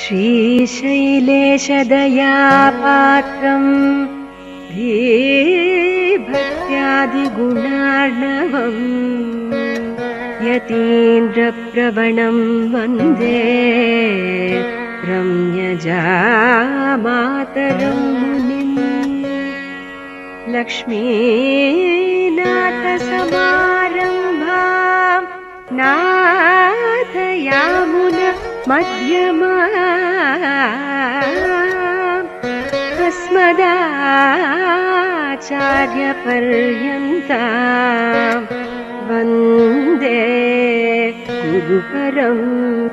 श्रीशैलेशदयापात्रम् धीभक्त्यादिगुणार्णवम् यतीन्द्रप्रवणं वन्दे रम्यजामातरं मुनिम् लक्ष्मीनाथसमारम्भां नाथयामुन अस्मदाचार्यपर्यन्तां वन्दे गुरुपरम्पराम्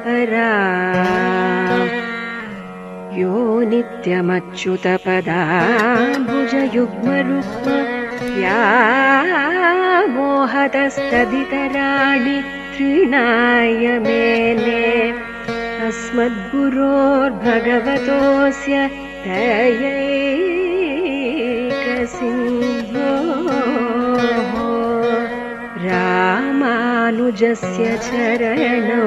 यो नित्यमच्युतपदाम्बुजयुग्मरुक्म व्यामोहतस्तदितराणि तृणाय मेने अस्मद्गुरोर्भगवतोऽस्य दयैकसिन्धोः रामानुजस्य चरणौ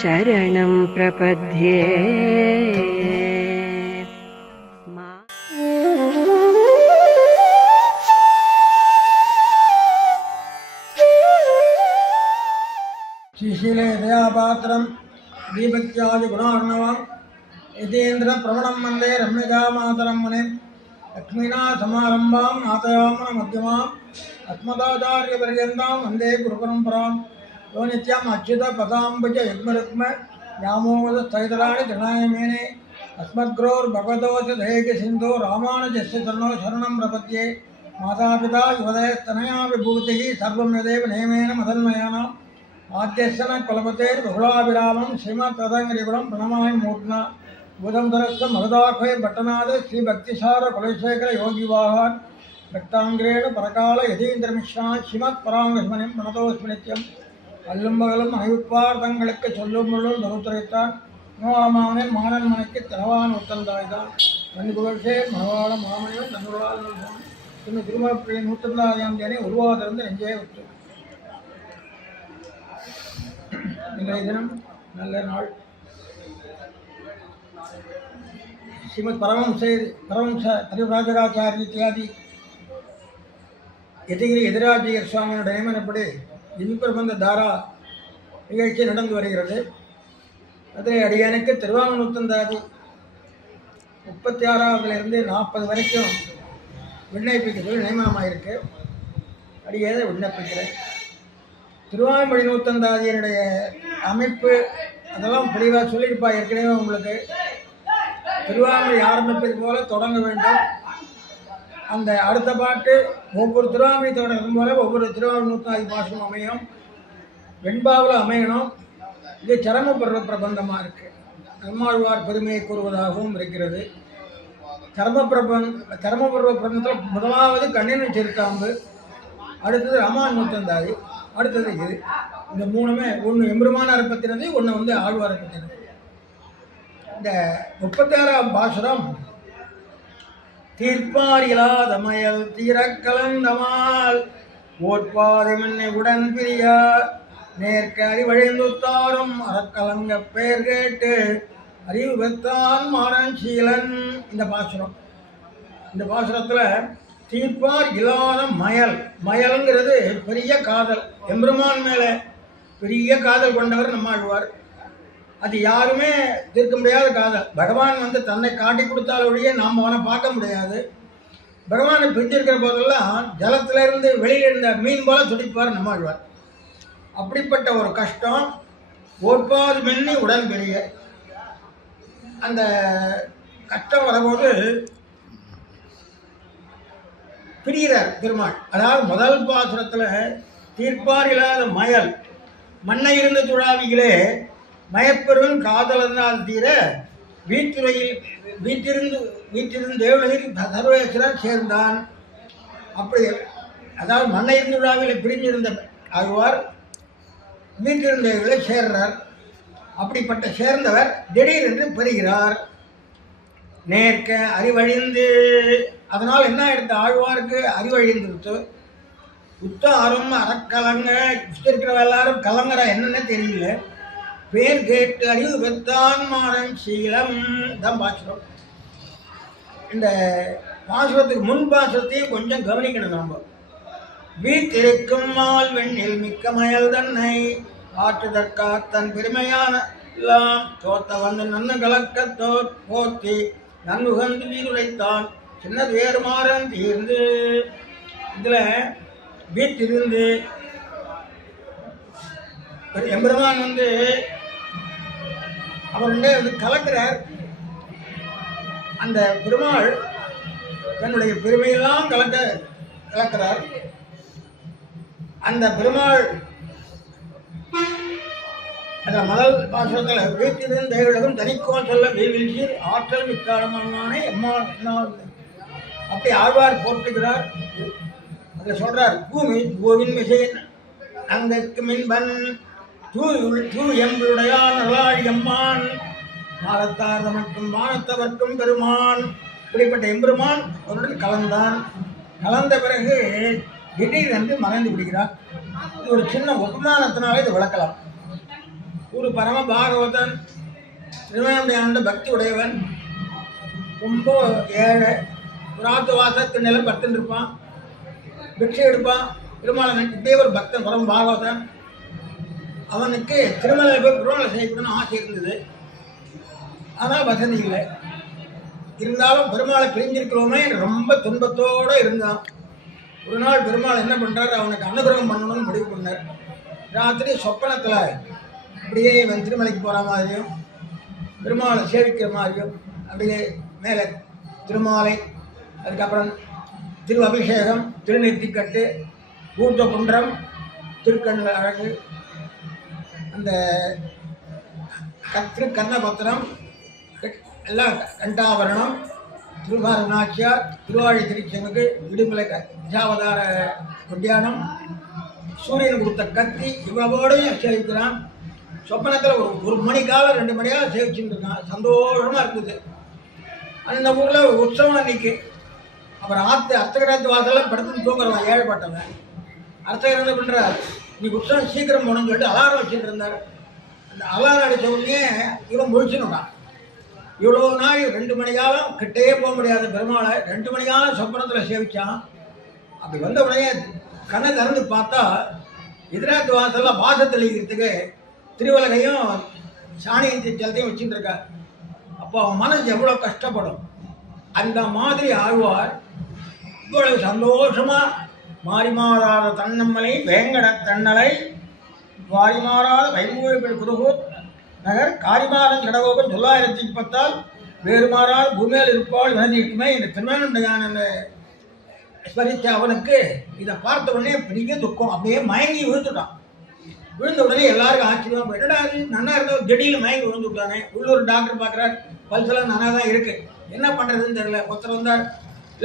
शरणं प्रपद्ये। श्रीशीले दयापात्रं दीभक्त्यादिगुणार्णवं यतीन्द्रप्रवणं वन्दे रम्यजामातरं मुनिम् लक्ष्मीनाथसमारम्भां नाथयामुनमध्यमाम् अस्मदाचार्यपर्यन्तां वन्दे गुरुपरम्परां यो नित्यम् अच्युतपदाम्बुजयुग्मरुक्म व्यामोहतस्तदितराणि तृणाय मेने अस्मद्गुरोर्भगवतोऽस्य दयैकसिन्धो रामानुजस्य चरणौ शरणं प्रपद्ये। मातापिता युवदयस्तनया विभूतिः सर्वं यदेव नियमेन मदन्मयानां आद्यसन कुलपतेर्बहुलाभिरामं श्रीमत्तदङ्गिरिकुलं प्रणमामि मूर्ध्ना बुधंधरस्थ मगदाखय भट्टनाथ श्री भक्तिसार कुलशेखर योगिवाहान् भक्तांग्रेण परकाल यतीन्द्रमिश्रान् श्रीमत्पराङ्गस्मनिं प्रणतोऽस्मि नित्यम् अल्लुम पगलुम अनिविप्पार तंगलुक्कु सोल्लुम मुल्लुम दरुत्तरित्तान् नोआमावने मानन मनक्कु तनवान उत्तंदायितान् नन्नुगुवर्षे मनवाळ மாமணியும் நன்னுருளால் நல்கும் இன்னும் திருமப்பிள்ளை 150ஆம் தேதி உருவாதிருந்து நெஞ்சே விட்டு. இன்றைய தினம் நல்ல நாள். ஸ்ரீமத் பரமஹம்ச பரிவ்ராஜகாச்சாரிய இத்தியாதி யதிகிரி எதிராஜியர் சுவாமியோட நியமனப்படி இனிப்பிரபந்த தாரா நிகழ்ச்சி நடந்து வருகிறது. அதில் அடியானுக்கு திருவாமனூத்தந்தாதி 36ஆவதிலிருந்து 40 வரைக்கும் விண்ணப்பிக்கிறது நியமனமாயிருக்கு. அடியேதை விண்ணப்பிக்கிறேன். திருவாய்மொழி நூத்தந்தாதியனுடைய அமைப்பு அதெல்லாம் தெளிவாக சொல்லியிருப்பா ஏற்கனவே உங்களுக்கு. திருவாய்மொழி ஆரம்பிப்பது போல தொடங்க வேண்டும். அந்த அடுத்த பாட்டு ஒவ்வொரு திருவாய்மொழி தொடங்கும் போல ஒவ்வொரு திருவாய்மொழி நூத்தாதி பாசனம் அமையும், வெண்பாவில் அமையணும். இது சரமபர்வ பிரபந்தமாக இருக்குது. நம்மாழ்வார் பெருமையை கூறுவதாகவும் இருக்கிறது. சரமபர்வ பிரபந்தத்தில் முதலாவது கண்ணின் சிறுத்தாம்பு, அடுத்தது ராமான் நூத்தந்தாதி, அடுத்தது இது. இந்த மூணுமே ஒன்று எம்பெருமானாரை பற்றினது, ஒன்று ஆழ்வாரை பற்றினது. இந்த 36ஆம் பாசுரம் தீர்ப்பார் இலாதமயல் தீரக்கலந்தமால் ஓட்பாதை மண்ணை உடன் பிரியார் நேர்க்க அறிவழிந்துத்தாரும் அறக்கலங்க பெயர் கேட்டு அறிவு பெற்றான் மாறன் சீலன். இந்த பாசுரத்தில் தீர்ப்பார் இல்லாத மயல்ங்கிறது பெரிய காதல். எம்பெருமான் மேலே பெரிய காதல் கொண்டவர் நம்மாழ்வார். அது யாருமே தீர்க்க முடியாத காதல். பகவான் தன்னை காட்டி கொடுத்தால் ஒழிய நாம் அவனை பார்க்க முடியாது. பகவானை பிரிஞ்சிருக்கிற போதெல்லாம் ஜலத்திலிருந்து வெளியில் இருந்த மீன் போல துடிப்பார் நம்மாழ்வார். அப்படிப்பட்ட ஒரு கஷ்டம் ஓட்பாது மென்னி உடன் பெரிய அந்த கஷ்டம் வரும்போது பிரிகிறார் பெருமாள். அதாவது முதல் பாசுரத்தில் தீர்ப்பார் இல்லாத மண்ணை இருந்த துழாவிகளே மயப்பெருவன் காதலனால் தீர வீட்டிலிருந்து தேவலகிரி சர்வேஸ்வரர் சேர்ந்தான். அப்படி அதாவது மண்ணை இருந்த துழாவிகளை பிரிஞ்சிருந்த ஆழ்வார் வீட்டிலிருந்தவர்களை சேர்றார். அப்படிப்பட்ட சேர்ந்தவர் திடீரென்று பெறுகிறார். நேர்க்க அறிவழிந்து, அதனால் என்ன எடுத்த ஆழ்வாருக்கு அறிவழிந்துருத்து. உத்தாரும் அறக்கலங்க இருக்கிறவ எல்லாரும் கலங்கரா என்னன்னு தெரியல. பேர் கேட்டு அறிவு பெற்றான் மாறன் சீலம் தான் பாசுரம். இந்த பாசுரத்துக்கு முன் பாசுரத்தையும் கொஞ்சம் கவனிக்கணும். நம்ம வீட்டிருக்கும் மால் வெண்ணில் மிக்க மயல் தன்னை ஆற்றுதற்காத்தன் பெருமையான எல்லாம் தோத்த வந்து நன்னு கலக்கத்தோ போத்தி நன்னுகந்து வீருரைத்தான் சின்ன வேறுமாறன் தீர்ந்து. இதுல வீட்டிலிருந்து எம்பெருமான் வந்து அவருடைய கலக்கிறார். அந்த பெருமாள் தன்னுடைய பெருமையெல்லாம் கலக்கிறார். அந்த பெருமாள் அந்த முதல் பாசுரத்தில் வீட்டிலிருந்து தேவலகம் தனிக்கோன் சொல்ல வீழ்ச்சியில் ஆற்றல் மிக்காலமானே எம்மாள் அப்படி ஆழ்வார் போட்டுகிறார். அதில் சொல்றார், பூவின் மிசையின் அங்கற்கு மின்பன் தூ எம்புடையான் நலாழி எம்மான் நாளத்தார் தமக்கும் வானத்தவர்க்கும் பெருமான். இப்படிப்பட்ட எம்பெருமான் அவருடன் கலந்தான். கலந்த பிறகு திடீரென்று மறைந்து விடுகிறார். இது ஒரு சின்ன உபமானத்தினாலே இதை விளக்கலாம். ஒரு பரம பாகவதன், திருவேணமுடைய பக்தி உடையவன், ரொம்ப ஏழை, புறாத்து வாசத்து நிலம் பக்தன் இருப்பான், பிக்ஷை எடுப்பான், திருமலை இதே ஒரு பக்தன் பரம பாகவதன். அவனுக்கு திருமலை போய் திருமலை செய்யணும்னு ஆசை இருந்தது. ஆனால் வசதி இல்லை. இருந்தாலும் பெருமாளை பிரிஞ்சிருக்கிறோமே ரொம்ப துன்பத்தோடு இருந்தான். ஒரு நாள் பெருமாள் என்ன பண்ணுறாரு, அவனுக்கு அனுகிரகம் பண்ணணும்னு முடிவு பண்ணார். ராத்திரி சொப்பனத்தில் அப்படியே இவன் திருமலைக்கு போகிற மாதிரியும் பெருமாளை சேவிக்கிற மாதிரியும் அப்படியே மேலே திருமாலை, அதுக்கப்புறம் திரு அபிஷேகம், திருநெத்திக்கட்டு, ஊர்த்த குன்றம், திருக்கண் அழகு, அந்த திருக்கண்ணபத்திரம் எல்லாம் கண்டாபரணம், திருவார நாச்சியார், திருவாழி திருச்செங்குக்கு, விடுமலை தசாவதார உத்தியானம், சூரியன் கொடுத்த கத்தி, இவ்வளவோடையும் சேவிக்கிறான். சொப்பனத்தில் ஒரு மணி காலம் 2 மணியாக சேவிச்சுட்டு இருக்கான். சந்தோஷமாக இருக்குது. அந்த ஊரில் உற்சவம் அன்னைக்கு. அப்புறம் அர்ச்சகராத்து வாசலாம் படுத்துன்னு தூங்குறவன் ஏழைப்பட்டவன். அர்ச்சகர் என்ன பண்ணுறார், நீ உற்சவம் சீக்கிரம் போகணும்னு சொல்லிட்டு அலாரம் வச்சுட்டு இருந்தார். அந்த அலாரம் அடித்த உடனே இவன் முழிச்சுனுட்டான். இவ்வளோ நாள் 2 மணி காலம் கிட்டே போக முடியாத பெருமாளை 2 மணி காலம் சொப்பனத்தில் சேவிச்சான். அப்படி வந்த உடனே கண்ணை திறந்து பார்த்தா எதிராத்து வாசலில் வாசத்தில் இருக்கிறதுக்கு திருவலகையும் சாணியின் ஜலத்தையும் வச்சுட்டு இருக்கார். அப்போ அவன் மனசு எவ்வளோ கஷ்டப்படும். அந்த மாதிரி ஆழ்வார் இவ்வளவு சந்தோஷமாக மாறி மாறாத தன்னம்மலை வேங்கட தன்னலை வாரி மாறாத வைமூழிப்பில் குருகூர் நகர் காரிமாறன் கடகோபன் 910 வேறு மாறாத பூமியில் இருப்பாள் வினதிக்குமே இந்த திருமணம் ஸ்மரித்த அவனுக்கு இதை பார்த்த உடனே பெரிய துக்கம். அப்படியே மயங்கி விழுந்துட்டான். விழுந்த உடனே எல்லாருக்கும் ஆச்சரியம், என்னடா நன்னா இருந்தோம் திடீர்னு மயங்கி விழுந்து விட்டானே. உள்ளூர் டாக்டர் பார்க்குறார், பல்செல்லாம் நல்லா தான் இருக்கு, என்ன பண்ணுறதுன்னு தெரியல. ஒருத்தர் வந்தார்,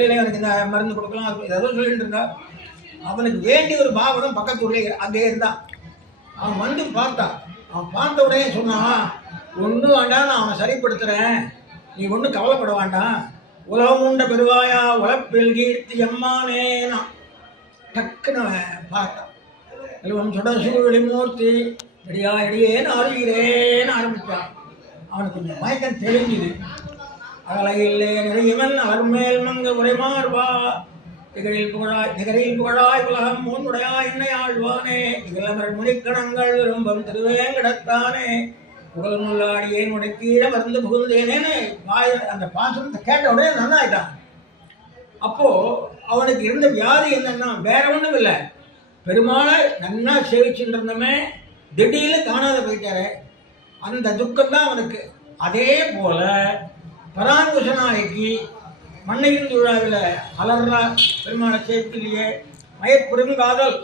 இல்லை எனக்கு இந்த மருந்து கொடுக்கலாம் ஏதோ சொல்லிட்டு இருந்தா. அவனுக்கு வேண்டிய ஒரு பாவகம் பக்கத்து ஊர்லேயே அங்கே இருந்தான். அவன் வந்து பார்த்தான். அவன் பார்த்த உடனே சொன்னான், ஒன்றும் வேண்டாம், நான் அவனை சரிப்படுத்துகிறேன், நீ ஒன்றும் கவலைப்பட வேண்டாம், உலகம் உண்ட பெருவாயா உழப்பில் கீர்த்தி எம்மானேனா. டக்குன்னு பார்த்தான். எல்லாம் சுடசூழி மூர்த்தி எடியா எடியேன்னு அறிகிறேன்னு ஆரம்பித்தான். அவனுக்கு கொஞ்சம் மயக்கம் தெளிஞ்சுது. அகலையில்லே நிறையவன் அலர்மேல் மங்க உரைமார்வா திகழில் புகழாய் உலகம் மூன்னுடையா என்னை ஆழ்வானே இகலமர் முனிக்கணங்கள் விரும்பம் திருவேங்கடத்தானே புகழ்முள்ளாடியே முடக்கீழ மருந்து புகுந்தேனேன்னு அந்த பாசனத்தை கேட்ட உடனே நன்னாயிட்டான். அப்போ அவனுக்கு இருந்த வியாதி என்னன்னா வேற ஒன்றும் இல்லை, பெருமாளை நன்னா சேவிச்சுட்டு இருந்தமே திடீர்னு காணாத போயிட்டாரு, அந்த துக்கம்தான் அவனுக்கு. அதே போல பராங்குஷ நாயகி மண்ணையின் விழாவில் அலர்றா பெருமாளை சேவிக்கலையே, மயப்பெருங்காதல்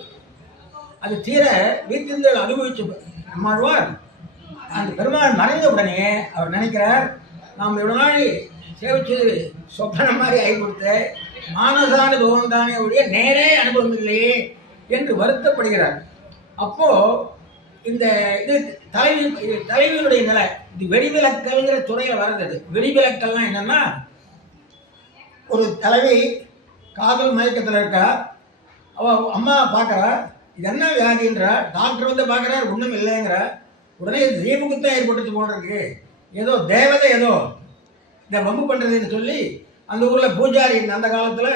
அது தீர வீட்டில் அனுபவிச்சு நம்மாழ்வார். அந்த பெருமாள் மறைந்த உடனே அவர் நினைக்கிறார், நாம் இவ்வளோ நாள் சேவிச்சது சொப்பன மாதிரி ஆகி கொடுத்த மானசானுபவம் தானே ஒழிய நேரே அனுபவம் இல்லையே என்று வருத்தப்படுகிறார். அப்போ இந்த இது தலைவியுடைய நிலை, இது வெடிவிலக்கல்ங்கிற துறையில் வர்றது. வெடிவிலக்கல்னா என்னன்னா, ஒரு தலைவி காதல் மயக்கத்தில் இருக்கா, அவள் அம்மா பார்க்குறா, இது என்ன வியாதின்றா, டாக்டர் வந்து பார்க்குறாரு ஒன்றும் இல்லைங்கிற, உடனே தீபகுத்தம் ஏற்பட்டுச்சு போல இருக்கு, ஏதோ தேவதை ஏதோ இந்த வம்பு பண்ணுறதுன்னு சொல்லி அந்த ஊரில் பூஜாரி, அந்த காலத்தில்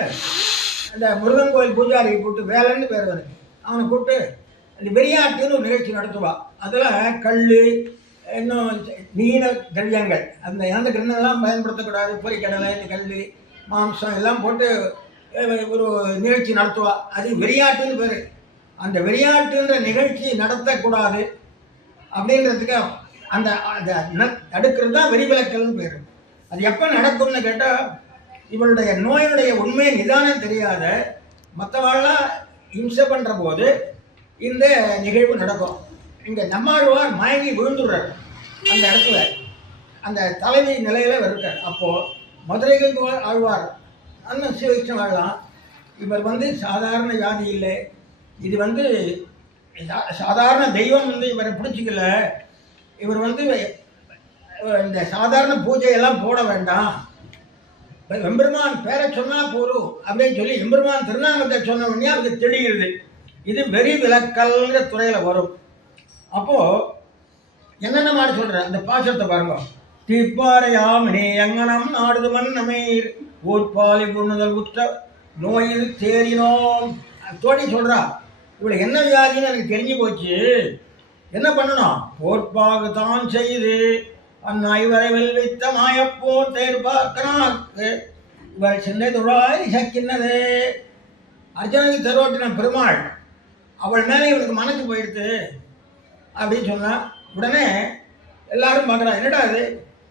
அந்த முருகன் கோயில் பூஜாரி கூப்பிட்டு, வேலைன்னு பேர் வருது, அவனை கூப்பிட்டு அந்த வெறியாட்டுன்னு ஒரு நிகழ்ச்சி நடத்துவாள். அதில் கல், இன்னும் மீன திரவியங்கள், அந்த இறந்த கிண்ணெல்லாம் பயன்படுத்தக்கூடாது, பொறிக்கடலை, இந்த கல், மாம்சம் எல்லாம் போட்டு ஒரு நிகழ்ச்சி நடத்துவாள். அது வெறியாட்டுன்னு பேர். அந்த வெறியாட்டுன்ற நிகழ்ச்சி நடத்தக்கூடாது அப்படின்றதுக்கு அந்த தடுக்கிறது தான் வெறிவிலக்கல்னு பேர். அது எப்போ நடக்கும்னு கேட்டால், இவளுடைய நோயினுடைய உண்மை நிதானம் தெரியாத மற்றவாள்லாம் இம்சை பண்ணுற போது இந்த நிகழ்வு நடக்கும். இங்கே நம்மாழ்வார் மயங்கி விழுந்துடுறார் அந்த இடத்துல, அந்த தலைவி நிலையில் இருக்கார். அப்போது மதுரைக்கு ஆழ்வார் அண்ணன் சிவகிருஷ்ணவாழ்லாம், இவர் சாதாரண வியாதி இல்லை, இது சாதாரண தெய்வம் இவரை பிடிச்சிக்கல, இவர் இந்த சாதாரண பூஜையெல்லாம் போட வேண்டாம், எம்பெருமான் பேரை சொன்னால் போதும் அப்படின்னு சொல்லி எம்பெருமான் திருநாமத்தை சொன்ன உடனே அதுக்கு தெளிகிறது. இது வெறி விலக்கல்ங்கிற துறையில் வரும். அப்போது என்னென்ன மாதிரி சொல்கிறேன் அந்த பாசத்தை பாருங்க. தீப்பாறையாமனே எங்கனம் நாடுது மன்னமீர் ஊர்பாலி புண்ணுதல் உற்ற நோயில் தேறினோம் தோழி சொல்கிறா. இவளை என்ன வியாதின்னு எனக்கு தெரிஞ்சு போச்சு, என்ன பண்ணணும், போர்ப்பாகு தான் செய்து அந்நாய்வரை வெல்வித்த மாயப்போர் தேர்பார்க்கனாக்கு இவள் சின்ன தொழாய் சக்கின்னது. அர்ஜுனுக்கு தெருவோட்டின பெருமாள், அவள் மேலே இவனுக்கு மனசு போயிடுது அப்படின்னு சொன்னான். உடனே எல்லாரும் பார்க்குறான், என்னடா அது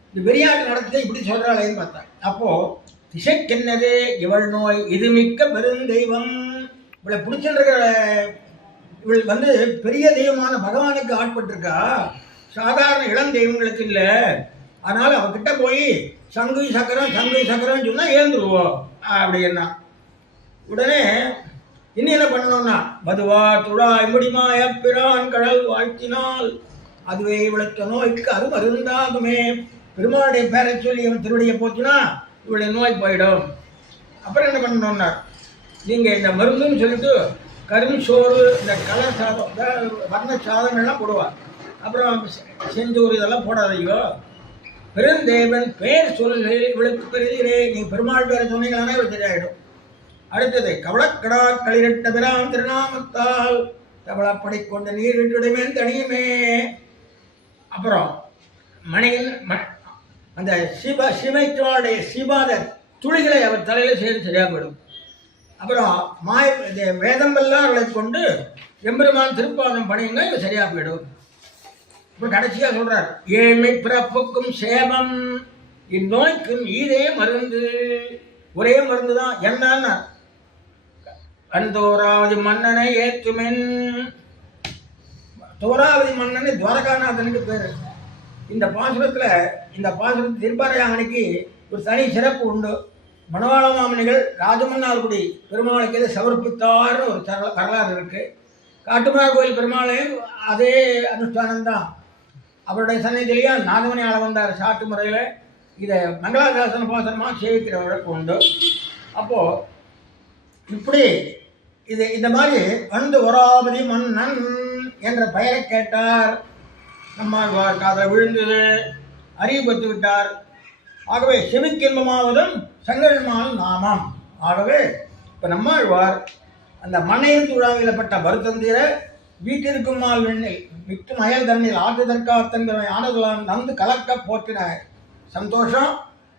இந்த வெறியாட்டு நடத்தி இப்படி சொல்கிறாளேன்னு பார்த்தேன். அப்போது திசைக்கென்னது இவள் நோய் இது மிக்க பெருந்தெய்வம், இவளை பிடிச்சிருக்கிற இவள் பெரிய தெய்வமான பகவானுக்கு ஆட்பட்டிருக்கா, சாதாரண இளம் தெய்வங்களுக்கு இல்லை. அதனால் அவகிட்ட போய் சங்கு சக்கரம்னு சொன்னால் ஏந்துருவோம் அப்படின்னா. உடனே இன்னும் என்ன பண்ணணும்னா, மதுவா துழாய் முடிமாய பிரான் கடல் வாழ்த்தினால் அதுவே இவளுக்கு நோய்க்கு அது மருந்தாகுமே. பெருமாளுடைய பேரை சொல்லி இவன் திருவடியை போச்சுன்னா இவளுடைய நோய் போயிடும். அப்புறம் என்ன பண்ணணும்னா, நீங்கள் இந்த மருந்துன்னு சொல்லிட்டு கரும்பு இந்த கலர் சாதம், வர்ண சாதங்கள்லாம் போடுவாள். அப்புறம் செந்தூர் இதெல்லாம் போடாதீங்கோ, பெருந்தேவன் பேர் சொல்லுங்கள் இவளுக்கு பெருகிறே, நீ பெருமாள் பேரை சொன்னீங்களானே இவள் தெரியாயிடும். அடுத்தது கவளக்கடா களிரட்ட பிரான் திருநாமத்தால் தவளப்படை கொண்ட நீர் விட்டுடைமேன் தனியுமே. அப்புறம் மணியின் அந்த சிவைத்தோடைய சிவாத துளிகளை அவர் தலையில் சேர்த்து சரியாக போயிடும். அப்புறம் வேதம்பெல்லாம் அவளை கொண்டு எம்பெருமான் திருப்பாதம் பணியுங்க, இவ சரியாக போயிடும். இப்போ கடைசியாக சொல்றார், ஏழ்மை பிறப்புக்கும் சேமம் இந்நோய்க்கும் ஈரே மருந்து. ஒரே மருந்து தான். என்னன்னா, அந்தோராவதி மன்னனை ஏத்துமென். தோராவதி மன்னனை துவாரகாநாதனுக்கு பேர். இந்த பாசுரத்தில் திருப்பாறையாமணிக்கு ஒரு தனி சிறப்பு உண்டு. மணவாள மாமனிகள் ராஜமன்னார்குடி பெருமாளுக்கு எதை சமர்ப்பித்தார்னு ஒரு வரலாறு இருக்கு. காட்டுமரா கோயில் பெருமாளையும் அதே அனுஷ்டானம்தான். அவருடைய சன்னதியிலேயே நாதமணி ஆள வந்தார் சாட்டு முறையில். இதை மங்களாதாசன பாசனமாக சேவிக்கிற வழக்கு உண்டு. அப்போது இப்படி இந்த மாதிரி வந்து ஒராபதி மன்னன் என்ற பெயரை கேட்டார். நம்மாழ்வார் காதில் விழுந்தது, அறிவு பெற்று விட்டார். ஆகவே செவிக்கின்பமாவதும் செங்கல்மான் நாமம். ஆகவே இப்போ நம்மாழ்வார் அந்த மனையில் துழாவிலப்பட்ட வருத்தந்திர வீட்டிற்கும் மால் வெண்ணில் விட்டு மயல் தண்ணில் ஆற்றுதற்காத்தன்கிற ஆனதுலாம் நந்து கலக்க போற்றின சந்தோஷம்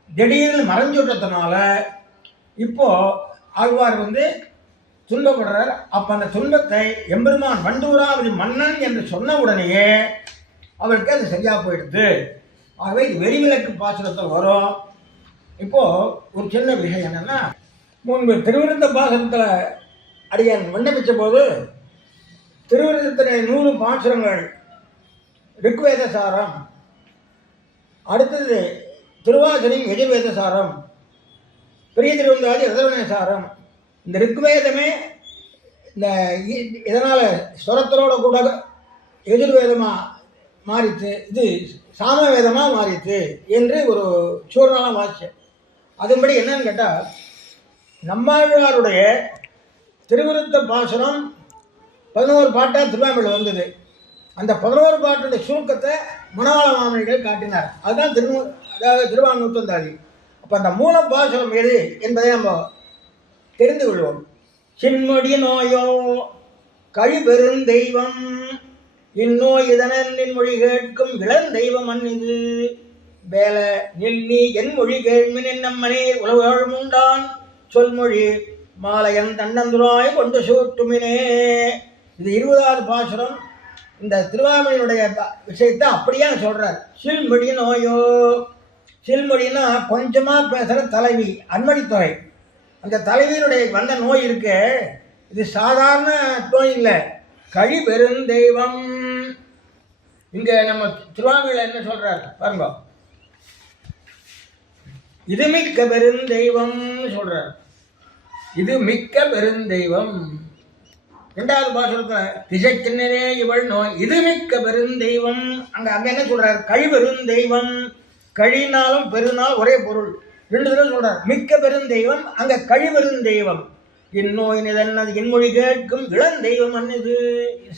திடீர்னு மறைஞ்சுட்டதுனால இப்போ ஆழ்வார் துன்பப்படுறார். அப்போ அந்த துன்பத்தை எம்பெருமான் வண்டூராவதி மன்னன் என்று சொன்ன உடனேயே அவருக்கு அது சரியாக போயிடுது. ஆகவே இது வெறிவிலக்கு பாசுரத்தில் வரும். இப்போது ஒரு சின்ன விஷயம் என்னென்னா, முன்பு திருவிருத்த பாசுரத்தில் அடியன் விண்ணப்பித்த போது திருவிருத்தத்தினை 100 பாசுரங்கள் ரிக்வேத சாரம், அடுத்தது திருவாசனின் எதிர்வேத சாரம், பெரிய திருவந்தாதி ரதவண சாரம். இந்த ரிக்வேதமே இதனால் ஸ்வரத்தரோட கூட எதிர்வேதமாக மாறித்து, இது சாமவேதமாக மாறித்து என்று ஒரு சூழ்நிலாம் வாட்சி. அதன்படி என்னன்னு கேட்டால், நம்மாழ்வாருடைய திருவிருத்த பாசுரம் 11 பாட்டாக திருவாமியில் வந்தது. அந்த 11 பாட்டுடைய சுருக்கத்தை மணவாள மாமனிகள் காட்டினார். அதுதான் அதாவது திருவானூத்தந்தாதி. அப்போ அந்த மூல பாசுரம் எது என்பதை நம்ம தெரிந்து கொள்வோம். சின்மொழி நோயோ கழிபெருந்தெய்வம் இந்நோய் இதனின் மொழி கேட்கும் இளந்தெய்வம் அந்நிது வேல நில்லி என் மொழி கேள்மின் நம்மனே உலகம் உண்டான் சொல்மொழி மாலையன் தன்னந்துராய் கொண்டு சூட்டுமினே. இது 20வது பாசுரம். இந்த திருவாமணியினுடைய விஷயத்தை அப்படியே சொல்றார். சில்மொழி நோயோ, சில்மொழின்னா கொஞ்சமா பேசுற தலைவி, அன்மடித்தொகை. அந்த தலைவியினுடைய வந்த நோய் இருக்கு, இது சாதாரண நோய் இல்லை, கழி பெருந்தெய்வம். இங்க நம்ம திருவாமணியில என்ன சொல்றார் பாருங்க, இது மிக்க பெருந்தெய்வம் சொல்றார். இது மிக்க பெருந்தெய்வம். 2வது பாசுரத்தில் திசைக்கிண்ணரே இவள் நோய் இது மிக்க பெருந்தெய்வம். அங்க என்ன சொல்றார், கழி பெருந்தெய்வம். கழினாலும் பெருநாள் ஒரே பொருள், 2 தடவை சொல்றார். மிக்க பெருந்தெய்வம், அங்க கழி பெருந்தெய்வம். இந்நோய் நிதன்னது இன்மொழி கேட்கும் இளந்தெய்வம் அன்னிது.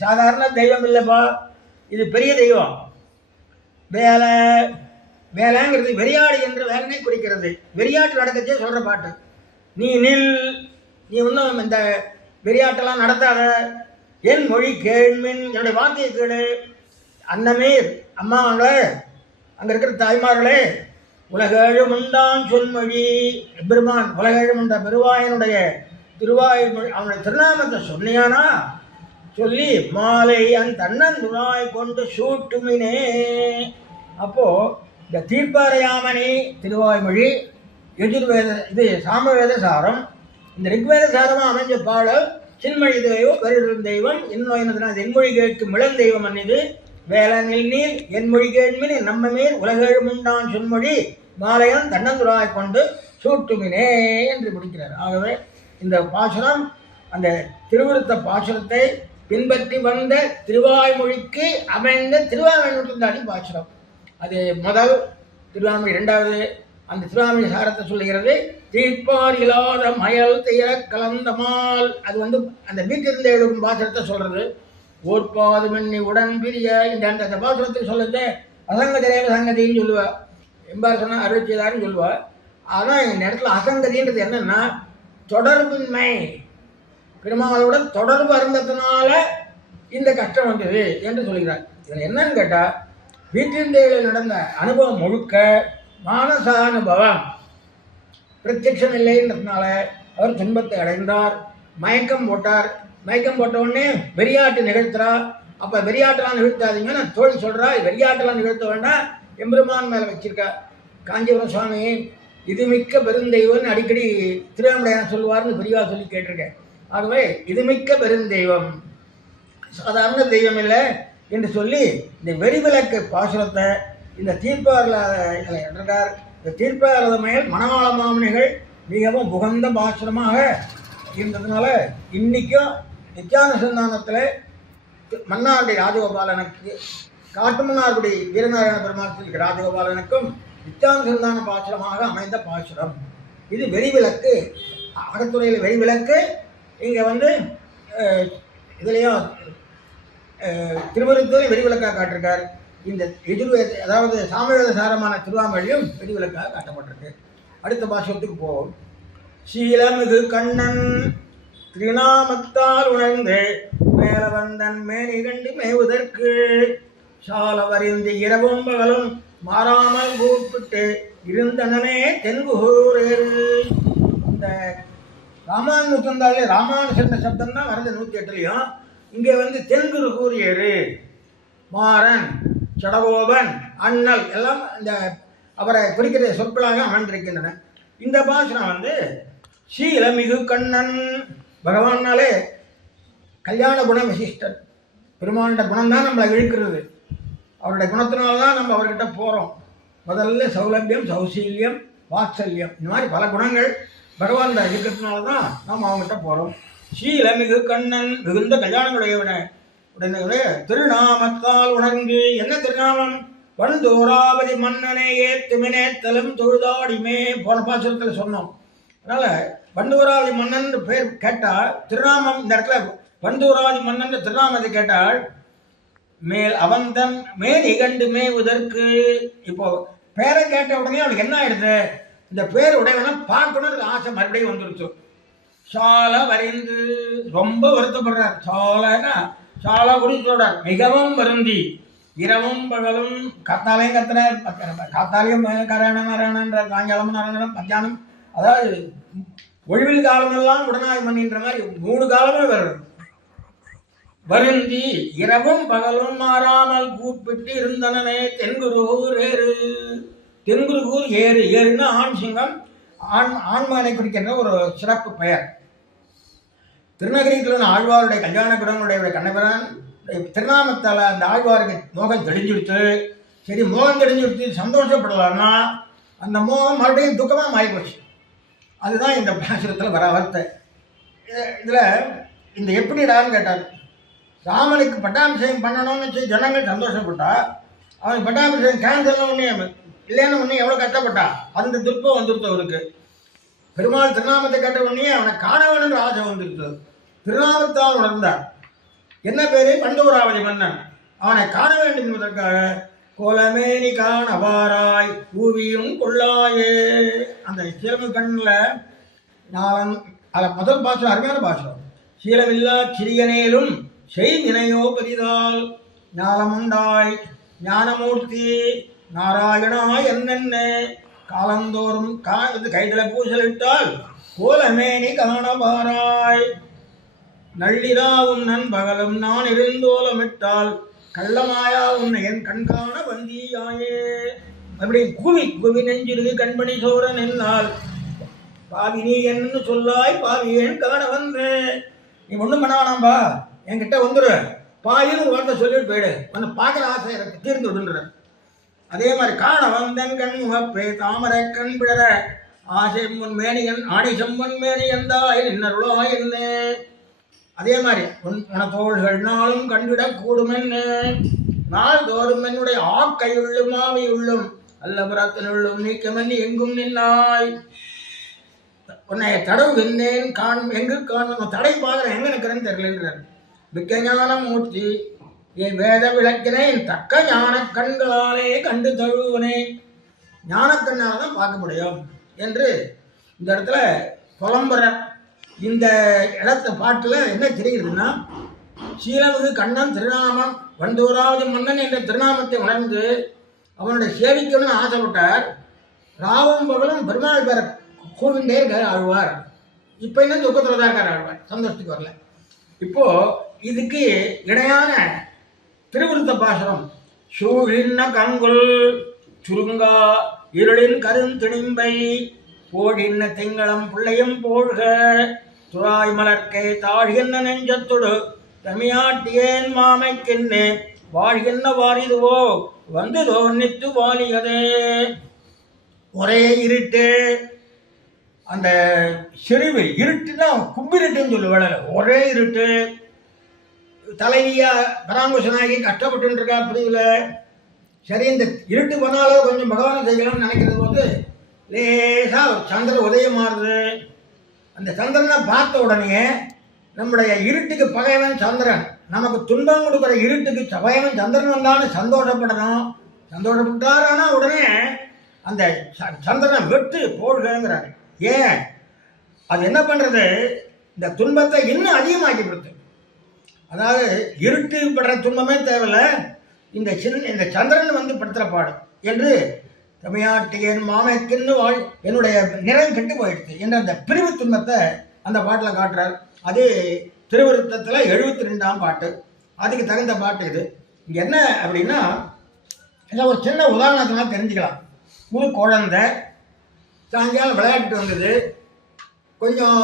சாதாரண தெய்வம் இல்லைப்பா, இது பெரிய தெய்வம். வேலை வேலைங்கிறது வெறியாடு என்ற வேலனை குறிக்கிறது. வெறியாட்டு நடக்கச்சே சொல்ற பாட்டு. நீ நில், நீ இன்னும் இந்த வெறியாட்டெல்லாம் நடத்தாத, என் மொழி கேள்மின், என்னுடைய வார்த்தையை கேளு. அன்னமே அம்மாங்களே, அங்கே இருக்கிற தாய்மார்களே, உலகேழும் உண்டான் சொல்மொழி. பெருமான் உலகேழும் உண்ட பெருவாயனுடைய திருவாய்மொழி, அவனுடைய திருநாமத்தை சொன்னியானா சொல்லி மாலை அந் தன்னன் துணாய் கொண்டு சூட்டுமினே. அப்போ இந்த தீர்ப்பாரையாமணி திருவாய்மொழி, எதிர்வேத இது சாமவேத சாரம், இந்த ரிக்வேத சாரமாக அமைஞ்ச பாடல் சின்மொழி தெய்வம் கருடும் தெய்வம் இன்னொன்று என்மொழி கேட்கும் இளந்தெய்வம் அன்னிது வேளனில் நீர் என்மொழி கேட்மின் நம்ம மேல் உலகேழும் உண்டான் சொன்மொழி மாலையன் தன்னந்துராய் கொண்டு சூட்டுமினே என்று முடிக்கிறார். ஆகவே இந்த பாசுரம் அந்த திருவிருத்த பாசுரத்தை பின்பற்றி வந்த திருவாய்மொழிக்கு அமைந்த திருவாய்மொழி பாசுரம். அது முதல் திருவாய்மொழி. 2வது அந்த திருவாய்மொழி சாரத்தை சொல்லுகிறது. தீர்ப்பார் இல்லாத மயல் தெய்ய கலந்தமால், அது அந்த வீட்டிலிருந்து எழுதும் பாசுரத்தை சொல்றது. ஓர்பாது மண்ணி உடன் பிரிய இந்த அந்த பாசுரத்தை சொல்லுறது அசங்க திரைவ சங்கதின்னு சொல்லுவா. எம்பார் சொன்னா அருட்சிதாருன்னு சொல்லுவா. ஆனால் இந்த இடத்துல அசங்கதின்றது என்னன்னா தொடர்பின்மை, பெருமாளோட தொடர்பு அருந்தத்தினால இந்த கஷ்டம் வந்தது என்று சொல்கிறார். இதில் என்னன்னு கேட்டால் வீட்டில் நடந்த அனுபவம் முழுக்க மானசானுபவம், பிரத்யட்சம் இல்லைன்றதுனால அவர் துன்பத்தை அடைந்தார். மயக்கம் போட்டார். மயக்கம் போட்ட உடனே வெறியாட்டு நிகழ்த்துறா. அப்போ வெறியாட்டெல்லாம் நிகழ்த்தாதீங்க, நான் தோழி சொல்கிறா, வெறியாட்டெல்லாம் நிகழ்த்த வேண்டாம், எம்பெருமான் மேலே வச்சிருக்கா. காஞ்சிபுரம் சுவாமி இது மிக்க பெருந்தெய்வம்னு அடிக்கடி திருவாமடையான் சொல்லுவார்னு பெரியவா சொல்லி கேட்டிருக்கேன். ஆகவே இது மிக்க பெருந்தெய்வம், சாதாரண தெய்வம் இல்லை என்று சொல்லி இந்த வெறிவிளக்கு பாசுரத்தை இந்த தீர்ப்பாளர் என்றார். இந்த தீர்ப்பாளர் மேல் மணவாள மாமனிகள் மிகவும் புகந்த பாசுரமாக இருந்ததுனால இன்னைக்கும் நித்யானுசந்தானத்தில் மன்னார்குடி ராஜகோபாலனுக்கு, காட்டுமன்னார்குடி வீரநாராயண பெருமாள் ராஜகோபாலனுக்கும் நித்யானுசந்தான பாசுரமாக அமைந்த பாசுரம். இது வெறிவிளக்கு, அகத்துறையில் வெறிவிளக்கு. இங்கே இதுலேயும் திருவருத்தூர் வெறிவிளக்காக காட்டிருக்கார். இந்த எதிர்வேத அதாவது சாமவேத சாரமான திருவாமொழியும் வெறிவிளக்காக காட்டப்பட்டிருக்கு. அடுத்த பாசுரத்துக்கு போவோம். சீலமிகு கண்ணன் திருநாமத்தால் உணர்ந்து மேலவந்தன் மேனி கண்டு மேவுதற்கு சால வரிந்து இரவும் பகலும் மாறாமல் கூப்பிட்டு இருந்தனே தென்குகூரேறு. இந்த ராமானுஜந்தாலே ராமானுஜன்ற சப்தம் தான் வருது 108லையும். இங்கே தென்குருகூர் ஏறு, மாறன், சடகோபன், அண்ணல் எல்லாம் இந்த அவரை குறிக்கிற சொற்களாக அமைந்திருக்கின்றன. இந்த பாசனம் சீலமிகு கண்ணன், பகவானாலே கல்யாண குண விசிஷ்டன். பெருமானோட குணம் தான் நம்மளை இழுக்கிறது. அவருடைய குணத்தினால்தான் நம்ம அவர்கிட்ட போகிறோம். முதல்ல சௌலபியம், சௌசீல்யம், வாத்சல்யம், இந்த மாதிரி பல குணங்கள் பகவான் இருக்கிறதுனால தான் நாம் அவங்ககிட்ட போகிறோம். சீலமிகு கண்ணன் மிகுந்த கல்யாணங்களுடையவன உடனே திருநாமத்தால் உணர்ந்து, என்ன திருநாமம்? வண்டூராவதி மன்னனே ஏத்துமினேத்தலும் தொழுதாடிமே, போன பாசுரத்தில் சொன்னோம். அதனால் வண்டூராவதி மன்னன் பேர் கேட்டால் திருநாமம், இந்த இடத்துல வண்டூராவதி மன்னன் திருநாமத்தை கேட்டால் மேல் அவன்தன் மேல் இகண்டு மேவுதற்கு. இப்போ பேரை கேட்ட உடனே அவனுக்கு என்ன ஆயிடுது, இந்த பேர் உடையவன பார்க்கணும்னு ஆசை மறுபடியும் வந்துருச்சு. சால வரைந்து ரொம்ப வருத்தப்படுறார். சாலன்னா சாலா குறித்து சொல்றார். மிகவும் வருந்தி இரவும் பகலும் காத்தாலையும் கத்துறார், காத்தாலையும் கரணம் நரணன்ற, சாயங்காலம் நரணம், மத்தியானம், அதாவது ஒழிவில் காலமெல்லாம் உடனாய் மண்ணின்ற மாதிரி 3 காலமே வரும். வருந்தி இரவும் பகலும் மாறாமல் கூப்பிட்டு இருந்தனனே தென்குருகூர் ஏறு. தென்குருகூர் ஏறு. ஏறுன்னா ஆண் சிங்கம், ஆண்மகனை குறிக்கின்ற ஒரு சிறப்பு பெயர். திருநகரத்தில் ஆழ்வாருடைய கல்யாண குணங்களுடைய கண்ணபிரான் திருநாமத்தால் அந்த ஆழ்வாருக்கு மோகம் தெளிஞ்சுடுத்து. சரி, மோகம் தெளிஞ்சுடுத்து சந்தோஷப்படலாம்னா அந்த மோகம் மறுபடியும் துக்கமாக மாறிப்போச்சு. அதுதான் இந்த பாசுரத்தில் வர வார்த்தை. இதில் இந்த எப்படிடான்னு கேட்டார். ராமனுக்கு பட்டாபிஷேகம் பண்ணணும்னு சொல்லி ஜனங்கள் சந்தோஷப்பட்டா, அவனுக்கு பட்டாபிஷேகம் கேன்சல் ஒன்றே இல்லைன்னு ஒன்றே எவ்வளோ கஷ்டப்பட்டா. அந்த துர்ப்பம் வந்துருத்து அவருக்கு. பெருமாள் திருநாமத்தை கேட்ட உடனே அவனை காண வேணுன்ற ஆசை வந்துருச்சு. திருநாமத்தால் உணர்ந்தார். என்ன பேரு? பண்டூராவதி மன்னன். அவனை காண வேண்டும் என்பதற்காக கோலமேனி காணவாராய் பூவியும் கொள்ளாயே. அந்த சீலமு கண்ணில் நான் அதில் முதல் பாசம் அருமையான பாசம். சீலமில்லா சிறியனேலும் செய்வினையோ பெரிதால் ஞானமுண்டாய் ஞானமூர்த்தி நாராயணா என்னென்ன காலந்தோறும் கைதல பூசலிட்டால் கோலமேனி காணவாராய். நள்ளிரா உன்னன் பகலும் நான் இருந்தோலமிட்டால் கள்ளமாயா உன்னை என் கண்காண வந்தியாயே. அப்படி குவி குவி நெஞ்சிருக்கு கண்பணி சோரன் என்னால் பாவி நீ என்ன சொல்லாய் பாவி ஏன் காண வந்து. நீ ஒன்றும் பண்ண வேணாம்பா, என்கிட்ட வந்துடு, பாயின்னு ஒரு வார்த்தை சொல்லிட்டு போயிடு, உன்னை பார்க்குற ஆசை எனக்கு தீர்ந்து விடுன்ற. அதே மாதிரி காண வந்தன் கண் முகப்பே தாமரை கண் பிடர ஆசை முன் மேனியன் ஆணி செம்மன் மேனியன் தாய் இன்னருளோ என்ன. அதே மாதிரி உனத்தோள்கள் நாளும் கண்டிடக் கூடுமென்னு நாள்தோறும் என்னுடைய ஆக்கையுள்ளும் ஆவியுள்ளும் அல்லபுரத்தினுள்ளும் நீக்கமென்னு எங்கும் நின்னாய். உன்னை தடவுகின்றேன் எங்கு காணும் தடை பார்க்குறேன் எங்க நிற்கிறேன்னு தெரியலன்றார். மிக்க ஞான மூர்த்தி என் வேத விளக்கினேன் தக்க ஞான கண்களாலே கண்டு தழுவனே. ஞானக்கண்ணால் தான் பார்க்க முடியும் என்று இந்த இடத்துல புலம்புற. இந்த இடத்த பாட்டில் என்ன தெரியுதுன்னா, சீலமிகு கண்ணன் திருநாமம் வண்டூராவது மன்னன் என்ற திருநாமத்தை உணர்ந்து அவனுடைய சேவிக்கணும்னு ஆசைப்பட்டார். ராவும் பகலும் பெருமாள் பேர கூவிண்டே இருக்கார் ஆழ்வார். இப்போ என்ன துக்கத்தில் தான் இருக்கார் ஆழ்வார், சந்தோஷத்துக்கு வரல. இப்போ இதுக்கு இணையான திருவிருத்த பாசுரம். சூழின்ன கங்குல் சுருங்கா இருளின் கருந்திணிம்பை போழின்ன திங்களம் பிள்ளையும் போழ்க துராய் மலர்க்கே தாழ்கின்ற நெஞ்சத்தொடு தமியாட்டியேன் மாமைக்கென்னு வாழ்கின்ற வாரிதுவோ வந்து தோன்னித்து வாலியதே. ஒரே இருட்டு. அந்த செறிவு இருட்டுன்னா கும்பிருட்டுன்னு சொல்லுவாள். ஒரே இருட்டு. தலைவியா பராங்குஷனாகி கஷ்டப்பட்டு இருக்கா, புரியல. சரி, இந்த இருட்டு போனாலும் கொஞ்சம் பகவானை செய்யலாம்னு நினைக்கிறது போது லேசாக சந்திர உதயமாறுது. அந்த சந்திரனை பார்த்த உடனே நம்முடைய இருட்டுக்கு பகைவன் சந்திரன், நமக்கு துன்பம் கொடுக்குற இருட்டுக்கு பகைவன் சந்திரன் தான் சந்தோஷப்படணும். சந்தோஷப்பட்டாரானா உடனே அந்த சந்திரனை வெட்டு போடுகிறாரு. ஏன் அது என்ன பண்ணுறது, இந்த துன்பத்தை இன்னும் அதிகமாக்கி கொடுத்து. அதாவது இருட்டு படுற துன்பமே தேவையில்லை, இந்த சந்திரன் வந்து படுத்துகிற பாடு என்று தமிழ்நாட்டின் மாமைக்குன்னு என்னுடைய நிறம் கெட்டு போயிடுச்சு என்ற அந்த பிரிவு துன்பத்தை அந்த பாட்டில் காட்டுறார். அது திருவிருத்தத்தில் 72ஆம் பாட்டு. அதுக்கு தகுந்த பாட்டு இது. இங்கே என்ன அப்படின்னா, இதில் ஒரு சின்ன உதாரணத்தினால தெரிஞ்சுக்கலாம். ஒரு குழந்தை சாயங்காலம் விளையாட்டு வந்தது, கொஞ்சம்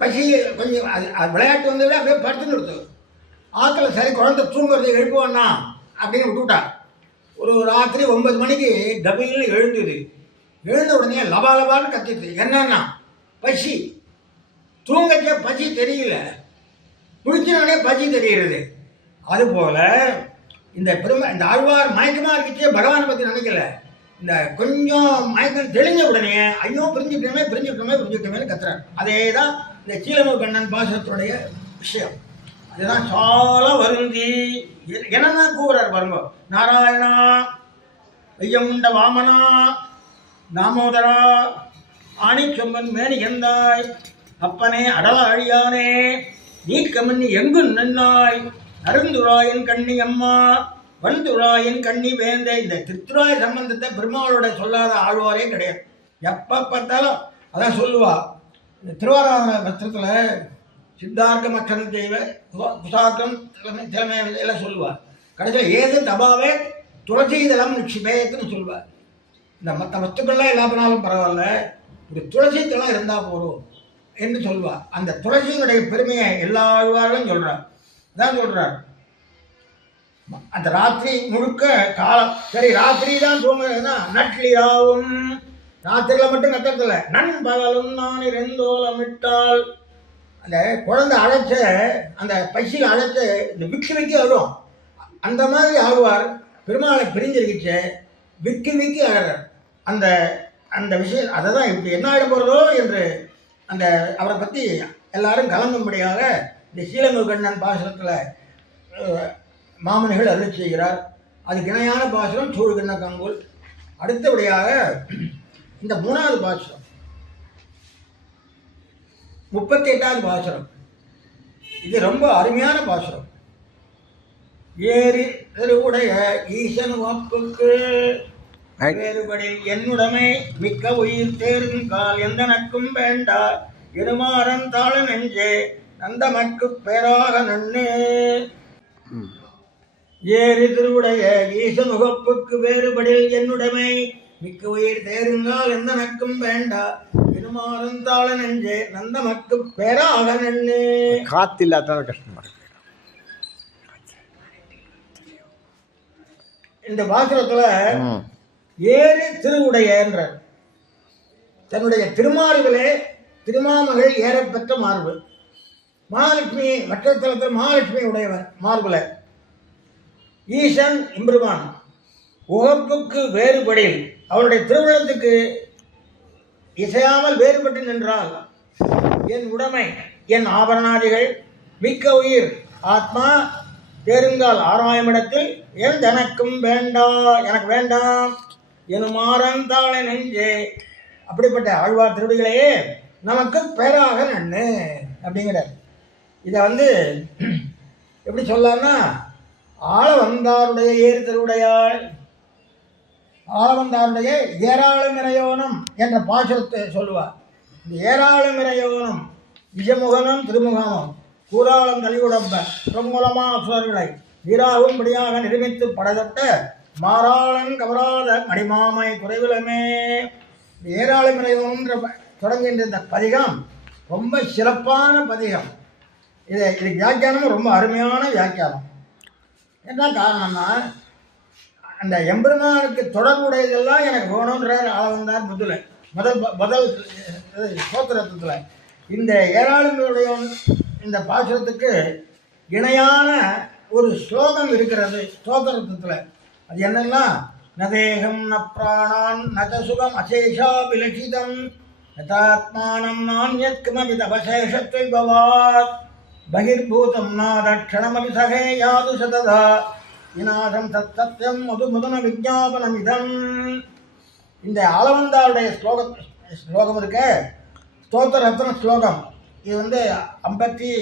பசி, கொஞ்சம் அது விளையாட்டு வந்தது அப்படியே படுத்துன்னு கொடுத்தது. ஆற்றுல சரி குழந்தை தூங்குறது எழுப்புவான்னா அப்படின்னு விட்டுவிட்டா. ஒரு ராத்திரி 9 மணிக்கு டபையில் எழுந்தது. எழுந்த உடனே லபாலபான்னு கத்திட்டு. என்னன்னா பசி. தூங்கச்சே பசி தெரியல, குளிச்சினோடனே பசி தெரிகிறது. அதுபோல் இந்த இந்த ஆழ்வார் மயக்கமாக இருக்குச்சே பகவானை பற்றி நினைக்கல. இந்த கொஞ்சம் மயக்கம் தெளிஞ்ச உடனே ஐயோ பிரிஞ்சுட்டோமே கத்துறாரு. அதே தான் இந்த சீலமு கண்ணன் பாசத்துடைய விஷயம். இதுதான் சால வருந்தி என்னன்னா கூறுறார் பாருங்க. நாராயணா, ஐயமுண்ட வாமனா, தாமோதரா, ஆணி சொம்பன் மேனி எந்தாய், அப்பனே அடல அழியானே, நீக்கமன்னி எங்கு நின்னாய், அருந்துராயன் கண்ணி அம்மா, வந்துராயன் கண்ணி வேந்த. இந்த திருத்துராய சம்பந்தத்தை பெருமாளோட சொல்லாத ஆழ்வாரே கிடையாது. எப்போ பார்த்தாலும் அதான் சொல்லுவா. இந்த திருவாராதன பத்திரத்தில் சித்தார்க்க மக்ஷணம் செய்வ குசார்க்கம் திறமை எல்லாம் சொல்லுவார். கடைசியில் ஏது தபாவே துளசிதளம் நிக்ஷிபேத்துன்னு சொல்லுவார். இந்த மற்ற வஸ்துக்கள்லாம் எல்லா பண்ணாலும் பரவாயில்ல, ஒரு துளசி தளம் இருந்தால் போதும் என்று சொல்லுவார். அந்த துளசியினுடைய பெருமையை எல்லா ஆழ்வார்களும் சொல்கிறார். அதான் சொல்கிறார், அந்த ராத்திரி முழுக்க காலம். சரி, ராத்திரி தான் தூங்குறதுன்னா நட்லியாவும், ராத்திரியில் மட்டும் கத்துறதில்ல, நண்பகலும் நான் இரண்டோலமிட்டால். அந்த குழந்தை அழைச்ச அந்த பசியில் அழைச்ச இந்த விக்கி விக்கி அழும். அந்த மாதிரி ஆழ்வார் பெருமாளை பிரிஞ்சிருக்கிச்சு விக்கி விக்கி அழறார். அந்த அந்த விஷயம் அதை தான் இப்படி என்ன ஆகிட போகிறதோ என்று அந்த அவரை பற்றி எல்லாரும் கலங்கும்படியாக இந்த சீலமுகண்ணன் பாசுரத்தில் மாமனிகள் அருள் செய்கிறார். அதுக்கு இணையான பாசுரம் சூழ்கிண்ண கங்குல். அடுத்தபடியாக இந்த 3வது பாசுரம் 38வது பாசுரம். இது ரொம்ப அருமையான பாசுரம். ஏறி திருவுடைய ஈசன் வாக்குக்கு வேறுபடி என்னுடமை மிக்க உயிர் தேரும் கால் எந்தனக்கும் வேண்டா, இருமாறன் தாழ நெஞ்சே நந்தமக்கு பேராக நன்னு. ஏறி திருவுடைய ஈசன் முகப்புக்கு வேறுபடில் என்னுடைமை மிக்க உயிர் தேருங்கால் எந்த நக்கும் வேண்டா, இருமாறந்தாள நெஞ்சே நந்தமக்கு பேராக நன்னு. காத்தில்லாத கஷ்டமா இருக்கு. இந்த பாசுரத்துல ஏறி திருவுடைய என்ற தன்னுடைய திருமார்பிலே திருமாமகள் ஏறப்பெற்ற மார்பு. மகாலட்சுமி மற்ற தலத்தில் மகாலட்சுமி உடையவர் மார்புல. ஈசன் எம்பெருமான் உகப்புக்கு வேறுபடில் அவருடைய திருவிழத்துக்கு இசையாமல் வேறுபட்டு நின்றால் என் உடைமை என் ஆபரணாதிகள் மிக்க உயிர் ஆத்மா தேருங்கால் 6,000 இடத்தில் என் தனக்கும் வேண்டா, எனக்கு வேண்டாம் எனும் ஆரந்தாள நெஞ்சே. அப்படிப்பட்ட ஆழ்வார் திருடிகளையே நமக்கு பேராக நன்னு அப்படிங்கிறார். இதை எப்படி சொல்லலாம்னா, ஆள வந்தாருடைய ஏறு திருவுடையாள், ஆளவந்தாருடைய ஏராளமிரையோனம் என்ற பாசுரத்தை சொல்லுவார். இந்த ஏராளமிரையோனம் விஜமுகனும் திருமுகமும் கூறாளம் தலிவுடம்ப பிரமூலமா அசுரர்களை வீராகும்படியாக நிரூபித்து படைதட்ட மாறாளன் கவராத மணிமாமை குறைவிலமே. ஏராளமிரையோன்ற தொடங்குகின்ற இந்த பதிகம் ரொம்ப சிறப்பான பதிகம். இதுக்கு வியாக்கியானமும் ரொம்ப அருமையான வியாக்கியானம். என்ன காரணம்னா, அந்த எம்பெருமானுக்கு தொடர்புடையதெல்லாம் எனக்கு வேணுன்றார் ஆளவந்தார் முதல் சோத்திரத்தில். இந்த ஏராளங்களுடைய இந்த பாசுரத்துக்கு இணையான ஒரு ஸ்லோகம் இருக்கிறது ஸ்தோத்திரத்தில். அது என்னன்னா, நதேகம் ந பிராணான் நத சுகம் அசேஷா விலட்சிதம் யதாத்மானம் நான்யத் கிமபி தவசேஷத்வை பவாத் பகிர்பூதம் நாதக்ஷணமபி சகே யாது சததா விநாதம் தத் சத்யம் மதுமுதன விஜாபனமிதம். இந்த ஆளவந்தாருடைய ஸ்லோகம் இருக்க ஸ்தோத்திர ரத்ன ஸ்லோகம். இது 50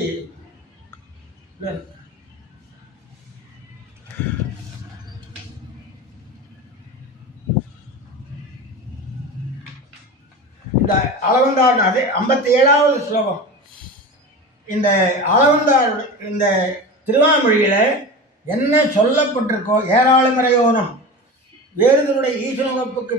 இந்த ஆளவந்தார் அதே 57வது ஸ்லோகம். இந்த ஆளவந்தார் இந்த திருவாமொழியில் என்ன சொல்லப்பட்டிருக்கோ, ஏராளமிரையோனம் வேறுதலுடைய ஈசனுகப்புக்கு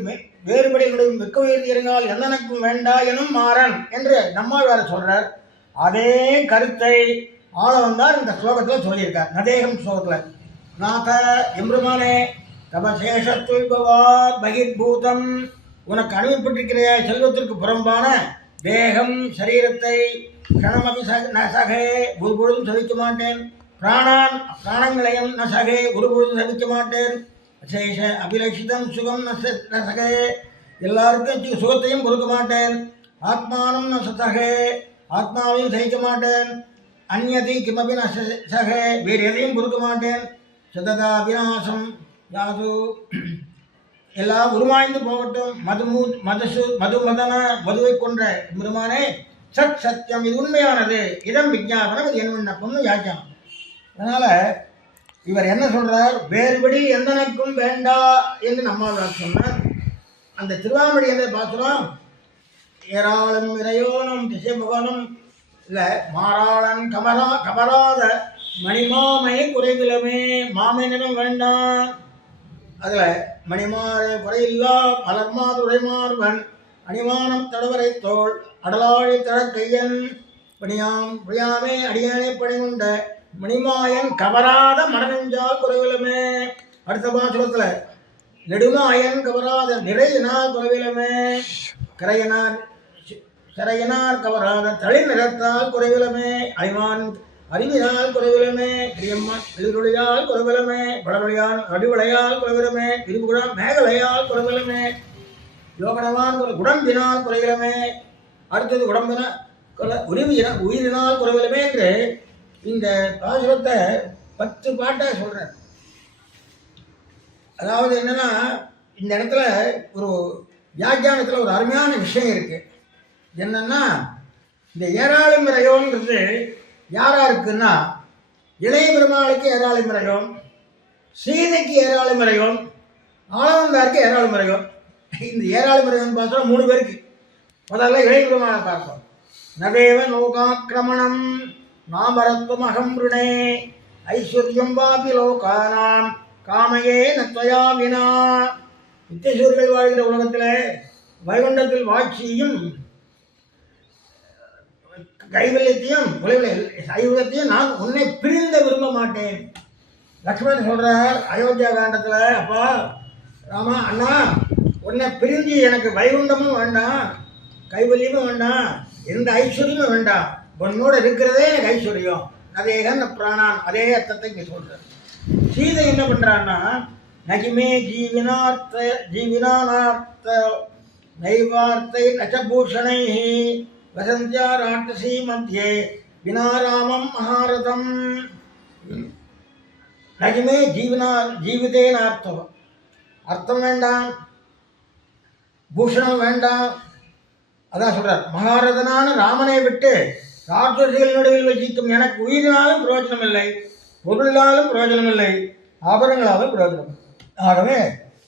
வேறுபடிகளுடைய மிக்க உயிர் இருந்தால் எந்தனக்கும் வேண்டா எனும் மாறன் என்று நம்மாழ்வார் சொல்றார். அதே கருத்தை ஆளவந்தார் இந்த ஸ்லோகத்தில் சொல்லியிருக்கார். நதேகம் ஸ்லோகத்தில், நாத எம்பெருமானே தபசேஷத்துவா பகிர்பூதம், உனக்கு அனுப்பப்பட்டிருக்கிற செல்வத்திற்கு புறம்பான தேகம் சரீரத்தை கணமபி நசகே ஒருபொழுதும் சகிக்க மாட்டேன், பிராணங்களையும் நசகே ஒருபொழுதும் சகிக்க மாட்டேன், அசேஷ அபிலட்சிதம் சுகம் நசகே எல்லாருக்கும் சுகத்தையும் கொடுக்க மாட்டேன், ஆத்மானம் நசகே ஆத்மாவையும் சகிக்க மாட்டேன், அந்நதி கிமபி ந சகே, வேறு எதையும் பொறுக்க மாட்டேன். சததா விநாசம் யாது, எல்லாம் உருவாய்ந்து போகட்டும். மதுவை கொன்ற பெருமானே, சத் சத்தியம், இது உண்மையானது, இதம் விஜாபனம், இது என் விண்ணப்பம்னு வியாக்கியானம். அதனால இவர் என்ன சொல்றார், வேறுபடி எந்தனக்கும் வேண்டா என்று நம்மால் சொன்னார். அந்த திருவாமொழி எதை பார்க்கிறோம், ஏராளம் இறையோனும் திசை பகவனும் இல்லை மாறாளன் கமராத மணிமாமை குறைவிலமே, மாமையினம் வேண்டாம். அதில் மணிமாறு குறையில்லா மலர்மாது உடைமார்வன் அணிமானம் தடவரை தோல் அடலாழி தழக்கையன் புரியாமே அடியானை பணிகொண்ட மணிமாயன் கவராத மடனெஞ்சால் குறைவிலமே. அடுத்த பாசுரத்தில் நெடுமாயன் கவராத நிறையினால் குறைவிலமே, கரையனார் கவராத தளி நிறத்தால் குறைவிலமே, அழிவான் அறிவினால் குறைவிலமே, பிரியம்மாள் குறைவிலமே, வடவழியால் அடிவளையால் குறைவிலமே, திருப்புகுழாம் மேகலையால் குறைவிலமே, யோகனவான் உடம்பினால் குறைவிலமே. அடுத்தது உடம்பின உயிரினால் குறைவிலமே என்று இந்த பாசுரத்தை 10 பாட்டை சொல்கிறேன். அதாவது என்னன்னா, இந்த இடத்துல ஒரு வியாக்கியானத்தில் ஒரு அருமையான விஷயம் இருக்குது. என்னன்னா, இந்த ஏராளம் இறையோங்கிறது யாராருக்குன்னா, இளைய பெருமாளுக்கு ஏராளம் இறையோம், சீதைக்கு ஏராளம் இறையோம், ஆளவந்தாருக்கு ஏராளம் இறையோம். இந்த ஏராளம் இறையோன்னு பார்த்தோம் 3 பேருக்கு. முதல்ல இளைய பெருமாளை பார்ப்போம். நவேவ லோகாக்கிரமணம் நாமரத்துவம் அகம்பிருணே ஐஸ்வர்யம் வாபி லோகானாம் காமையே நத்வயா வினா. நித்தியசூர்கள் வாழ்கிற உலகத்தில் வைகுண்டத்தில் வாட்சியும் கைவல்யத்தையும் சைவத்தையும் நான் உன்னை பிரிந்த விரும்ப மாட்டேன். லக்ஷ்மணன் சொல்கிறார் அயோத்தியா காண்டத்தில், அப்பா ராமா அண்ணா, உன்னை பிரிஞ்சு எனக்கு வைகுண்டமும் வேண்டாம், கைவல்யமும் வேண்டாம், எந்த ஐஸ்வர்யமும் வேண்டாம், உன்னோட இருக்கிறதே எனக்கு ஐஸ்வர்யம். அதேதான் பிராணான், அதே அர்த்தத்தை இங்கே சொல்கிறார். சீதை என்ன பண்ணுறான்னா, நகிமே ஜீவினானார்த்த நைவார்த்தை நச்சபூஷணை வசந்தியா ராட்சசி மத்தியே வினாராமம் மகாரதம். நகிமே ஜீவிதேன அர்த்தம், அர்த்தம் வேண்டாம், பூஷணம் வேண்டாம். அதான் சொல்றார், மகாரதனான ராமனை விட்டு ராட்சசிகள் நடுவில் வசிக்கும் எனக்கு உயிரினாலும் பிரயோஜனம் இல்லை, பொருளினாலும் பிரயோஜனம் இல்லை, ஆபரணங்களாலும் பிரயோஜனம். ஆகவே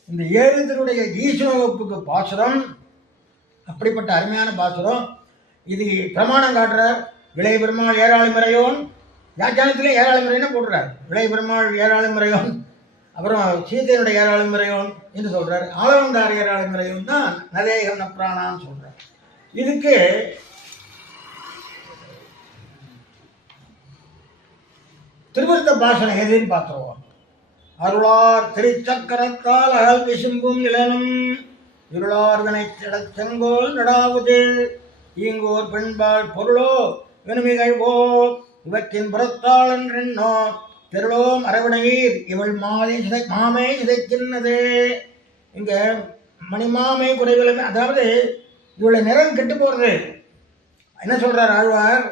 இந்த ஏழுதனுடைய ஈஸ்வரப்புக்கு பாசுரம் அப்படிப்பட்ட அருமையான பாசுரம். இது பிரமாணம் காட்டுறார். இளைய பெருமாள் ஏராளம் இறையோன், வியாக்கியானத்திலே ஏராளம் இறைன்னு போடுறார். இளைய பெருமாள் ஏராளம் இறையோன், அப்புறம் சீதையினுடைய ஏராளம் இறையோன் என்று சொல்றார். ஆளவந்தார் ஏராளம் இறையோன் தான் நதேகம் நப்ராணான்னு சொல்றார். இதுக்கு திருவிருத்த பாசனம் எதுன்னு பார்த்துருவோம். அருளார் திருச்சக்கரத்தால் அகல் விசும்பும் இளனும் இருளார் வினைச்சிடச் செங்கோல் நடாவுது ஈங்கோர் பெண்பால் பொருளோ வெனுமிகழ்வோ இவற்றின் புறத்தாள் என்றென்னோ திருளோம் அரவணையீர் இவள் மாமை சிதைக்கின்னது. இங்க மணிமாமை குறைவிலுமே, அதாவது இவளை நிறம் கெட்டு போறது. என்ன சொல்றார் ஆழ்வார்,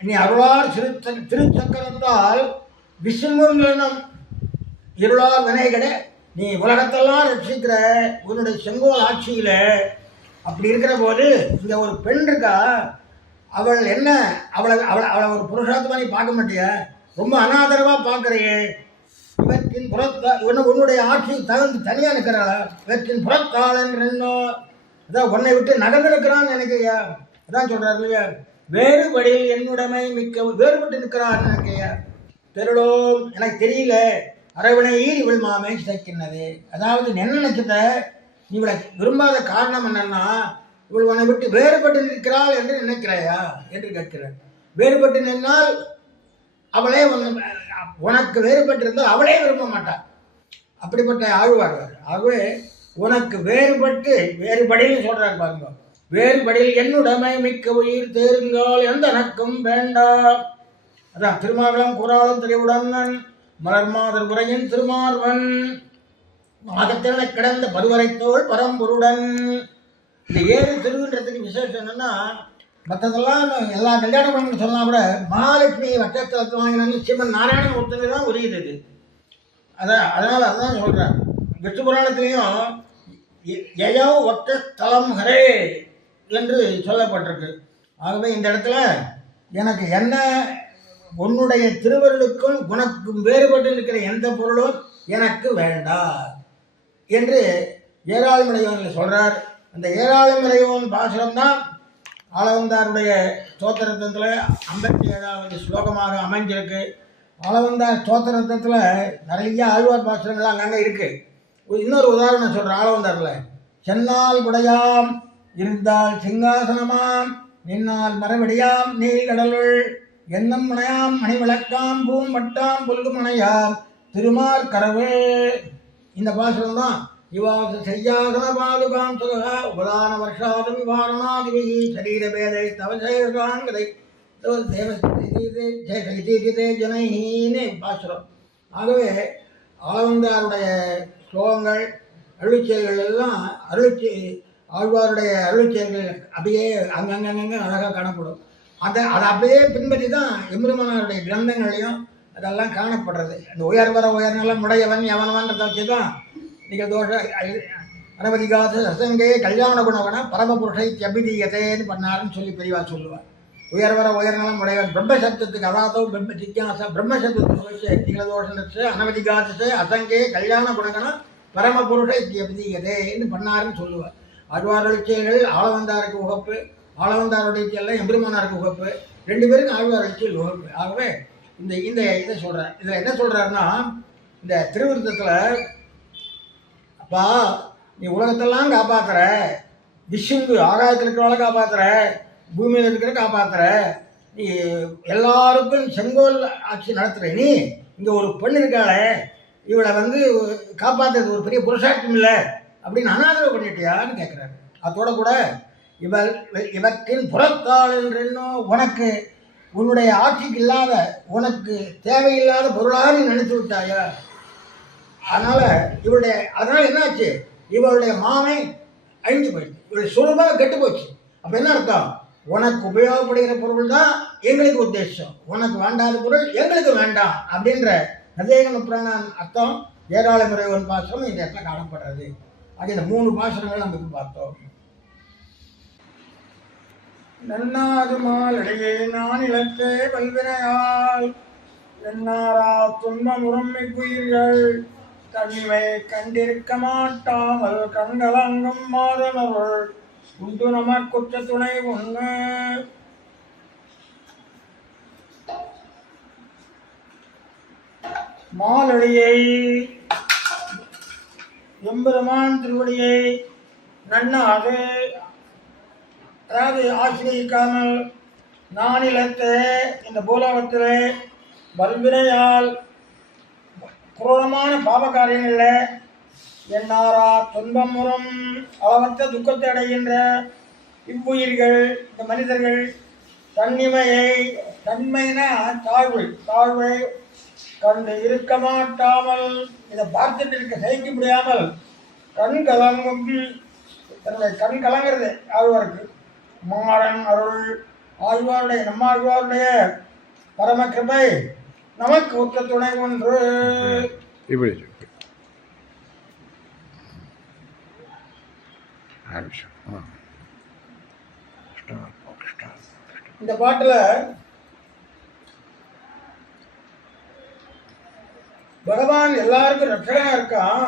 நீ அருளார் திருச்சக்கரத்தால் விசும்பும் இளனும் இருளார் வினைகட நீ உலகத்தெல்லாம் ரட்சிக்கிற உன்னுடைய செங்கோல் ஆட்சியில். அப்படி இருக்கிற போது இங்கே ஒரு பெண் இருக்கா, அவள் என்ன அவளை ஒரு புருஷார்த்தமாக நீ பார்க்க மாட்டியா, ரொம்ப அனாதரவாக பார்க்குறையே. இவற்றின் உன்னுடைய ஆட்சி தகுந்து தனியாக நிற்கிறாளா, இவற்றின் புறத்தாளன் என்னோ, அதான் உன்னை விட்டு நகர்ந்து நிற்கிறான்னு நினைக்கிறியா. அதான் சொல்கிறார் இல்லையா, வேறுபடியில் என்னுடைமை மிக்க வேறுபட்டு நிற்கிறான்னு நினைக்கிறியா. தெருளோம் எனக்கு தெரியல, அரவணையீர் இவள் மாமை சிதைக்கின்றது. அதாவது என்ன நினைச்சத நீ இவளை விரும்பாத காரணம் என்னன்னா, இவள் உன்னை விட்டு வேறுபட்டு நிற்கிறாள் என்று நினைக்கிறாயா என்று கேட்கிறார். வேறுபட்டு நின்னால் அவளே உனக்கு வேறுபட்டு இருந்தால் அவளே விரும்ப மாட்டாள். அப்படிப்பட்ட ஆழ்வார்கள். ஆகவே உனக்கு வேறுபடியில் சொல்றார் பாருங்க, வேறுபடியில் என்னுடைமை மிக்க உயிர் தேருங்கால் எந்த எனக்கும் வேண்டாம். அதான் திருமாவளம் குராலும் திரைவுடன் மலர்மாதர் உரையின் திருமார்வன் மாதத்தினை கிடந்த பருவரைத்தோள் பரம்பொருடன். இந்த 7 திருவின்றதுக்கு விசேஷம் என்னன்னா, மற்றதெல்லாம் எல்லா கல்யாண குணங்களும் சொன்னால் கூட மகாலட்சுமி வட்டத்தில் வாங்கினான்னு ஸ்ரீமன் நாராயணன் ஒருத்தங்க தான் உரியது இது. அதனால் அதுதான் சொல்கிறேன். விஷ்ணு புராணத்திலையும் யயோ ஒட்ட தலம் ஹரே என்று சொல்லப்பட்டிருக்கு. ஆகவே இந்த இடத்துல எனக்கு என்ன உன்னுடைய திருவருளுக்கும் உனக்கும் வேறுபட்டு இருக்கிற எந்த பொருளும் எனக்கு வேண்டாம் என்று ஏராளமடையோன் சொல்கிறார். அந்த ஏராளமடையோன் பாசுரம் தான் ஆளவந்தாருடைய ஸ்தோத்திரத்தில் 57வது ஸ்லோகமாக அமைஞ்சிருக்கு. ஆளவந்தார் ஸ்தோத்திரத்தில் நிறைய ஆழ்வார் பாசுரங்கள் அங்கங்கே இருக்குது. இன்னொரு உதாரணம் சொல்கிறேன். ஆளவந்தாரில் சென்னால் குடையாம் இருந்தால் சிங்காசனமாம் நின்னால் மரவடியாம் நீழ்கடலுள் எண்ணம் மனையாம் மணிவிளக்காம் பூம்பட்டாம் புல்கு மனையாம் திருமார் கரவு. இந்த பாசுரம் தான் இவாச செய்யாசன பாதுகாம் சுகா உபதான வருஷாது விவாரணாதிபி சரீரபேதை தவசேகான்கதை ஜனைன்னு பாசுரம். ஆகவே ஆளவந்தாருடைய ஸ்லோகங்கள் அருளிச்செயல்கள் எல்லாம் ஆழ்வாருடைய அருளிச்செயல்கள் அப்படியே அங்கங்கே அழகாக காணப்படும். அதை அப்படியே பின்பற்றி தான் எம்பெருமானாருடைய கிரந்தங்களையும் அதெல்லாம் காணப்படுறது. அந்த உயர்நலம் உடையவன் எவனவன்றதை வச்சு தான் நீங்கள் தோஷ அனவதிகாச சசங்கே கல்யாண குணவன பரமபுருஷை அபிதீயத்தேன்னு பண்ணாருன்னு சொல்லி பெரியவா சொல்லுவார். உயர்நலம் உடையவன் பிரம்மசப்தத்துக்கு அதாதோ பிரம்ம ஜிக்யாசா பிரம்மசப்தத்துக்கு வச்சு நிகழதோஷ அனவதிகாச அசங்கே கல்யாண குணகன பரமபுருஷை அபிதீயதேன்னு பண்ணாருன்னு சொல்லுவார். ஆழ்வாரளிச்சைகள் ஆளவந்தாருக்கு உகப்பு, ஆளவந்தாருடைய செயல் எம்பெருமானாருக்கு உகப்பு, 2 பேருக்கும் ஆழ்வாரளிச்சையில் உகப்பு. ஆகவே இந்த இதை சொல்கிறார். இதில் என்ன சொல்கிறாருன்னா, இந்த திருவிருத்தத்தில் அப்பா நீ உலகத்தெல்லாம் காப்பாற்றுற, விஷ்ணுக்கு ஆகாயத்தில் இருக்கிறவளை காப்பாற்றுற, பூமியில் இருக்கிற காப்பாற்றுற, நீ எல்லாருக்கும் செங்கோல் ஆட்சி நடத்துகிற, நீ இங்கே ஒரு பெண் இருக்காளே இவளை காப்பாற்றுறது ஒரு பெரிய புருஷாட்டம் இல்லை அப்படின்னு அனாதரவு பண்ணிட்டியான்னு கேட்குறாரு. அதோட கூட இவற்றின் புறத்தாள் என்றும் உனக்கு உன்னுடைய ஆட்சிக்கு இல்லாத உனக்கு தேவையில்லாத பொருளாக நீ நினைத்து விட்டாயா? அதனால் என்னாச்சு, இவளுடைய மாமை அழிஞ்சு போயிடுச்சு, இவளுடைய சுலபாக கெட்டு போச்சு. அப்போ என்ன அர்த்தம், உனக்கு உபயோகப்படுகிற பொருள் தான் எங்களுக்கு உத்தேசம், உனக்கு வேண்டாத பொருள் எங்களுக்கு வேண்டாம் அப்படின்ற நதேகன புராணம் அர்த்தம் ஏராளமுறைவன் பாசுரம் இந்த இடத்துல காணப்படுறது. அது இந்த 3 பாசுரங்கள் நம்ம இப்போ பார்த்தோம். நன்னாது மாலடையே நான் இழத்தே பல்வினையால் என்னாரா துன்பம் உரிமைக்குயிர்கள் தனிமை கண்டிருக்க மாட்டாமல் கண்கலங்கும் மாதனவள் உண்டு நமக்குற்ற துணை ஒன்று. மாலடியை எம்பெருமான் திருவடியை நன்னாது அதாவது ஆசிரியிக்காமல் நானிலத்தை இந்த பூலோகத்தில் வல்வினையால் குரூரமான பாப காரியங்களில் என்னாரா துன்பம் முறம் அளவற்ற துக்கத்தை அடைகின்ற இவ்வுயிர்கள் இந்த மனிதர்கள் தன்மைனா தாழ்வை கண்டு இருக்க மாட்டாமல் இதை பார்த்துட்டு இருக்க சகிக்க முடியாமல் கண் கலங்கும், தன்னுடைய கண் கலங்கிறது ஆழ்வாருக்கு. மாறன் அருள் ஆழ்வாருடைய நம்மாழ்வாருடைய பரம கிருபை நமக்கு உற்ற துணை ஒன்று. இந்த பாட்டில் பகவான் எல்லாருக்கும் ரட்சகனா இருக்கான்.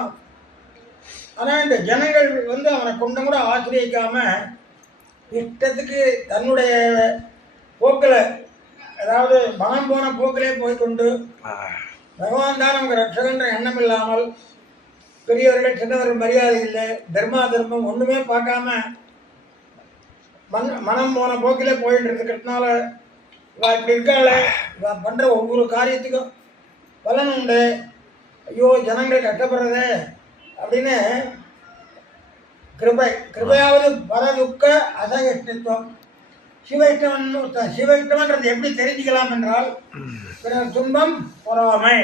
ஆனால் இந்த ஜனங்கள் அவனை கொண்டும் கூட ஆசிரியக்காம இஷ்டத்துக்கு தன்னுடைய போக்கில், அதாவது மனம் போன போக்கிலே போய்கொண்டு பகவான் தான் நமக்கு ரட்சகன்ற எண்ணம் இல்லாமல் பெரியவர்கள் சின்னவர்கள் மரியாதை இல்லை, தர்மம் ஒன்றுமே பார்க்காம மனம் போன போக்கிலே போயிட்டு இருக்கிறதுனால இவா இப்படி இருக்காளே, இவா பண்ணுற ஒவ்வொரு காரியத்துக்கும் பலன் உண்டு, ஐயோ ஜனங்கள் கஷ்டப்படுறதே அப்படின்னு கிருபையாவது பரதுக்க அசகிஷ்டத்துவம். சிவைஷ்டவன்றது எப்படி தெரிஞ்சுக்கலாம் என்றால், பிறர் துன்பம் பொறாமை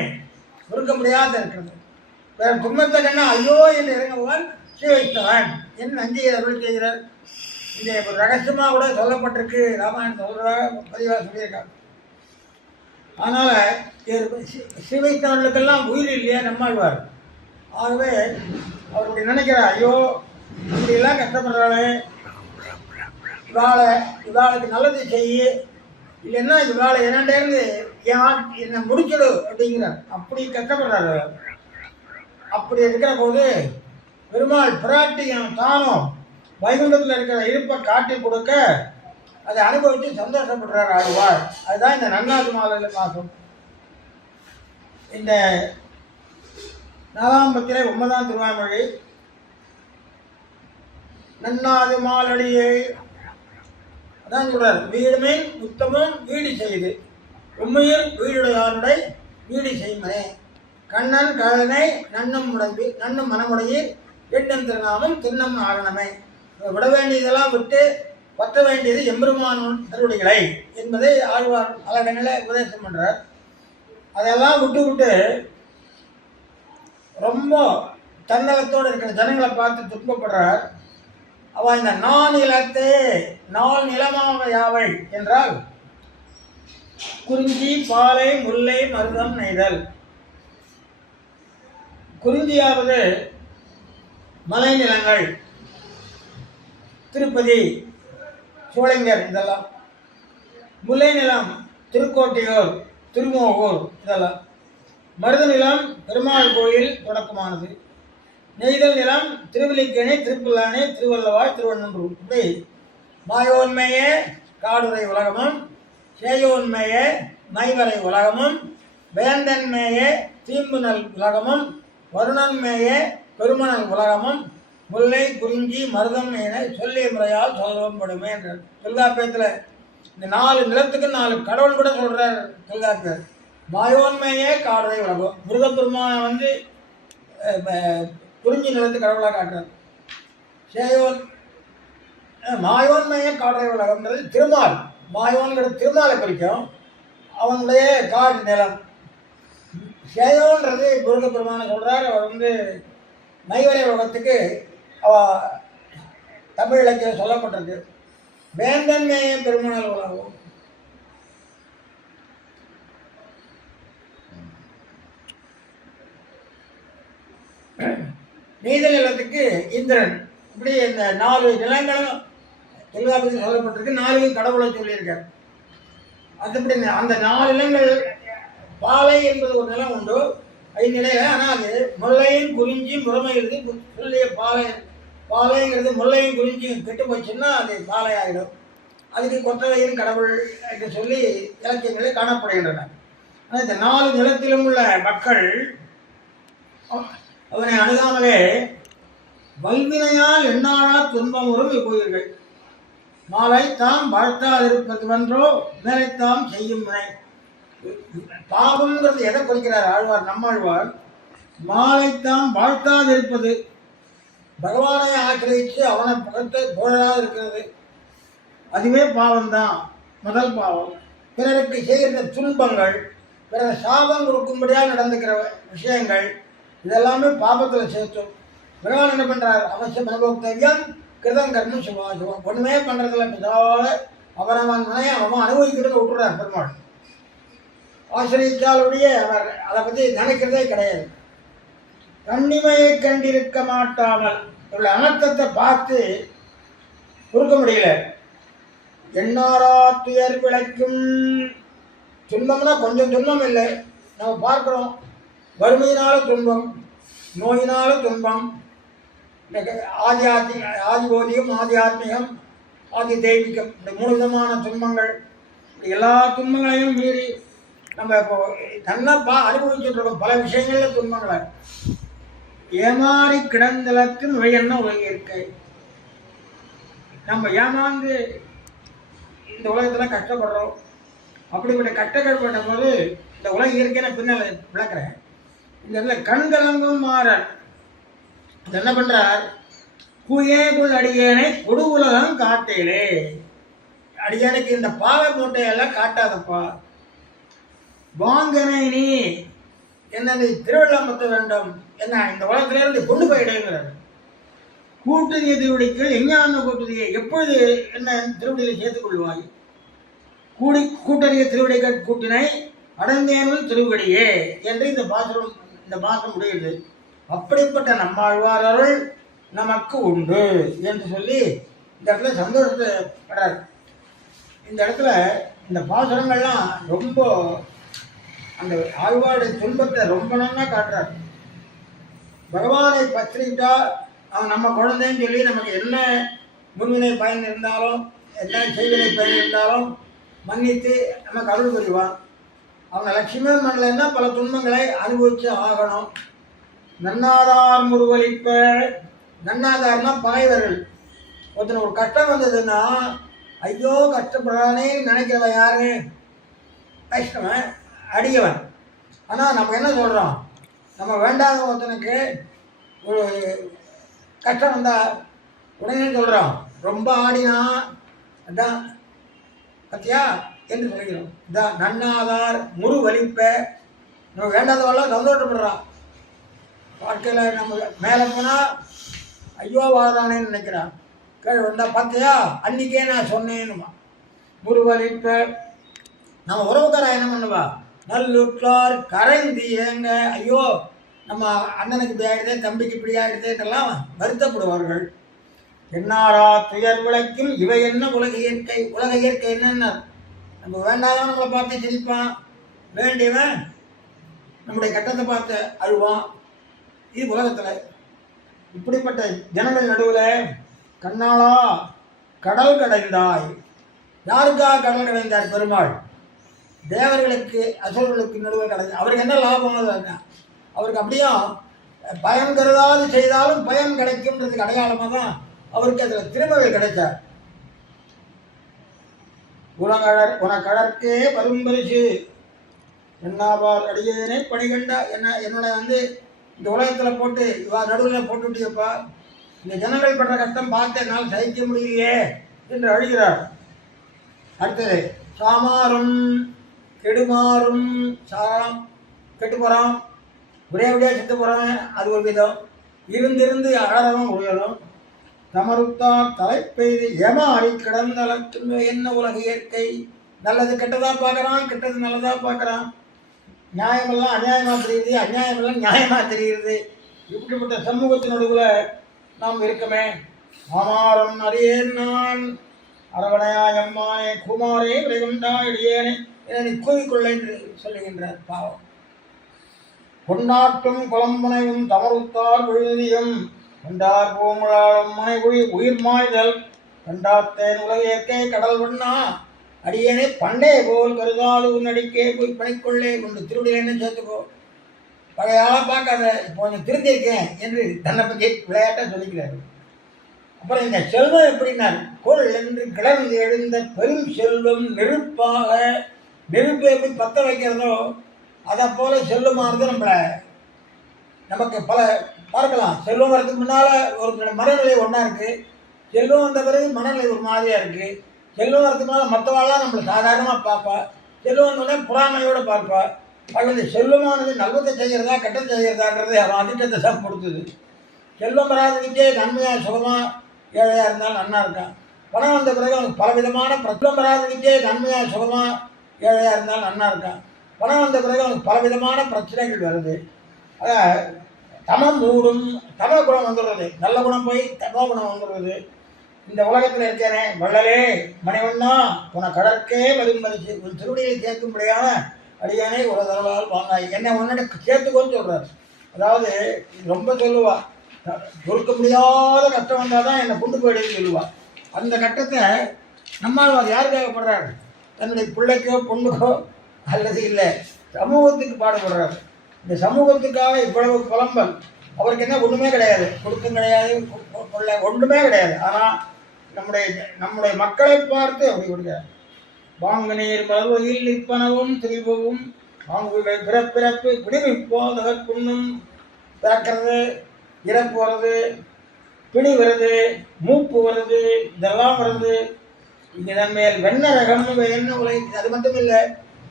பொறுக்க முடியாத இருக்கிறது. பிறர் துன்பத்தை கண்ணா ஐயோ என்று இறங்குவன் சிவைஷ்டவன் என்று நஞ்சியை அருள் செய்கிறார். இந்த ஒரு ரகசியமாக கூட சொல்லப்பட்டிருக்கு, ராமாயணம் சொல்கிற பதிவாக சொல்லியிருக்காங்க. அதனால் சிவைத்தவர்களுக்கெல்லாம் உயிர் இல்லையா நம்மாழ்வார். ஆகவே அவர் நினைக்கிறார், ஐயோ இப்படியெல்லாம் கஷ்டப்படுறாளே, இவாளுக்கு நல்லது செய்ய, இல்லைன்னா இவாளை என்னண்டேருந்து என்னை முடிச்சிடு அப்படிங்கிறார். அப்படி கஷ்டப்படுறாரு. அப்படி இருக்கிற போது பெருமாள் பிராட்டியும் தானும் வைகுண்டத்தில் இருக்கிற இருப்பை காட்டி கொடுக்க அதை அனுபவித்து சந்தோஷப்படுறார் ஆழ்வார். அதுதான் இந்த நன்னாது மாலையில் மாதம். இந்த 4ஆம் பத்திலே 9ஆம் திருவாய்மொழி, நன்னாது மாலடியை அதான் சொல்றார். வீடுமே உத்தமும் வீடு செய்து உண்மையில் வீடுடையாருடை வீடு செய்மனே கண்ணன் கழனை நன்னும் முடம்பி நன்னும் மனமுடையில் எண்ணம் திருநாமம் திண்ணம் ஆரணமே. விட வேண்டியதெல்லாம் விட்டு பற்ற வேண்டியது எம்பெருமான் திருவடிகளை என்பதை ஆழ்வார் பல இடங்களில் உபதேசம் பண்ணுறார். அதெல்லாம் விட்டு ரொம்ப தன்னலத்தோடு இருக்கிற ஜனங்களை பார்த்து துன்பப்படுறார். அவள் இந்த நானிலத்தே நாள் நிலமாக யாவை என்றால் குறிஞ்சி பாலை முல்லை மருதம் நெய்தல். குறிஞ்சியாவது மலை நிலங்கள், திருப்பதி சோளிங்கர் இதெல்லாம். முல்லை நிலம் திருக்கோட்டையூர் திருமோகூர் இதெல்லாம். மருத நிலம் பெருமாள் கோயில் தொடக்கமானது. நெய்தல் நிலம் திருவல்லிக்கேணி திருப்புல்லானி திருவள்ளவாய் திருவண்ணூர். இப்படி மாயோன்மைய காடுரை உலகமும் சேயோன்மைய மைவரை உலகமும் வேந்தன்மேய தீம்புனல் உலகமும் வருணன்மேய பெருமணல் உலகமும் முல்லை குறிஞ்சி மருதம் என சொல்லிய முறையால் சொல்லப்படுமே என்றார். தொல்காப்பியத்தில் இந்த 4 நிலத்துக்கு 4 கடவுள் கூட சொல்கிறார் தொல்காப்பியர். மாயோன்மையே காடுரை உலகம். முருகப்பெருமானை வந்து குறிஞ்சி நிலத்து கடவுளாக காட்டுறார். சேயோன் மாயோன்மையே காடுரை உலகம்ன்றது திருமால். மாயோன்கிற திருமாலை குறிக்கும். அவனுடைய காடு நிலம். சேயோன்றது முருகப்பெருமானை சொல்கிறார். அவர் வந்து மைவரை உலகத்துக்கு தமிழ் இலக்கியம் சொல்லப்பட்டிருக்கு. வேந்தன்மைய பெருமணல் உலகம். நெய்தல் நிலத்துக்கு இந்திரன். இப்படி இந்த 4 நிலங்களும் தொல்காப்பியத்தில் சொல்லப்பட்டிருக்கு. 4 கடவுளை சொல்லியிருக்கார். அதுபடி அந்த 4 நிலங்கள் பாலை என்பது ஒரு நிலம் உண்டு 5 நிலையில். ஆனால் அது முல்லையும் குறிஞ்சியும் முறைமை எழுதி சொல்லிய பாலைங்கிறது முல்லையும் குறிஞ்சியும் கெட்டு போச்சுன்னா அது பாலை ஆகிடும். அதுக்கு கொத்தவையின் கடவுள் என்று சொல்லி இலக்கியங்களில் காணப்படுகின்றன. ஆனால் இந்த 4 நிலத்திலும் உள்ள மக்கள் அவனை அணுகாமலே வல்வினையால் எண்ணாரா துன்பம் வரும் இப்போயிர்கள் மாலை தாம் வாழ்த்தாதிருப்பதுவென்றோ மேலைத்தாம் செய்யும் வினை. பாவம்ங்கிறது எதை குறிக்கிறார் ஆழ்வார்? நம்மாழ்வார் மாலைத்தாம் வாழ்த்தாதிருப்பது, பகவானை ஆக்கிரமித்து அவனை புகழாது இருக்கிறது, அதுவே பாவம்தான். முதல் பாவம். பிறருக்கு செய்கிற துன்பங்கள், பிறகு சாபம் கொடுக்கும்படியாக நடந்துக்கிற விஷயங்கள், இதெல்லாமே பாபத்தில் சேர்த்தோம். பகவான் என்ன பண்ணுறார்? அவசியம் அனுபவத்தவியம் கிருதம் கர்மம் சிவாசிவம். ஒன்றுமே பண்ணுறதில்ல. பிதாவோட அவனவன் மனையை அவன் அனுபவிக்கிறத விட்டுறார் பெருமாள். ஆசிரியத்தாலுடைய அவர் அதை பற்றி நினைக்கிறதே கிடையாது. கண்ணிமையை கண்டிருக்க மாட்டாமல் உள்ள அனர்த்தத்தை பார்த்து பொறுக்க முடியல. எண்ணாரா துயர் விளைக்கும். துன்பம்னா கொஞ்சம் துன்பம் இல்லை. நம்ம பார்க்குறோம். வறுமையினாலும் துன்பம், நோயினாலும் துன்பம், ஆதிபௌதிகம், ஆத்தியாத்மிகம், ஆதி தெய்வீகம், இந்த 3 விதமான துன்பங்கள். எல்லா துன்பங்களையும் மீறி நம்ம இப்போ தன்னை அனுபவிச்சுட்டு இருக்கோம். பல விஷயங்களில் துன்பங்களை ஏமாறி கிடந்தளத்து நுழையண்ண உலகி இருக்கை. நம்ம ஏமாந்து இந்த உலகத்தில் கஷ்டப்படுறோம். அப்படிப்பட்ட கஷ்டப்பட்ட போது இந்த உலக இயற்கையை பின்னால் விளக்குறேன். இந்த இடத்துல கண்கலங்கும் மாறன் என்ன பண்றார்? குயேகுள் அடியேனை கொடு உலகம் காட்டேலே. அடியேனுக்கு இந்த பாவ மூட்டையெல்லாம் காட்டாதப்பா. வாங்கனை நீ என்ன திருவிழாமத்த வேண்டும், என்ன இந்த உலகத்திலிருந்து கொண்டு போயிடுங்கிறார். கூட்டணிய திருவடிக்குள் எஞ்ஞான கூட்டணியை எப்பொழுது என்ன திருவடியில் சேர்த்துக் கொள்வாய்? கூட்டணிய திருவடிகள் கூட்டினை அடந்தேனுள் திருவடியே என்று இந்த பாசம் முடியுது. அப்படிப்பட்ட நம்மாழ்வார் அருள் நமக்கு உண்டு என்று சொல்லி இந்த இடத்துல சந்தோஷத்தை படுறார். இந்த இடத்துல இந்த பாசுரங்கள்லாம் ரொம்ப அந்த ஆழ்வாருடைய துன்பத்தை ரொம்ப நல்லா காட்டுறார். பகவானை பற்றிட்டா அவன் நம்ம குழந்தைன்னு சொல்லி நமக்கு என்ன முன்வினை பயன் இருந்தாலும் என்ன செய்வினை பயன் இருந்தாலும் மன்னித்து நமக்கு அருள் புரிவான். அவனை லட்சுமி பண்ணலைன்னா பல துன்பங்களை அனுபவித்து ஆகணும். நன்னாதார் முருகலிப்ப, நன்னாதார்னா பகைவர்கள். ஒருத்தர் ஒரு கஷ்டம் வந்ததுன்னா ஐயோ கஷ்டப்படுறானே நினைக்கிறவன் யாரு? கஷ்டவன், அடியவன். ஆனால் நம்ம என்ன சொல்கிறோம்? நம்ம வேண்டாத ஒருத்தனுக்கு ஒரு கஷ்டம் வந்தால் உடனே சொல்கிறோம் ரொம்ப ஆடினா அதான் பத்தியா என்று சொல்கிறோம். இதான் நன்னாதார் முரு வலிப்ப. நம்ம வேண்டாதவெல்லாம் சந்தோஷப்படுறான். வாழ்க்கையில் நம்ம மேலே போனால் ஐயோ வாழ்றானேன்னு நினைக்கிறான். கீழே வந்தால் பார்த்தியா அன்றைக்கே நான் சொன்னேன்னுமா. முருவலிப்ப நம்ம உறவுக்கார என்ன பண்ணுவா? நல்லுற்றார் கரைந்து ஏங்க ஐயோ நம்ம அண்ணனுக்கு இப்படி ஆகிடுதே, தம்பிக்கு இப்படி ஆகிடுதேட்டெல்லாம் வருத்தப்படுவார்கள். என்னாரா துயர் விளக்கும் இவை என்ன உலக இயற்கை? உலக இயற்கை என்னென்ன? நம்ம வேண்டாதான் நம்மளை பார்த்து சிரிப்பான், வேண்டியவன் நம்முடைய கட்டத்தை பார்த்து அழுவான். இது உலகத்தில். இப்படிப்பட்ட ஜனங்கள் நடுவில் கண்ணாளா கடல் கடைந்தாய். யாருக்காக கடல் கடைந்தார் பெருமாள்? தேவர்களுக்கு அசுரர்களுக்கு நடுவில் கிடையாது. அவருக்கு என்ன லாபம்? அவருக்கு அப்படியே பயன் கருதாது செய்தாலும் பயன் கிடைக்கும்ன்றதுக்கு அடையாளமாக தான் அவருக்கு அதில் திருமகள் கிடைச்சார். உனக்கடற்கே பரும்பரிசு என்னாவார் அடியேனே பணிகண்டா. என்னோட இந்த உலகத்தில் போட்டு இவா நடுவில் போட்டுட்டியப்பா, இந்த ஜனங்கள் படுற கஷ்டம் பார்த்து என்னால் சகிக்க முடியலையே என்று அழுகிறார். அடுத்தது சாமாரும் கெடுமாறும். சாரம் கெட்டு போகிறான், ஒரே வழியாக செத்து போகிறான், அது ஒரு விதம். இருந்திருந்து அழறவும் உயரும். தமருத்தார் தலைப்பெய்து ஏமாறி கிடந்தளத்து என்ன உலக இயற்கை? நல்லது கெட்டதாக பார்க்குறான், கெட்டது நல்லதாக பார்க்குறான். நியாயமெல்லாம் அநியாயமாக தெரியுது, அநியாயமெல்லாம் நியாயமாக தெரியுது. இப்படிப்பட்ட சமூகத்தின் நடுவில் நாம் இருக்கமே. ஆமாரம் அறியேன் நான் அரவணையாய் அம்மானே குமாரே விரைகுண்டா இடையேனே என கூவிக்கொள்ள என்று சொல்லுகின்றார். பாவம் கொண்டாட்டும் குளம்பனையும் தமருத்தார் விழுதியும் கொண்டார் பூமுழாளும் மனைகுழி உயிர் மாய்தல் கண்டாத்தேன் உலக இயற்கை கடல் வண்ணா அடியேனே பண்டே போல் கருதாலு நடிக்கே போய் பணிக்கொள்ளே கொண்டு திருவிடையின்னு சேர்த்துக்கோ. பழைய ஆளாக பார்க்காத, இப்போ கொஞ்சம் திருந்திருக்கேன் என்று தன்னை பற்றி விளையாட்டாக சொல்லிக்கிறாரு. அப்புறம் இந்த செல்வம் எப்படின்னார்? கொள் என்று கிளர்ந்து எழுந்த பெரும் செல்வம் நெருப்பாக. நெருப்பை எப்படி பற்ற வைக்கிறதோ அதை போல செல்வமானது நமக்கு பல பார்க்கலாம். செல்வம் வரதுக்கு முன்னால் ஒரு மனநிலை ஒன்றா இருக்குது, செல்வம் வந்த பிறகு மனநிலை ஒரு மாதிரியாக இருக்குது. செல்வம் வரதுக்கு முன்னால் மற்றவாள்லாம் நம்மளை சாதாரணமாக பார்ப்பா, செல்வம் வந்தோடனே புறாமையோடு பார்ப்பா. அது இந்த செல்வமானது நல்லதை செய்கிறதா கெட்டதை செய்கிறதான்றது அவன் அதிர்ஷ்டத்தை தான் கொடுத்தது. செல்வம் வராதுக்கிட்டே நன்மையாக சுகமாக ஏழையாக இருந்தாலும் நன்னா இருக்கான். பணம் வந்த பிறகு அவனுக்கு பலவிதமான பிரச்சனம் வராதுக்கிட்டே நன்மையாக சுகமாக ஏழையாக இருந்தாலும் நன்னா இருக்கான். பணம் வந்த பிறகு அவனுக்கு பலவிதமான பிரச்சனைகள் வருது. அதான் தமம் மூடும், தம குணம் வந்துடுறது, நல்ல குணம் போய் தமோ குணம் வந்துடுறது. இந்த உலகத்தில் இருக்கேனே வள்ளலே மணிவண்ணா உன கடற்கே வரும்பரிசு உன் திருவடியை சேர்க்கும்படியான அடியானே ஒரு தரவால் வாங்காய் என்னை உன்னோட சேர்த்துக்கோன்னு சொல்கிறார். அதாவது ரொம்ப சொல்லுவா, பொறுக்க முடியாத கஷ்டம் வந்தால் தான் என்னை கொண்டு போயிடுன்னு சொல்லுவாள். அந்த கட்டத்தை நம்மால் யாருக்காக படுறாரு? தன்னுடைய பிள்ளைக்கோ பொண்ணுக்கோ அல்லது இல்லை சமூகத்துக்கு பாடுபடுறாரு. இந்த சமூகத்துக்காக இவ்வளவு புலம்பல். அவருக்கு என்ன ஒன்றுமே கிடையாது, கொடுக்கும் கிடையாது, ஒன்றுமே கிடையாது. ஆனால் நம்முடைய மக்களை பார்த்து அப்படி கொடுக்கிறார். வாங்க நீர் மறுவகையில் நிற்பனவும் திரிபவும் வாங்குகள் பிறப்பிறப்பு பிடிவிப்போதற்குன்னும் பிறக்கிறது, இறப்பு வருது, பிடி வருது, மூப்பு வருது, இதெல்லாம் வருது. இதன் மேல் வெண்ணரகம் என்ன உலை. அது மட்டும் இல்லை,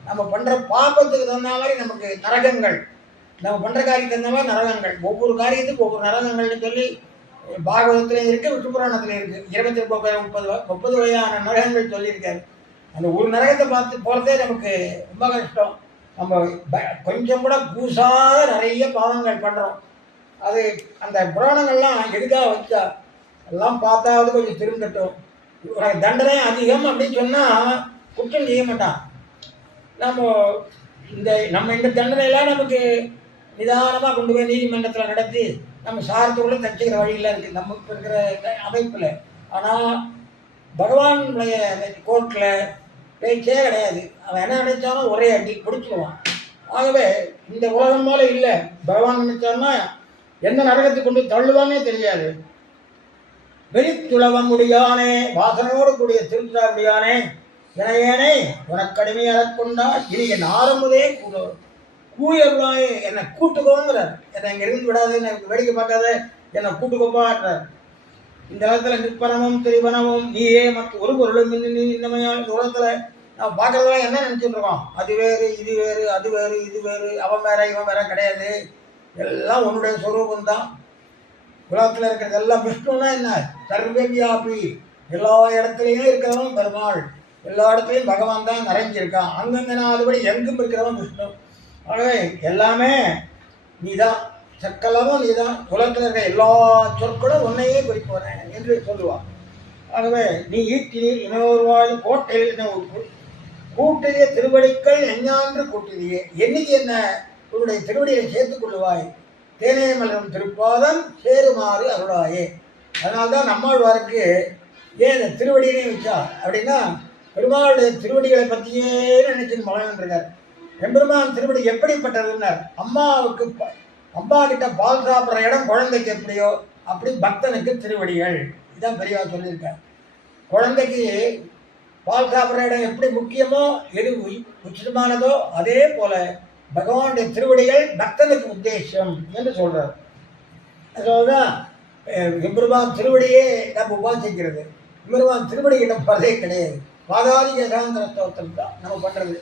நம்ம பண்ணுற பாப்பத்துக்கு தகுந்த மாதிரி நமக்கு நரகங்கள், நம்ம பண்ணுற காரியத்துக்கு தகுந்த மாதிரி நரகங்கள், ஒவ்வொரு காரியத்துக்கு ஒவ்வொரு நரகங்கள்னு சொல்லி பாகவதத்திலையும் இருக்குது, விஷ்ணு புராணத்திலையும் இருக்குது. 30 வகையான நரகங்கள் சொல்லியிருக்காரு. அந்த ஒரு நரகத்தை பார்த்து போகிறதே நமக்கு ரொம்ப கஷ்டம். நம்ம கொஞ்சம் கூட கூசாத நிறைய பாவங்கள் பண்ணுறோம். அது அந்த புராணங்கள்லாம் எதுக்காக வச்சா எல்லாம் பார்த்தாவது கொஞ்சம் திருந்தட்டும், உனக்கு தண்டனை அதிகம் அப்படின்னு சொன்னால் குற்றம் செய்ய மாட்டான். நம்ம இந்த தண்டனையெல்லாம் நமக்கு நிதானமாக கொண்டு போய் நீதிமன்றத்தில் நடத்தி நம்ம சாரத்துக்குள்ள தச்சுக்கிற வழியில் இருக்குது நமக்கு இருக்கிற அமைப்பில். ஆனால் பகவானுடைய கோர்ட்டில் பேச்சே கிடையாது. அவன் என்ன நினைச்சாலும் ஒரே அடி பிடிச்சிடுவான். ஆகவே இந்த உலகம் போல இல்லை. பகவான் நினைச்சான்னா எந்த நரகத்தை கொண்டு தள்ளுவானே தெரியாது. வெறித்துளவ முடியானே, வாசனையோடு கூடிய திருச்சாடியானே, இணையேனே உனக்கடிமையாக கொண்டா இனி என் ஆரம்பதே கூயருளாயே, என்னை கூட்டுக்கோங்கிறார். என்னை இங்கே இருந்து விடாது, எனக்கு வேடிக்கை பார்க்காத, என்னை கூட்டுக்கோப்பாடுறார். இந்த இடத்துல நிற்பனமும் திரிபனமும் நீயே மற்ற ஒரு பொருளும் நீ இன்னமையால் இந்த உலகத்தில் நான் பார்க்குறதெல்லாம் என்ன நினச்சிட்டு இருக்கோம்? அது வேறு இது வேறு, அது வேறு இது வேறு, அவன் வேற இவன் வேற கிடையாது. எல்லாம் உன்னுடைய ஸ்வரூபந்தான். உலகத்தில் இருக்கிறது எல்லாம் விஷ்ணுன்னா என்ன? சர்வவியாபி, எல்லா இடத்துலையும் இருக்கிறவன் பெருமாள், எல்லா இடத்துலையும் பகவான் தான் நிறைஞ்சிருக்கான். அங்கங்கே அதுபடி எங்கும் இருக்கிறவன் விஷ்ணு. ஆகவே எல்லாமே நீதான், சக்கலமும் நீதான். உலகத்தில் இருக்கிற எல்லா சொற்களும் உன்னையே குறிப்பவனே என்று சொல்லுவான். ஆகவே நீ ஈட்டினி இன்னொருவாய் கோட்டையில் என்ன கூட்டிய திருவடிக்கள் எஞ்ஞான்று கூட்டியே, என்னைக்கு என்ன உன்னுடைய திருவடியை சேர்த்துக் கொள்ளுவாய். தேனே மலரும் திருப்பாதம் சேருமாறு அருளாயே. அதனால்தான் நம்மாழ்வாருக்கு ஏன் இந்த திருவடியினே வச்சா அப்படின்னா, பெருமாளுடைய திருவடிகளை பற்றியே நினைச்சு மகன் இருக்கார். எம்பெருமான் திருவடி எப்படிப்பட்டதுன்னார், அம்மா கிட்ட பால் சாப்பிட்ற இடம் குழந்தைக்கு எப்படியோ அப்படி பக்தனுக்கு திருவடிகள். இதுதான் பெரியவா சொல்லியிருக்கார். குழந்தைக்கு பால் சாப்பிட்ற இடம் எப்படி முக்கியமோ, எது உச்சிதமானதோ, அதே போல பகவானுடைய திருவடிகள் பக்தனுக்கு உத்தேசம் என்று சொல்றார். அதனால்தான் எம்பெருமான் திருவடியே நம்ம உபாசிக்கிறது. எம்பெருமான் திருவடி இடம் போறதே கிடையாது. பாதாதி கேசாந்திர ஸ்தோத்திரம் தான் நம்ம பண்றது.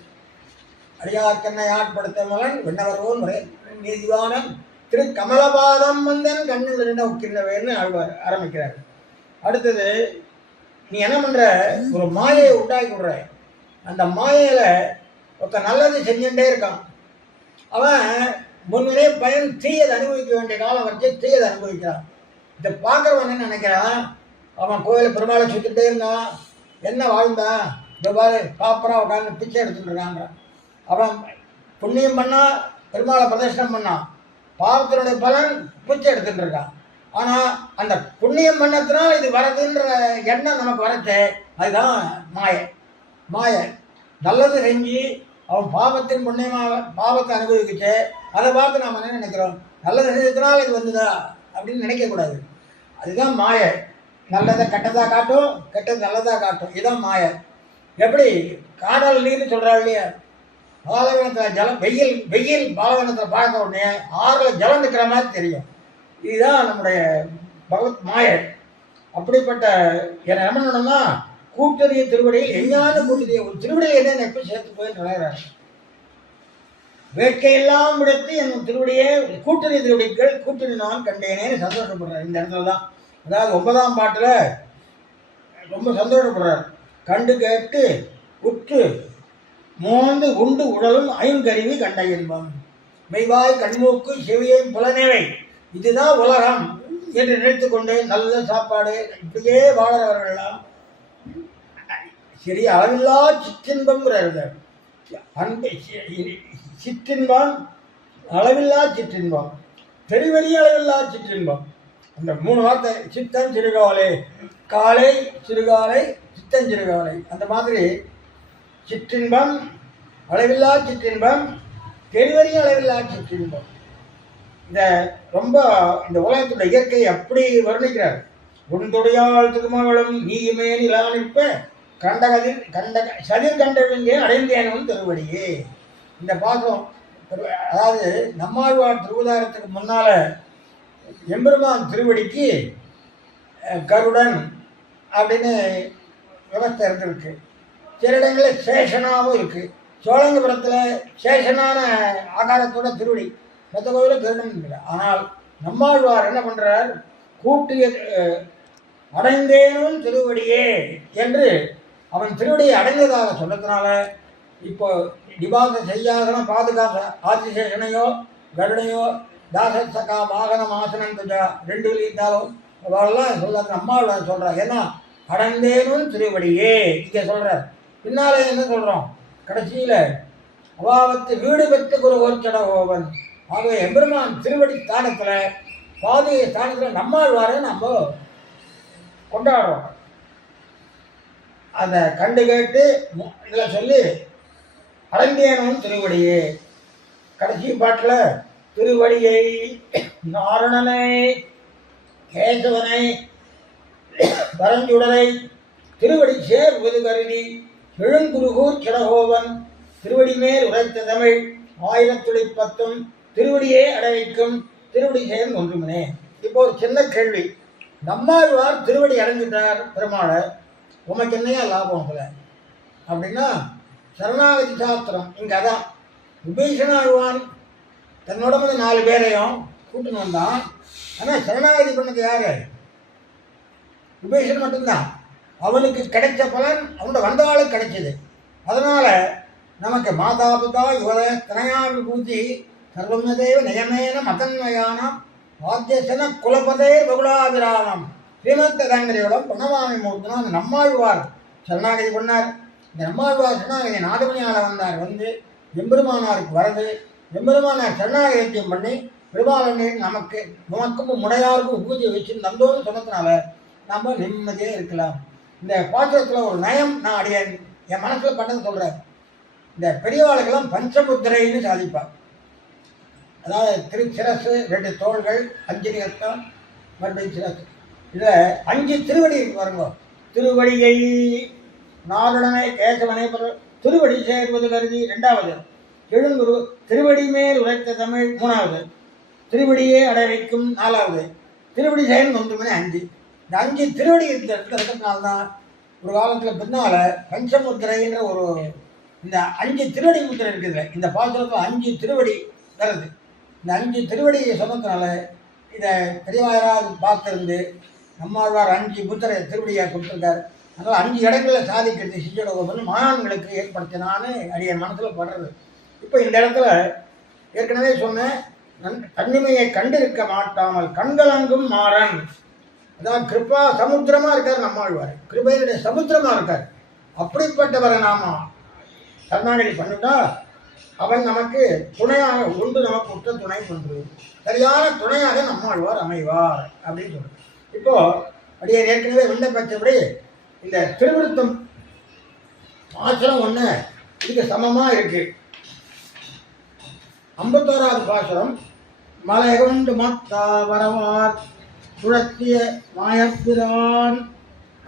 அடியார்க்கண்ணை ஆட்படுத்த மகன் விண்ணவர்வோன் முறை நீதிவானன் திரு கமலபாதம் வந்தன் கண்ணில் என்ன உக்கின்றவேன்னு ஆழ்வார் ஆரம்பிக்கிறார். அடுத்தது, நீ என்ன பண்ற, ஒரு மாயையை உண்டாக்கி விடுற. அந்த மாயையில ஒருத்த நல்லது செஞ்சுட்டே இருக்கான். அவன் முன்னே பயன் தீயதை அனுபவிக்க வேண்டிய காலம் வச்சு தீயதை அனுபவிக்கிறான். இதை பார்க்குறவன் என்ன நினைக்கிறான், அவன் கோயிலை பெருமாளை சுற்றிட்டே இருந்தான், என்ன வாழ்ந்தான், இந்த மாதிரி காப்பரா உட்காந்து பிச்சை எடுத்துட்டு இருக்காங்க. அவன் புண்ணியம் பண்ணால் பெருமாளை பிரதர்ஷனம் பண்ணான், பாவத்தினுடைய பலன் பிச்சை எடுத்துட்டு இருக்கான். ஆனால் அந்த புண்ணியம் பண்ணத்தினால் இது வரதுன்ற எண்ணம் நமக்கு வரச்சே, அதுதான் மாயை. நல்லது செஞ்சு அவன் பாவத்தின் புண்ணியமாக பாவத்தை அனுபவிக்கிச்சு, அதை பார்த்து நாம் என்ன நினைக்கிறோம், நல்லது செஞ்சதுனால இது வந்துதா அப்படின்னு நினைக்கக்கூடாது. அதுதான் மாயை. நல்லதை கெட்டதாக காட்டும், கெட்டது நல்லதாக காட்டும். இதுதான் மாயை. எப்படி காணல் நீர்னு சொல்கிறாள் இல்லையா, பாலவனத்தில் ஜலம், வெயில் பாலவனத்தில் பார்க்க உடனே ஆறில் ஜலம் நிற்கிற மாதிரி தெரியும். இதுதான் நம்முடைய பகவத் மாயை. அப்படிப்பட்ட என்ன பண்ணணும்னா, கூட்டறிய திருவடியில் எஞ்ஞான கூட்டறிய ஒரு திருவடியில் என்ன எப்படி சேர்த்து போய் நுழைகிறார். வேட்கையெல்லாம் விடுத்து என் திருவடியே கூட்டறிய திருவடிகள் கூட்டணி நான் கண்டேனேன்னு சந்தோஷப்படுறார். இந்த இடத்துல தான், அதாவது 9ஆம் பாட்டில் ரொம்ப சந்தோஷப்படுறார். கண்டு கேட்டு உற்று மோந்து உண்டு உடலும் ஐங்கருவி கண்ட இன்பம், மெய்வாய் கண்மூக்கு செவியையும் புலனேவை, இதுதான் உலகம் என்று நினைத்து கொண்டு நல்ல சாப்பாடு இப்படியே வாழறவர்கள்லாம் சரி அளவில்லா சிற்றின்பம்ங்கிறார். அன்பு சிற்றின்பம், அளவில்லா சிற்றின்பம், பெரிய அளவில்லா சிற்றின்பம். அந்த 3 வார்த்தை, சித்தன் சிறுகாலை, காலை சிறுகாலை, சித்தன் சிறுகாலை. அந்த மாதிரி சிற்றின்பம், அளவில்லா சிற்றின்பம், பெரிய அளவில்லா சிற்றின்பம். இந்த ரொம்ப இந்த உலகத்துடைய இயற்கையை அப்படி வர்ணிக்கிறார். உன்துடையாள் திருமகளும் நீயுமே நிலானிப்ப சதிர் கண்டவிங்கே அடைந்தேனும் திருவடியே. இந்த பாசம், அதாவது நம்மாழ்வார் திருவதாரத்துக்கு முன்னால எம்பெருமான் திருவடிக்கு கருடன் அப்படின்னு விவஸ்தை இருந்திருக்கு. சில இடங்களில் சேஷனாகவும் இருக்குது. சோழங்கபுரத்தில் சேஷனான ஆகாரத்தோட திருவடி, மற்ற கோவிலில் கருடன் இல்லை. ஆனால் நம்மாழ்வார் என்ன பண்ணுறார், கூட்டிய அடைந்தேனும் திருவடியே என்று அவன் திருவடியை அடைந்ததாக சொன்னதுனால இப்போ நிபாத செய்யாதன பாதுகாப்பு ஆதிசேஷனையோ கருணையோ தாசக்கா வாகனம் ஆசனம் ரெண்டு வெளியிட்டாலும் அவெல்லாம் சொல்ல அம்மாவோட சொல்கிறார். ஏன்னா அடைந்தேனும் திருவடியே இங்கே சொல்கிறார். பின்னாலே என்ன சொல்கிறோம்? கடைசியில் அவாவத்து வீடு பெற்று குரு கோச்சடகோவன். ஆகவே எம்பெருமான் திருவடி ஸ்தானத்தில் பாதுகை ஸ்தானத்தில் நம்மாழ்வாரை நம்ம கொண்டாடுறோம். அதை கண்டு கேட்டு இதில் சொல்லி அடைந்தேனும் திருவடியே. கடைசி பாட்டில் திருவடியை நாரணனை கேசவனை பரஞ்சுடரை திருவடி சேர்வது கருதி எழுங்குருகூர் கிடகோவன் திருவடி மேல் உரைத்த தமிழ் 1010 திருவடியே அடைவிக்கும் திருவடி செயல் ஒன்றுமனே. இப்போ ஒரு சின்ன கேள்வி. நம்மாழ்வார் திருவடி அடைஞ்சிட்டார் பெருமாளை, உமக்கு என்னையா லாபம் இல்லை அப்படின்னா சரணாகதி சாஸ்திரம் இங்கே அதான். விபீஷணாழ்வான் தன்னோட 4 பேரையும் கூட்டின்னு வந்தான். ஆனால் சரணாகதி பண்ணது யார்? விபீஷன் மட்டும்தான். அவனுக்கு கிடைச்ச பலன் அவனோட வந்தவாளுக்கு கிடைச்சது. அதனால் நமக்கு மாதா பிதா யுவத தனயா விபூதி சர்வமதேவ நியமேன மதன்மயான ஆத்தியசன குலபதே பகுலாபிராமம் ஸ்ரீமத்ததங்கரையோட பிரணவாமி மூர்த்தினா அந்த நம்மாழ்வார் சரணாகதி பண்ணார். இந்த நம்மாழ்வார் சரணாகதி நாதமணியால் வந்தார். வந்து எம்பெருமானாருக்கு வரது, எம்பெருமானார் சரணாகத்தியம் பண்ணி பெருமாளனை நமக்கும் முடையாருக்கும் உபூதியை வச்சு நந்தோன்னு சொன்னதுனால நம்ம நிம்மதியாக இருக்கலாம். இந்த பாத்திரத்தில் ஒரு நயம் நான் அடியேன் என் மனசில் பண்ணது சொல்கிறேன். இந்த பெரியவாளுக்கெல்லாம் பஞ்சமுத்திரைன்னு சாதிப்பார். அதாவது திருச்சிரசு 2 தோள்கள் 5 நிகழ்த்தம் மறுபடியும் சிரசு. இதில் 5 திருவடி வருங்க. திருவடியை நாரணனை கேசவனை திருவடி சேர்வது கருதி 2வது, எழுங்குரு திருவடி மேல் உரைத்த தமிழ் 3வது, திருவடியே அடைவைக்கும் 4வது, திருவடி செயல் ஒன்றுமே 5. இந்த 5 திருவடி இருக்கிறதுனால்தான் ஒரு காலத்தில் பின்னால் பஞ்சமுத்திரைன்ற ஒரு இந்த 5 திருவடி முத்திரை இருக்குது. இந்த பாத்திரத்தில் 5 திருவடி வருது. இந்த 5 திருவடியை சொன்னதுனால இதை பெரியவாராக பார்த்துருந்து நம்மாழ்வார் 5 முத்திரை திருவடியாக கொடுத்துருக்கார். அதனால் 5 இடங்களில் சாதிக்கிறது சிஜோடகோபன் மகான்களுக்கு ஏற்படுத்தினான்னு அடிய மனசில் படுறது. இப்போ இந்த இடத்துல ஏற்கனவே சொன்னேன், தன்னிமையை கண்டிருக்க மாட்டாமல் கண்கலங்கும் மாறன். அதாவது கிருப்பா சமுத்திரமாக இருக்கார் நம்மாழ்வார், கிருபையினுடைய சமுத்திரமாக இருக்கார். அப்படிப்பட்டவரை நாம சரணாகதி பண்ணிட்டா அவன் நமக்கு துணையாக உண்டு, நமக்கு உற்ற துணை கொண்டு சரியான துணையாக நம்மாழ்வார் அமைவார் அப்படின்னு சொல்லுது. இப்போ அப்படியே ஏற்கனவே விண்ணப்பச்சபடி இந்த திருவிருத்தம் பாசுரம் 1 இதுக்கு சமமாக இருக்கு. 51வது பாசுரம் மலை கொண்டு மத்தா வரவார் சுழத்திய மாயப்பிரான்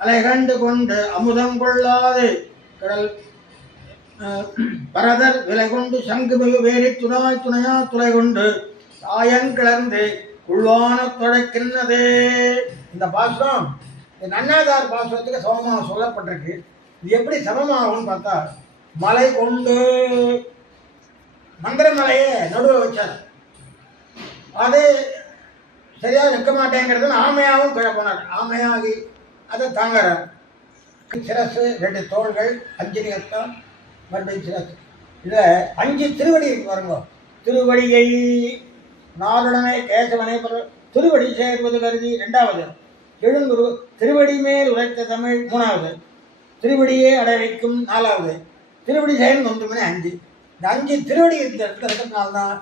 அலை கண்டு கொண்டு அமுதம் கொள்ளாது கடல் பரதர் விலை கொண்டு சங்கு மிகு வேறி துணாய் துணையா துளை கொண்டு தாயன் கிளர்ந்து உள்வான தொலைக்கின்றதே. இந்த பாசுரம் நன்னாதார் பாசுரத்துக்கு சமமாக சொல்லப்பட்டிருக்கு. இது எப்படி சமமாகும்னு பார்த்தா, மலை கொண்டு மந்திரமலையை நடுவில் வச்சார். அது சரியாக நிற்க மாட்டேங்கிறது ஆமையாகவும் கீழே போனார். ஆமையாகி அதை தாங்குறார். சிரசு 2 தோள்கள் 5 நிகழ்த்தம் மறுபடியும் சிரசு. இதில் 5 திருவடி வருங்க. திருவடியை நாரணனை கேசவனை திருவடி சேர்வது கருதி 2வது, எழுங்குரு திருவடி மேல் உரைத்த தமிழ் 3வது, திருவடியே அடைவைக்கும் 4வது, திருவடி செயல் ஒன்றுமே 5. இந்த 5 திருவடி இருக்கிறதுனால்தான்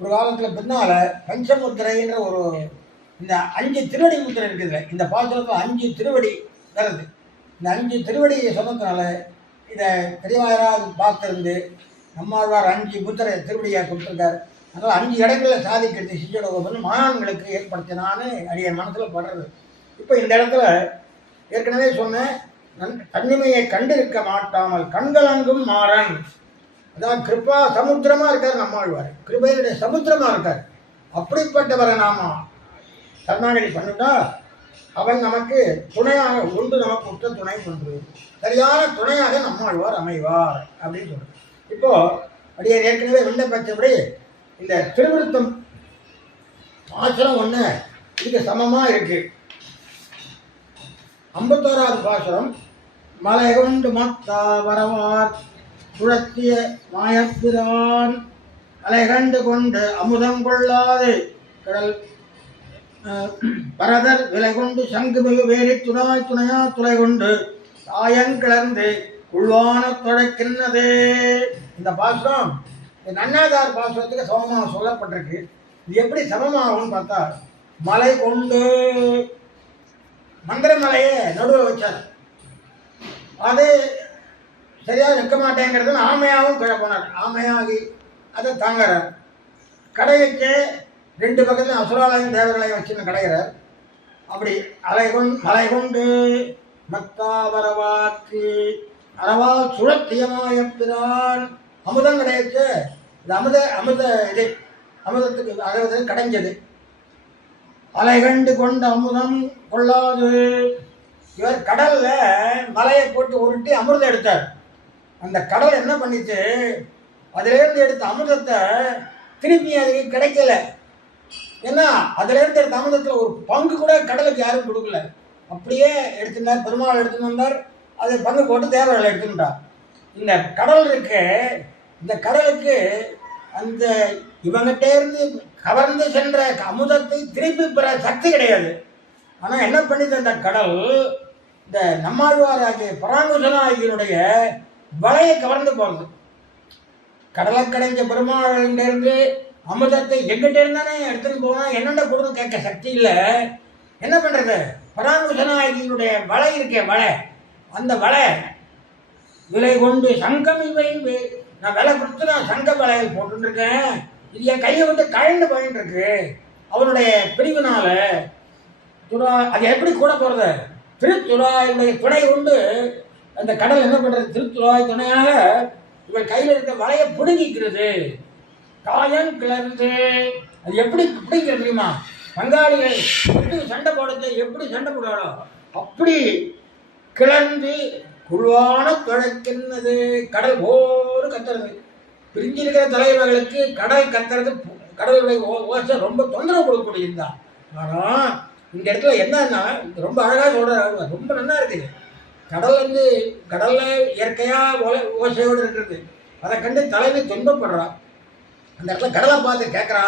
ஒரு காலத்தில் பின்னால் பஞ்சமுத்திரைன்ற ஒரு இந்த 5 திருவடி முத்திரை இருக்குது. இந்த பாசுரத்தில் 5 திருவடி வருது. இந்த 5 திருவடியை சொன்னதுனால இதை பெரியவாராக பார்த்துருந்து நம்மாழ்வார் 5 முத்திரை திருவடியாக கொடுத்துருக்கார். அதனால் 5 இடங்களில் சாதிக்கிறது சிஜோடகோபன் மகான்களுக்கு ஏற்படுத்தினான்னு அடிய மனசில் படுறது. இப்போ இந்த இடத்துல ஏற்கனவே சொன்னேன், தன்னிமையை கண்டிருக்க மாட்டாமல் கண்கலங்கும் மாறன். அதாவது கிருப்பா சமுத்திரமாக இருக்கார் நம்மாழ்வார், கிருபையினுடைய சமுத்திரமாக இருக்கார். அப்படிப்பட்டவரை நாம சரணாகதி பண்ணிட்டா அவன் நமக்கு துணையாக உண்டு, நமக்கு உற்ற துணை கொண்டு சரியான துணையாக நம்மாழ்வார் அமைவார் அப்படின்னு சொல்லுது. இப்போ அப்படியே ஏற்கனவே விண்ணப்பச்சபடி இந்த திருவிருத்தம் பாசுரம் 1 இதுக்கு சமமாக இருக்கு. 51வது பாசுரம். மலை கொண்டு மத்தா வரவார் சுழத்திய மாயப்பிரான் அலை கண்டு கொண்டு அமுதம் கொள்ளாது கடல் பரதர் விலை கொண்டு சங்கு மிகு வேறி துணாய் துணையா துளை கொண்டு தாயங்கிளர்ந்து உள்வான தொழைக்கின்றதே. இந்த பாசுரம் இந்த நன்னாதார் பாசுரத்துக்கு சமமாக சொல்லப்பட்டிருக்கு. இது எப்படி சமமாகும்னு பார்த்தா, மலை கொண்டு மந்திரமலையை நடுவில் வச்சார். அது சரியாக நிற்க மாட்டேங்கிறது ஆமையாகவும் கீழே போனார். ஆமையாகி அதை தாங்கிறார். கடைக்கு 2 பக்கத்துலையும் அசுராலயம் தேவர்களையும் வச்சுன்னு கடைகிறார். அப்படி மலை கொண்டு மத்தாவரவாக்கு அரவா சுழத்தியமாயப்பிரான் அமுதம் கிடையாது. இது அமுதத்துக்கு அதாவது கடைஞ்சது. அலை கண்டு கொண்ட அமுதம் கொள்ளாது. இவர் கடல்ல மலையை போட்டு உருட்டி அமிர்தம் எடுத்தார். அந்த கடல் என்ன பண்ணிச்சு, அதிலேருந்து எடுத்த அமிர்தத்தை திருப்பி அதுக்கு கிடைக்கல. ஏன்னா அதிலேருந்து எடுத்த அமிர்தத்தில் ஒரு பங்கு கூட கடலுக்கு யாரும் கொடுக்கல. அப்படியே எடுத்துட்டார். பெருமாள் எடுத்துன்னு வந்தார். அதை பங்கு போட்டு தேவர்களை எடுத்துட்டார். இந்த கடல் இருக்கு, இந்த கடலுக்கு அந்த இவங்கிட்டேருந்து கவர்ந்து சென்ற அமுதத்தை திருப்பி பெற சக்தி கிடையாது. ஆனால் என்ன பண்ணிது அந்த கடல், இந்த நம்மாழ்வார் ஆகிய பராங்குசனாகியனுடைய வலையை கவர்ந்து போகிறது. கடலை கடைஞ்ச பெருமாள்கிட்டேருந்து அமுதத்தை எங்கிட்ட இருந்தானே எடுத்துன்னு போனால் என்னென்ன கொடுத்து கேட்க சக்தி இல்லை. என்ன பண்ணுறது, பராங்குசனாகியனுடைய வலை இருக்கே வலை, அந்த வலை விலை கொண்டு சங்கம் இவை நான் விலை கொடுத்து நான் சங்க வலையை போட்டுருக்கேன். இது என் கையை விட்டு கழண்டு போயின்னு இருக்கு. அவனுடைய பிரிவினால அது எப்படி கூட போகிறது, திருத்துழாயுடைய துணை கொண்டு அந்த கடல் என்ன பண்ணுறது, திருத்துழாய் துணையாக இவள் கையில் இருக்க வலையை பிடுங்கிக்கிறது. காயம் கிளர்ந்து அது எப்படி பிடிக்கிற தெரியுமா, பங்காளிகள் எப்படி சண்டை போடுறது, எப்படி சண்டை போடாடோ அப்படி கிளர்ந்து குழுவான துழைக்கின்றது. கடல் ஓடு கத்துறது. பிரிஞ்சிருக்கிற தலைவர்களுக்கு கடல் கத்துறது, கடலுடைய ஓசை ரொம்ப தொந்தரவு கொடுக்கக்கூடியதுதான். ஆனால் இந்த இடத்துல என்னன்னா ரொம்ப அழகாக சொல்கிறாங்க, ரொம்ப நல்லா இருக்குது. கடலில் இயற்கையாக ஓசையோடு இருக்கிறது. அதை கண்டு தலைவி துன்பப்படுறான். அந்த இடத்துல கடலை பார்த்து கேட்குறா,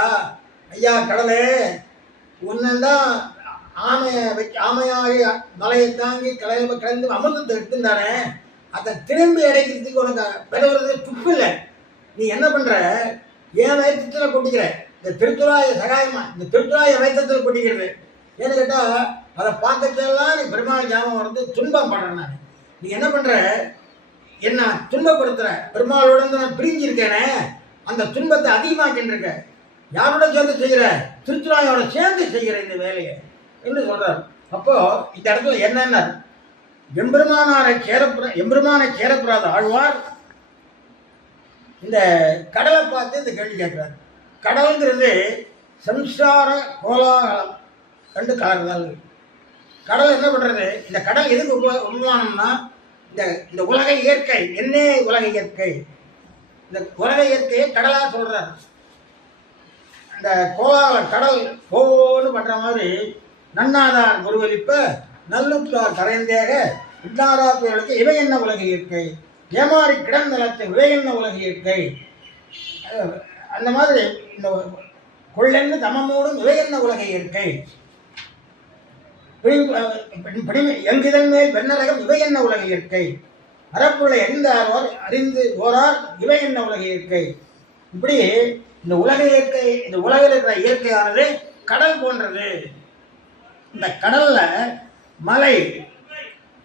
ஐயா கடலே, உன்னதான் ஆமையாகி மலையை தாங்கி கிளந்து அமிர்தத்தை எடுத்துட்டானே, அதை திரும்பி அடைக்கிறதுக்கு உனக்கு பெறுவது துப்பு இல்லை. நீ என்ன பண்ணுற, ஏன் வயத்தத்தில் கொட்டிக்கிற, இந்த திருத்துழாய சகாயமா இந்த திருத்துழாய வயத்தத்தில் கொட்டிக்கிறது. ஏன்னு கேட்டால் அதை பார்க்கறதெல்லாம் நீ பெருமாள் ஞாபகம் வந்து துன்பம் பண்ணுறேன். நான் நீ என்ன பண்ணுற, என்ன துன்பப்படுத்துகிற, பெருமாளோட நான் பிரிஞ்சிருக்கேனே, அந்த துன்பத்தை அதிகமாக்கின்றிருக்க. யாரோட சேர்ந்து செய்கிற, திருத்துழாயோட சேர்ந்து செய்கிற இந்த வேலையை என்று சொல்கிறார். அப்போது இந்த இடத்துல என்னென்ன எம்பெருமானை சேரப்படாத ஆழ்வார் இந்த கடலை பார்த்து இந்த கேள்வி கேட்குறார். கடல்ங்கிறது சம்சார கோலாகலம் கண்டு கலர்தல். கடல் என்ன பண்ணுறது, இந்த கடல் எதுக்கு உருவானம்னா இந்த உலக இயற்கை, என்னே உலக இயற்கை, இந்த உலக இயற்கையை கடலாக சொல்கிறார். அந்த கோலாகல கடல் போன்னு பண்ணுற மாதிரி நன்னாதார் குருவலிப்ப நல்லுற்றார் கரைந்தேக இன்னாராத்துகளுக்கு இவை என்ன உலக இயற்கை, ஏமாறி கிடந்தளத்தை இவை என்ன உலக இயற்கை, அந்த மாதிரி இந்த கொள்ளென்னு தமமோடும் இவை என்ன உலக இயற்கை, எங்கிதன் மேல் வெண்ணரகம் இவை என்ன உலக இயற்கை, அறப்புள்ள அறிந்தாரோர் அறிந்து ஓரார் இவை என்ன உலக இயற்கை. இப்படி இந்த உலக இயற்கை, இந்த உலகில் இருக்கிற இயற்கையானது கடல் போன்றது. இந்த கடல்ல மலை,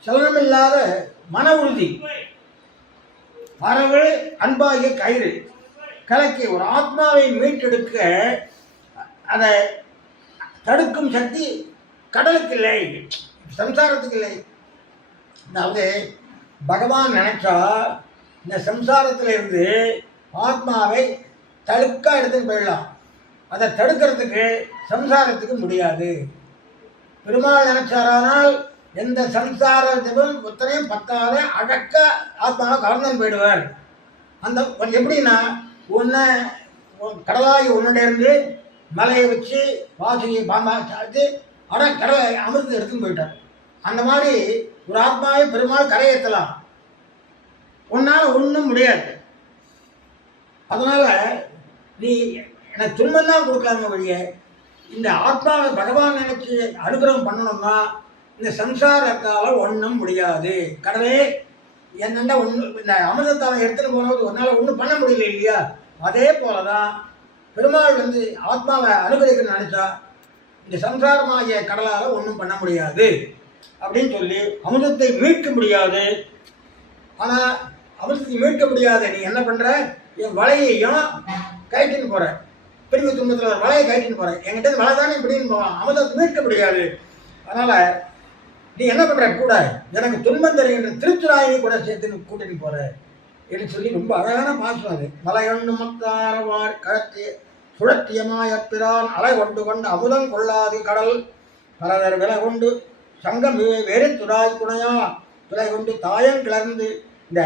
செல்வமில்லாத மன உறுதி, பறவை அன்பாகிய கயிறு கலக்கி ஒரு ஆத்மாவை மீட்டெடுக்க அதை தடுக்கும் சக்தி கடலுக்கு இல்லை, சம்சாரத்துக்கு இல்லை. அதாவது பகவான் நினைச்சா இந்த சம்சாரத்திலிருந்து ஆத்மாவை தடுக்க எடுத்துன்னு போயிடலாம். அதை தடுக்கிறதுக்கு சம்சாரத்துக்கு முடியாது. பெருமாள் நினைச்சாரானால் எந்த சம்சாரத்திலும் புத்தனையும் பத்தாத அழக்க ஆத்மாவை கவர்ந்து போயிடுவார். அந்த எப்படின்னா, கடலாகி உன்னிடேருந்து மலையை வச்சு வாசியை பாம்பா சாச்சு கடலை அமிர்தத்தை எடுத்துன்னு போயிட்டார். அந்த மாதிரி ஒரு ஆத்மாவை பெருமாள் கரையேற்றலாம், உன்னால் ஒன்றும் முடியாது. அதனால நீ எனக்கு துன்பம் தான் கொடுக்கலாங்க வழிய இந்த ஆத்மாவை பகவான் நினைச்சு அனுகிரகம் பண்ணணும்னா இந்த சம்சாரத்தால் ஒன்றும் முடியாது. கடலே என்னென்ன ஒன்று இந்த அமிர்தத்தால் எடுத்துகிட்டு போனது ஒன்றால் ஒன்றும் பண்ண முடியல இல்லையா? அதே போல தான் பெருமாள் வந்து ஆத்மாவை அனுகிரகிக்கணும்னு நினச்சா இந்த சம்சாரமாகிய கடலால் ஒன்றும் பண்ண முடியாது அப்படின்னு சொல்லி அமிர்தத்தை மீட்க முடியாது. ஆனால் அமிர்தத்தை மீட்க முடியாது. நீ என்ன பண்ணுற, என் வலையையும் கயிற்றுன்னு போகிற, பிரிவு துன்பத்தில் ஒரு வலையை கயிற்றுன்னு போகிற, என்கிட்ட வலை தானே இப்படின்னு போவான், அமிர்தத்தை மீட்க முடியாது. அதனால் நீ என்ன பண்ணுற, கூட எனக்கு துன்பம் தருகின்ற திருச்சுராயை கூட சேர்த்து கூட்டிட்டு போகிற என்று சொல்லி ரொம்ப அழகான பாசம் அது. மலையொன்று மத்தாரவார் கழத்திய சுழத்தியமாயப்பிரான் அலை கொண்டு கொண்டு அமுதம் கொள்ளாது கடல் பலதர் விலை கொண்டு சங்கம் வேறு துடாய் துணையா துளை கொண்டு தாயம் கிளர்ந்து. இந்த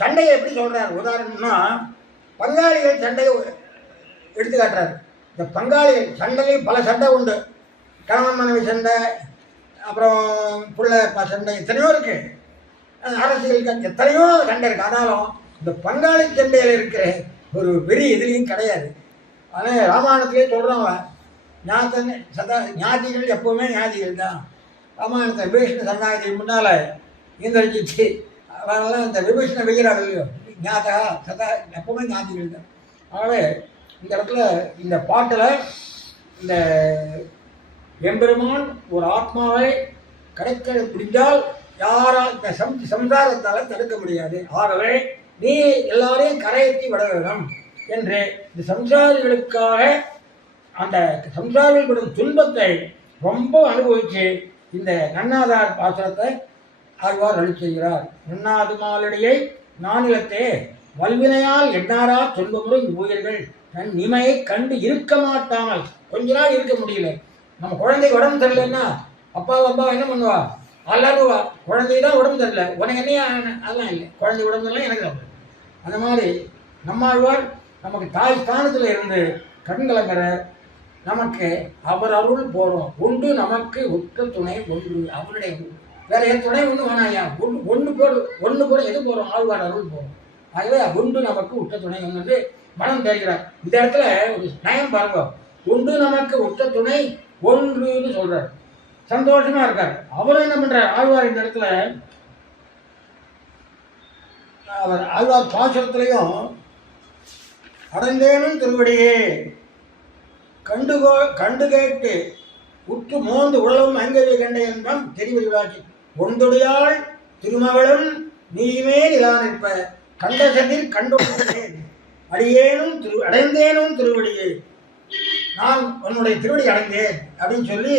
சண்டையை எப்படி சொல்கிறார் உதாரணம்னா, பங்காளிகள் சண்டையை எடுத்து காட்டுறாரு. இந்த பங்காளிகள் சண்டையிலையும் பல சண்டை உண்டு. கணவன் மனைவி சண்டை, அப்புறம் புள்ள சண்டை, எத்தனையோ இருக்கு. அரசியல் எத்தனையோ சண்டை இருக்கு. ஆனாலும் இந்த பங்காளி சண்டையில் இருக்கிற ஒரு வெறி எதுலேயும் கிடையாது. ஆனால் ராமாயணத்திலே சொல்கிறவங்க ஞாதிகள் எப்போவுமே ஞாதிகள் தான். ராமாயணத்தை விபீஷண சரணாகத்துக்கு முன்னால் இந்திரஜித்து அவரெல்லாம் இந்த விபீஷண வெய்கிறார்கள் இல்லையோ, ஞாதா சதா எப்போவுமே ஞாதிகள் தான். ஆகவே இந்த இடத்துல இந்த பாட்டில் இந்த எம்பெருமான் ஒரு ஆத்மாவை கிடைக்க முடிஞ்சால் யாரால் இந்த சம்சாரத்தால் தடுக்க முடியாது. ஆகவே நீ எல்லாரையும் கரையேற்றி விட வேண்டும் என்று இந்த சம்சாரிகளுக்காக அந்த சம்சாரிகள் படும் துன்பத்தை ரொம்ப அனுபவித்து இந்த நன்னாதார் பாசுரத்தை ஆழ்வார் அருளி செய்கிறார். நன்னாது மாலடியை நானிலத்தே வல்வினையால் எண்ணாரா துன்பமுறும் ஊழியர்கள் தன் நிமையை கண்டு இருக்க மாட்டாமல் கொஞ்ச நாள் இருக்க முடியல. நம்ம குழந்தைக்கு உடம்பு தரலன்னா அப்பா என்ன பண்ணுவா, அல்லாருவா. குழந்தை தான் உடம்பு தரல, உனக்கு என்னையா அதெல்லாம் இல்லை, குழந்தை உடம்பு தரலாம் எனக்கு தான். அந்த மாதிரி நம்மாழ்வார் நமக்கு தாய் ஸ்தானத்தில் இருந்து கண்கலங்கிற நமக்கு அவர் அருள் போகிறோம். ஒன்று நமக்கு உற்ற துணை ஒன்று அவருடைய, வேற என் துணை ஒன்று வேணாயா, ஒன்று போட எது போகிறோம், ஆழ்வார் அருள் போகிறோம். ஆகவே ஒன்று நமக்கு உற்ற துணை ஒன்று மனம் தெரிகிறார். இந்த இடத்துல ஒரு நயம் பாருங்க, ஒன்று நமக்கு உற்ற துணை ஒன்றுன்னு சொல்றார், சந்தோஷமா இருக்கார். அவரும் என்ன பண்றார், ஆழ்வார் இந்த இடத்துல அவர் ஆழ்வார் பாசுரத்திலையும் அடைந்தேனும் திருவடியே கண்டு கேட்டு உற்று மோந்து உழவும் அங்கவே கண்ட என்பம் தெரிவடி விளாட்சி ஒன்றுடையாள் திருமகளும் நீயுமே நிலா நிற்ப கண்டசதில் கண்டோன் அடியேனும் அடைந்தேனும் திருவடியே, நான் உன்னுடைய திருவடி அடைந்தேன் அப்படின்னு சொல்லி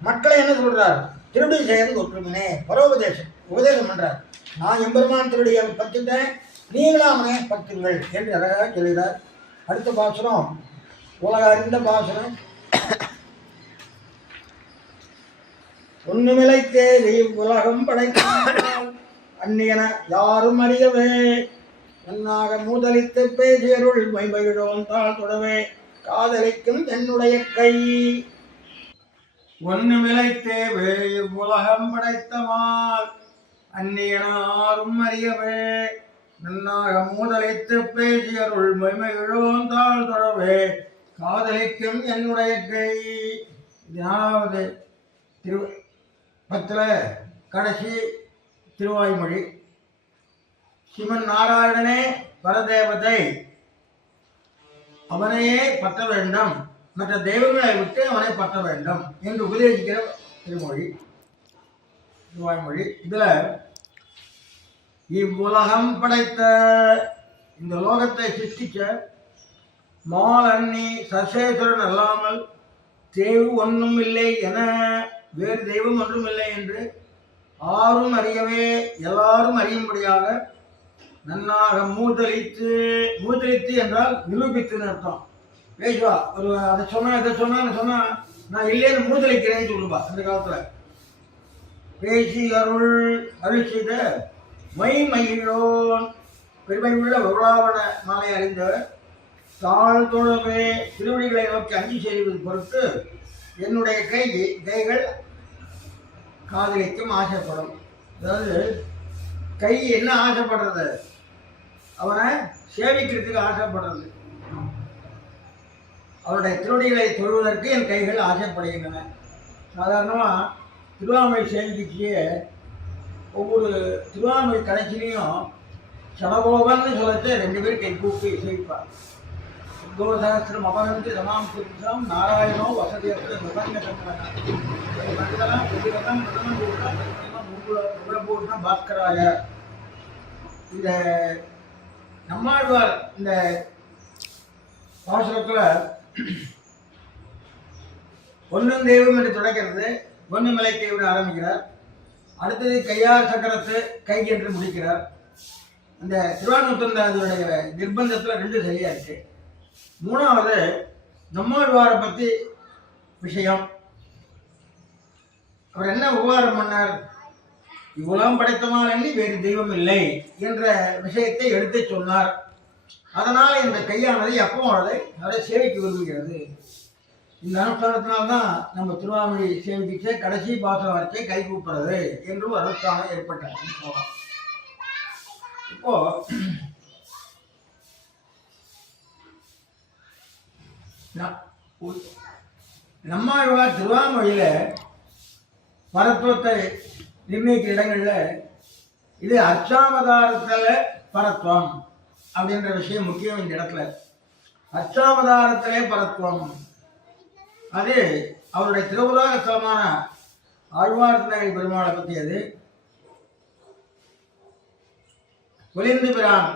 மக்களை என்ன சொல்றார், திருவடி சேர்ந்து ஒற்றுமனே பரோபதேசம் உபதேசம் பண்றார். நான் எம்பெருமான் திருவடியை பத்துட்டேன், நீங்களாமனே பத்துங்கள் என்று அழகாக சொல்கிறார். அடுத்த பாசுரம் உலக அறிந்த பாசுரம். ஒன்றுமிலைத்தே உலகம் படைத்தால் அந்நியன யாரும் அறியவே நன்னாக மூதலித்து பேசியருள் மைமகிழோன் தாழ் தொடவே காதலிக்கும் என்னுடைய கை. ஒன்றுமிலைத்தே உலகம் படைத்தவால் அந்நியன யாரும் அறியவே நன்னாக மூதலித்து பேசியருள் மைமகிழோன் தாழ் தொடவே காதலிக்கும் என்னுடைய கை. இதாவது பத்தில் கடைசி திருவாய்மொழி. சிவன் நாராயணனே பரதேவதை, அவனையே பற்ற வேண்டும், மற்ற தெய்வங்களை விட்டு அவனை பற்ற வேண்டும் என்று உபதேசிக்கிற திருவாய்மொழி. இதில் இவ்வுலகம் படைத்த இந்த லோகத்தை சிருஷ்டிக்க மால் அன்னி சசேஸ்வரன் அல்லாமல் தேவு ஒன்றும் இல்லை என வேறு தெய்வம் ஒன்றும் இல்லை என்று ஆரும் அறியவே எல்லாரும் அறியும்படியாக நன்னாக மூதலித்து என்றால் நிரூபித்துன்னு அர்த்தம். பேசுவா ஒரு அதை சொன்னா இதை சொன்னா நான் இல்லைன்னு மூதலிக்கிறேன்னு சொல்லுவா. அந்த காலத்தில் பேசி அருள் செய்த மைமகிழோன் பெருமை உள்ள உருளாவண மாலை அறிந்தவர் தாழ் தொழவே திருவடிகளை நோக்கி அஞ்சு செய்வது பொறுத்து என்னுடைய கைகள் காதலிக்கும் ஆசைப்படும். அதாவது கை என்ன ஆசைப்படுறது? அவனை சேவிக்கிறதுக்கு ஆசைப்படுறது. அவருடைய திருவடிகளை தொழுவதற்கு என் கைகள் ஆசைப்படுகின்றன. சாதாரணமாக திருவாமொழி சேவிக்கையே ஒவ்வொரு திருவாமொழி கடைசிலையும் சடகோபன்னு சொல்லச்சு 2 பேர் கை கூப்பி சேவிப்பார். உத்கோசகஸ்திரம் அபகந்தி ரமாம் புத்திரம் நாராயணோ வசதியஸ்திர சுகன்யம் பாஸ்கராய. இந்த நம்மாழ்வார் இந்த பாசுரத்தில் பொன்னும் தெய்வம் என்று தொடங்கிறது. பொன்னுமலை கையுடன் ஆரம்பிக்கிறார். அடுத்தது கையார் சக்கரத்து கை என்று முடிக்கிறார். அந்த திருவான்முத்தந்தாதியுடைய நிர்பந்தத்தில் 2 சரியா இருக்கு. 3வது நம்மாழ்வாரை பற்றி விஷயம். அவர் என்ன உபகாரம் பண்ணார்? இவ்வுலகம் படைத்தமால் எண்ணி வேறு தெய்வம் இல்லை என்ற விஷயத்தை எடுத்து சொன்னார். அதனால் இந்த கையானது எப்பவும் அவரை சேவிக்க விரும்புகிறது. இந்த அனுஷ்டானத்தினால்தான் நம்ம திருவாமொழி சேவிச்சு கடைசி பாசனம் வரைக்கும் கை கூப்புறது என்றும் அனுஷ்டானம் ஏற்பட்டது. இப்போ நம்மாழ்வார் திருவாமொழியில பரத்துவத்தை நிர்ணயிக்கிற இடங்கள்ல இது அர்ச்சாவதாரத்தில் பரத்துவம் அப்படின்ற விஷயம் முக்கியம். இந்த இடத்துல அர்ச்சாவதாரத்திலே பரத்துவம் அது அவருடைய திருவுலக ஸ்தலமான ஆழ்வார் திருநகரி பெருமாளை பற்றியது. பொலிந்து பிரான்,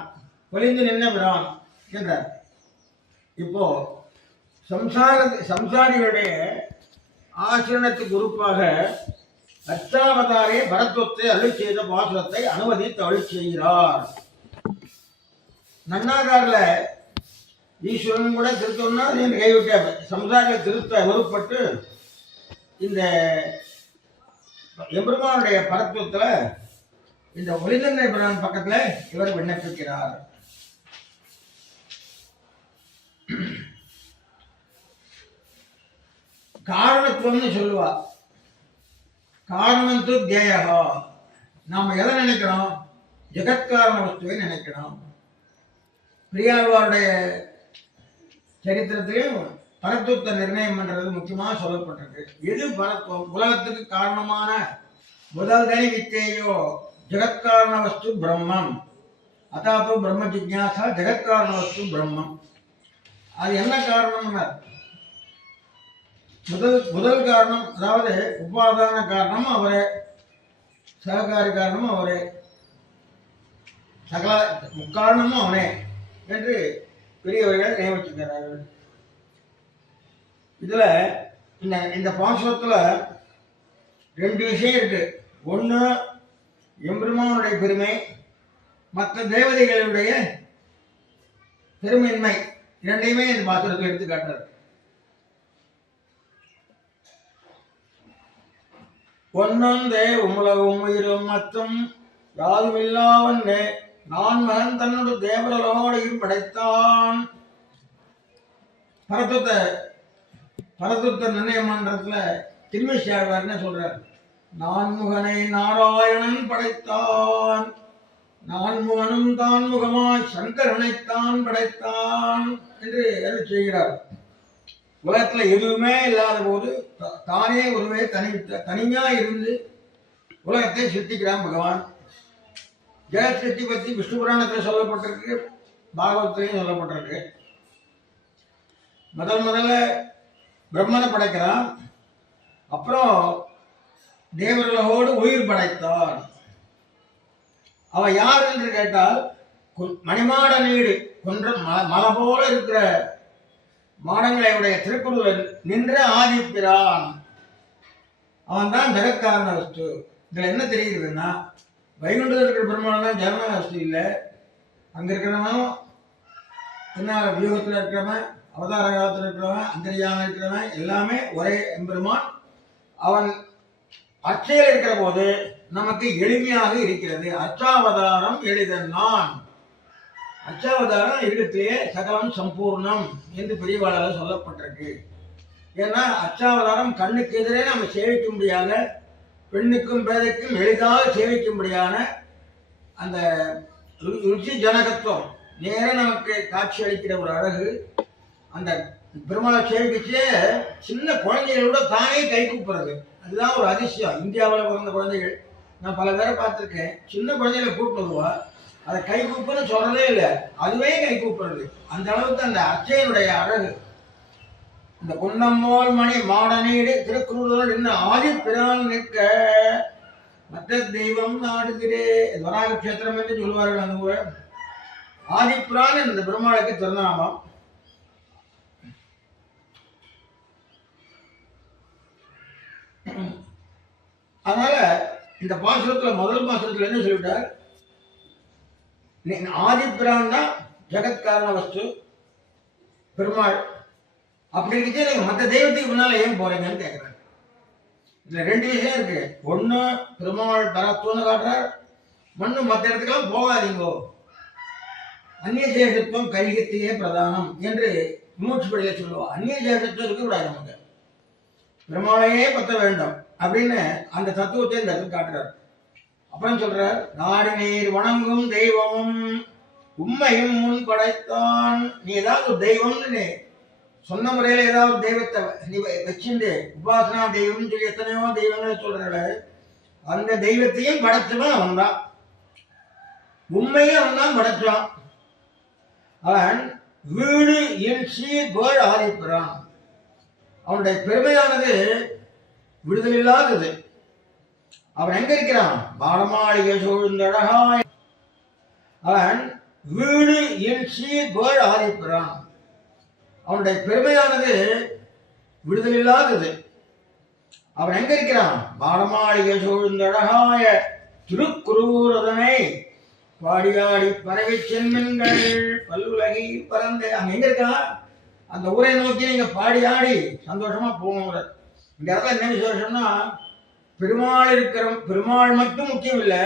பொலிந்து நின்ன பிரான் என்றார். இப்போ சம்சாரிகளுடைய ஆசிரணத்துக்கு உறுப்பாக அர்ச்சாவதாரே பரத்துவத்தை அருள் செய்த பாசுரத்தை அனுமதித்து அருள் செய்கிறார். நன்னாகாரில் ஈஸ்வரன் கூட திருத்தம்னா நீங்க கைவிட்ட சமுதாயத்தை திருத்த வலுப்பட்டு இந்த எம்பெருமானுடைய பரத்துவத்தில் இந்த ஒளிதன்னை பிரான் பக்கத்தில் இவர் விண்ணப்பிக்கிறார். காரணத்துவம்னு சொல்லுவா. காரணம் தேயகா. நாம் எதை நினைக்கிறோம்? ஜெகத்காரண வஸ்துவை நினைக்கிறோம். பெரியாழ்வாருடைய சரித்திரத்திலையும் பரத்துவத்தை நிர்ணயம் பண்றது முக்கியமாக சொல்லப்பட்டிருக்கு. எது பரத்துவம்? உலகத்துக்கு காரணமான முதல் தனி வித்தேயோ ஜெகத்காரண வஸ்து பிரம்மம். அதாத்தோ பிரம்ம ஜிக்ஞாசா ஜெகத்காரண வஸ்து பிரம்மம். அது என்ன காரணம்னா முதல் காரணம், அதாவது உபாதான காரணம் அவரே, சககாரி காரணமும் அவரே, சகல முக்காரணமும் அவனே என்று பெரியவர்கள் நியமிச்சிருக்கிறார்கள். இதுல இந்த பாசுரத்துல 2 விஷயம் இருக்கு. ஒன்று எம்பெருமானுடைய பெருமை, மற்ற தேவதைகளுடைய பெருமையின்மை. இரண்டையுமே இந்த பாசுரத்தில் எடுத்து காட்டுறாரு. பொன்னொந்தே உமுலகும் உயிரும் மற்றும் யாதுமில்லாவன்னே நான் மகன் தன்னோடு தேவரலோடையும் படைத்தான். பரத்துவத்தை நிர்ணயம் பண்றதுல திருமேசியாழ்வார்னு சொல்றார். நான்முகனை நாராயணன் படைத்தான், நான்முகனும் தான் முகமாய் சங்கரனைத்தான் படைத்தான் என்று அருள் செய்கிறார். உலகத்துல எதுவுமே இல்லாத போது தானே ஒருவே தனியா இருந்து உலகத்தை சிருஷ்டிக்கிறான் பகவான். ஜெகத் சிருஷ்டி பற்றி விஷ்ணு புராணத்தில் சொல்லப்பட்டிருக்கு, பாகவத்திலையும் சொல்லப்பட்டிருக்கு. முதல்ல பிரம்மனை படைக்கிறான், அப்புறம் தேவர்களோடு உயிர் படைத்தான். அவன் யார் என்று கேட்டால் மணிமாட நீடு கொன்ற மலை போல இருக்கிற மாடங்களையுடைய திருக்குறள் நின்ற ஆதிப்பிரான். அவன் தான் ஜெகத்காரண வஸ்து. இதில் என்ன தெரியுதுன்னா, வைகுண்டத்தில் இருக்கிற பெருமாள் தான் ஜெகன வஸ்து இல்லை. அங்கே இருக்கிறவன், பின்னால் வியூகத்தில் இருக்கிறவன், அவதார காலத்தில் இருக்கிறவன், அந்தரியாக இருக்கிறவன் எல்லாமே ஒரே எம்பெருமான். அவன் அச்சையில் இருக்கிற போது நமக்கு எளிமையாக இருக்கிறது. அச்சாவதாரம் எளிதன் நான். அச்சாவதாரம் இருக்கத்திலேயே சகலம் சம்பூர்ணம் என்று பெரியவாளால் சொல்லப்பட்டிருக்கு. ஏன்னா அச்சாவதாரம் கண்ணுக்கு எதிரே நம்ம சேவிக்க முடியாத, பெண்ணுக்கும் பேதைக்கும் எளிதாக சேவிக்க முடியாத அந்த ருச்சி ஜனகத்துவம் நேர நமக்கு காட்சி அளிக்கிற ஒரு அழகு. அந்த பெருமாளை சேவிக்கச்சே சின்ன குழந்தைகளோட தானே கை கூப்புறது, அதுதான் ஒரு அதிசயம். இந்தியாவில் பிறந்த குழந்தைகள் நான் பல பேரை பார்த்துருக்கேன். சின்ன குழந்தைகளை கூப்பிட்டு வருவா, அதை கை கூப்புன்னு சொல்றதே இல்லை, அதுவே கை கூப்புறது. அந்த அளவுக்கு அந்த அர்ச்சையினுடைய அழகு. இந்த குன்னம்மோல் மணி மாடனீடு திருக்குறள் இன்னும் ஆதி பிரான் நிற்க மற்ற தெய்வம் நாடுகிறே வராக கஷேத்திரம் என்று சொல்வார்கள். அந்த ஊரை ஆதிப்பிரான் இந்த பெருமாளுக்கு திருநாமம். அதனால இந்த பாசுரத்துல முதல் பாசுரத்துல என்ன சொல்லிட்டார், ஆதிப்பிரான் தான் ஜெகத்காரண வஸ்து பெருமாள். அப்படி இருந்துச்சு நீங்க மற்ற தெய்வத்துக்கு முன்னால ஏன் போறீங்கன்னு கேட்கிறார். இதுல ரெண்டு விஷயம் இருக்கு. ஒண்ணு பெருமாள் பரத்துவன்னு காட்டுறார், மண்ணு மற்ற இடத்துக்கெல்லாம் போகாதீங்கோ, அந்நிய சேஷத்துவம் கைகத்தியே பிரதானம் என்று மூச்சுப்படியில சொல்லுவோம். அந்நிய சேஷத்துவம் இருக்கக்கூடாது, நமக்கு பெருமாளையே பற்ற வேண்டும் அப்படின்னு அந்த தத்துவத்தை இந்த இடத்துல காட்டுறார். அப்புறம் சொல்றார், நாடு நீர் வணங்கும் தெய்வமும் உண்மையும் முன் படைத்தான். நீ ஏதாவது ஒரு தெய்வம்னு சொன்ன முறையில ஏதாவது தெய்வத்தை நீ வச்சுட்டு உபாசனா தெய்வம்னு சொல்லி எத்தனையோ தெய்வங்களை சொல்ற, அந்த தெய்வத்தையும் படைச்சவன் அவன் தான், உண்மையும் அவன் தான் படைச்சான். அவன் வீடு என் சீர்கோள் ஆதிப்பிரான். அவனுடைய பெருமையானது விடுதல் இல்லாதது. அவன் எங்க இருக்கிறான், பாடமாளிகை சூழ்ந்தழகாய். அவன் வீடு என் சீர்கோள் ஆதிப்பிரான். அவனுடைய பெருமையானது விடுதல் இல்லாதது. அவன் எங்க இருக்கிறான், பாடமாளிகை சூழ்ந்தழகாய திருக்குறூரதனை பாடியாடி பறவை சென்மன்கள் பல்லுலகி பறந்த. அங்க எங்க இருக்கான், அந்த ஊரை நோக்கி நீங்க பாடியாடி சந்தோஷமா போங்க. இந்த இடத்துல என்ன விசேஷம்னா, பெருமாள் இருக்கிற பெருமாள் மட்டும் முக்கியம் இல்லை,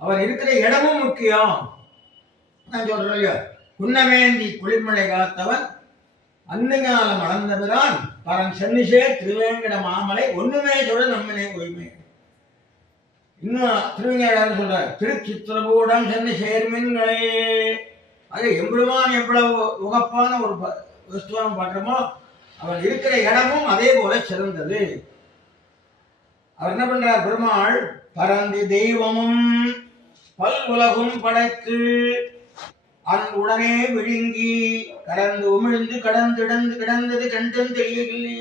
அவர் இருக்கிற இடமும் முக்கியம். நான் சொல்றேன் இல்லையா, குன்னமேந்தி குளிர்மலை காத்தவன் அன்னுங்காலம் அளந்தவரான் பரன் சென்னிசே திருவேங்கட மாமலை ஒண்ணுமே சொல்ற நம்மனே ஒய்மை. இன்னும் திருவேங்கடான்னு சொல்றார், திருச்சித்திரகூடம் சென்னை சேர்மின்களே. அது எம்பெருமான் எவ்வளவு உகப்பான ஒரு வஸ்துவான பாடுறோமோ, அவர் இருக்கிற இடமும் அதே போல சிறந்தது. அவர் என்ன பண்றார், பெருமாள் பரந்தி தெய்வமும் பல் உலகும் படைத்து உடனே விழுங்கி கடந்து உமிழ்ந்து கடந்திடந்து கிடந்தது கண்டும் தெரியவில்லை.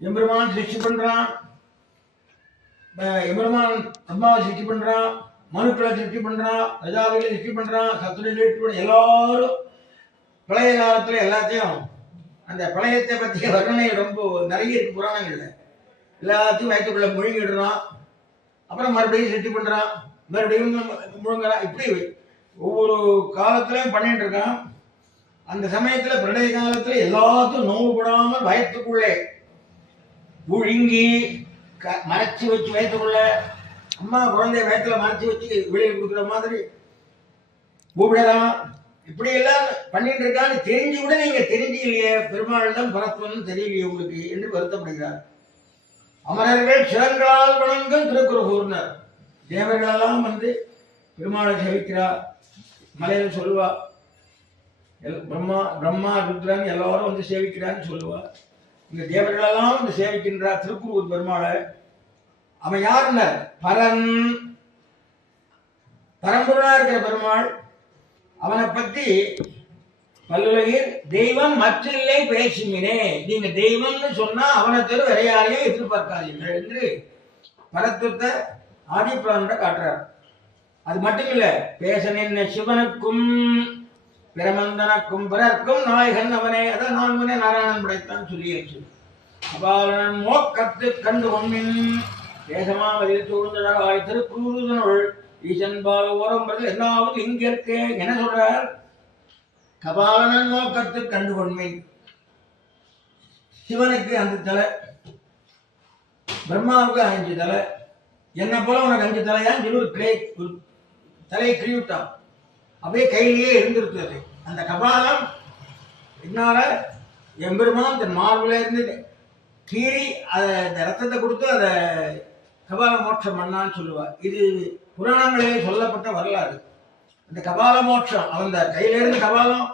எம்பெருமான் சிருஷ்டி பண்றான், எம்பெருமான் அம்மாவை சிருஷ்டி பண்றான், மனுக்களை சிருஷ்டி பண்றான், ரஜாவில சிருஷ்டி பண்றான், சத்துரை சிருஷ்டி பண்றான். எல்லாரும் பழைய காலத்துல எல்லாத்தையும் அந்த பழையத்தை பற்றிய வர்ணனை ரொம்ப நிறைய இருக்கு புராணங்கள்ல. எல்லாத்தையும் வயிற்றுக்குள்ள முழுங்கிடுறான், அப்புறம் மறுபடியும் சிருஷ்டி பண்றான், மறுபடியும் முழுங்குறான். இப்படி ஒவ்வொரு காலத்திலையும் பண்ணிட்டு இருக்கான். அந்த சமயத்துல பிரளய காலத்துல எல்லாத்தையும் நோவுபடாமல் வயத்துக்குள்ளே முழுங்கி மறைச்சி வச்சு வயத்துக்குள்ள, அம்மா குழந்தைய வயத்துல மறைச்சி வச்சு வெளியே கொடுக்குற மாதிரி கூப்பிடறான். இப்படி எல்லாம் பண்ணிட்டு இருக்கான்னு தெரிஞ்சு கூட நீங்க தெரிஞ்சு இல்லையே, பெருமாள் தான் பரத்துவம் தெரியலையே உங்களுக்கு என்று வருத்தப்படுகிறார். அமரர்கள் சிறங்களால் வணங்கும் திருக்குறகூர்னர். தேவர்களெல்லாம் வந்து பெருமாளை சேவிக்கிறார், மலையில சொல்லுவா, பிரம்மா ருத்ரன் எல்லாரும் வந்து சேவிக்கிறான்னு சொல்லுவா. இந்த தேவர்களெல்லாம் வந்து சேவிக்கின்றார் திருக்குறூர் பெருமாளை. அவன் யாருன்னா பரன், பரம்பொருளா இருக்கிற பெருமாள். அவனை பத்தி பல்லுலகில் தெய்வம் மற்றில்லை பேசுமினே. நீங்க தெய்வம்னு சொன்னா அவனை தவிர வேற யாரையும் எதிர்பார்க்காதீர்கள் என்று பரத்துவத்தை ஆதிப்பிரானோட காட்டுறார். அது மட்டும் இல்ல, பேச நின்ன சிவனுக்கும் பிரமந்தனுக்கும் பிறர்க்கும் நாயகன் அவனே. அதான் நான்முனே நாராயணன் படைத்தான் சொல்லியாச்சு. அபாலன் மோக்கத்து கண்டு ஒன்மின் தேசமாவதில் சூழ்ந்தழகாய் திருக்குறூதனுள் ஈசன் பால ஓரம் எல்லாவது இங்க இருக்கு. என்ன சொல்றார், கபாலனன் நோக்கத்து கண்டு கொன்மின். சிவனுக்கு 5 தலை, பிரம்மாவுக்கு 5 தலை, என்ன போல உனக்கு 5 தலையான்னு சொல்லி ஒரு தலையை கிழிவிட்டான். அப்படியே கையிலேயே இருந்திருந்தது. அந்த கபாலம் என்னால எம்பெருமான் தன் மார்பில் இருந்து கீறி அதை இந்த ரத்தத்தை கொடுத்து அதை கபால மோட்சம் பண்ணான்னு சொல்லுவார். இது புராணங்களிலே சொல்லப்பட்ட வரலாறு. அந்த கபால மோட்சம் அவன் கையிலிருந்து கபாலம்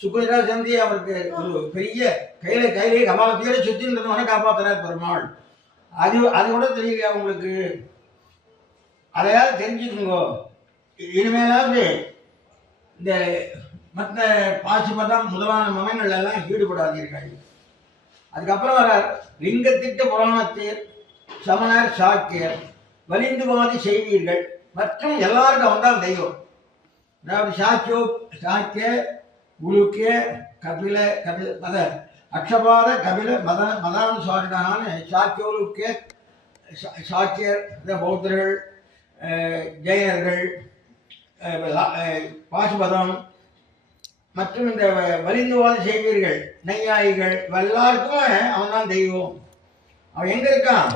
சுக்ரா சந்தி அவருக்கு ஒரு பெரிய கையிலேயே கபாலத்தையோட சுற்றி இருந்தவனை காப்பாற்றுறார் பெருமாள். அது கூட தெரியலையா உங்களுக்கு? அதையாவது தெரிஞ்சுக்குங்கோ. இனிமேலாவது இந்த மற்ற பாசுபதம் முதலான மதங்கள் எல்லாம் ஈடுபடாதீர்கள். அதுக்கப்புறம் வரார் லிங்கத்திட்ட புராணத்தில் சமணர் சாக்கியர் வலிந்துவாதி செய்வீர்கள் மற்றும் எல்லாருக்கும் அவன் தான் தெய்வம். அதாவது சாக்கிய உலுக்கிய கபில மத அக்ஷபாத கபில மதானுசாரினான சாக்கியோலுக்கிய சாக்கியர் பௌத்தர்கள் ஜெயினர்கள் பாசுபதம் மற்றும் இந்த வலிந்துவாதி செய்வீர்கள் நையாயிகள் எல்லாருக்கும் அவன் தான் தெய்வம். அவன் எங்க இருக்கான்?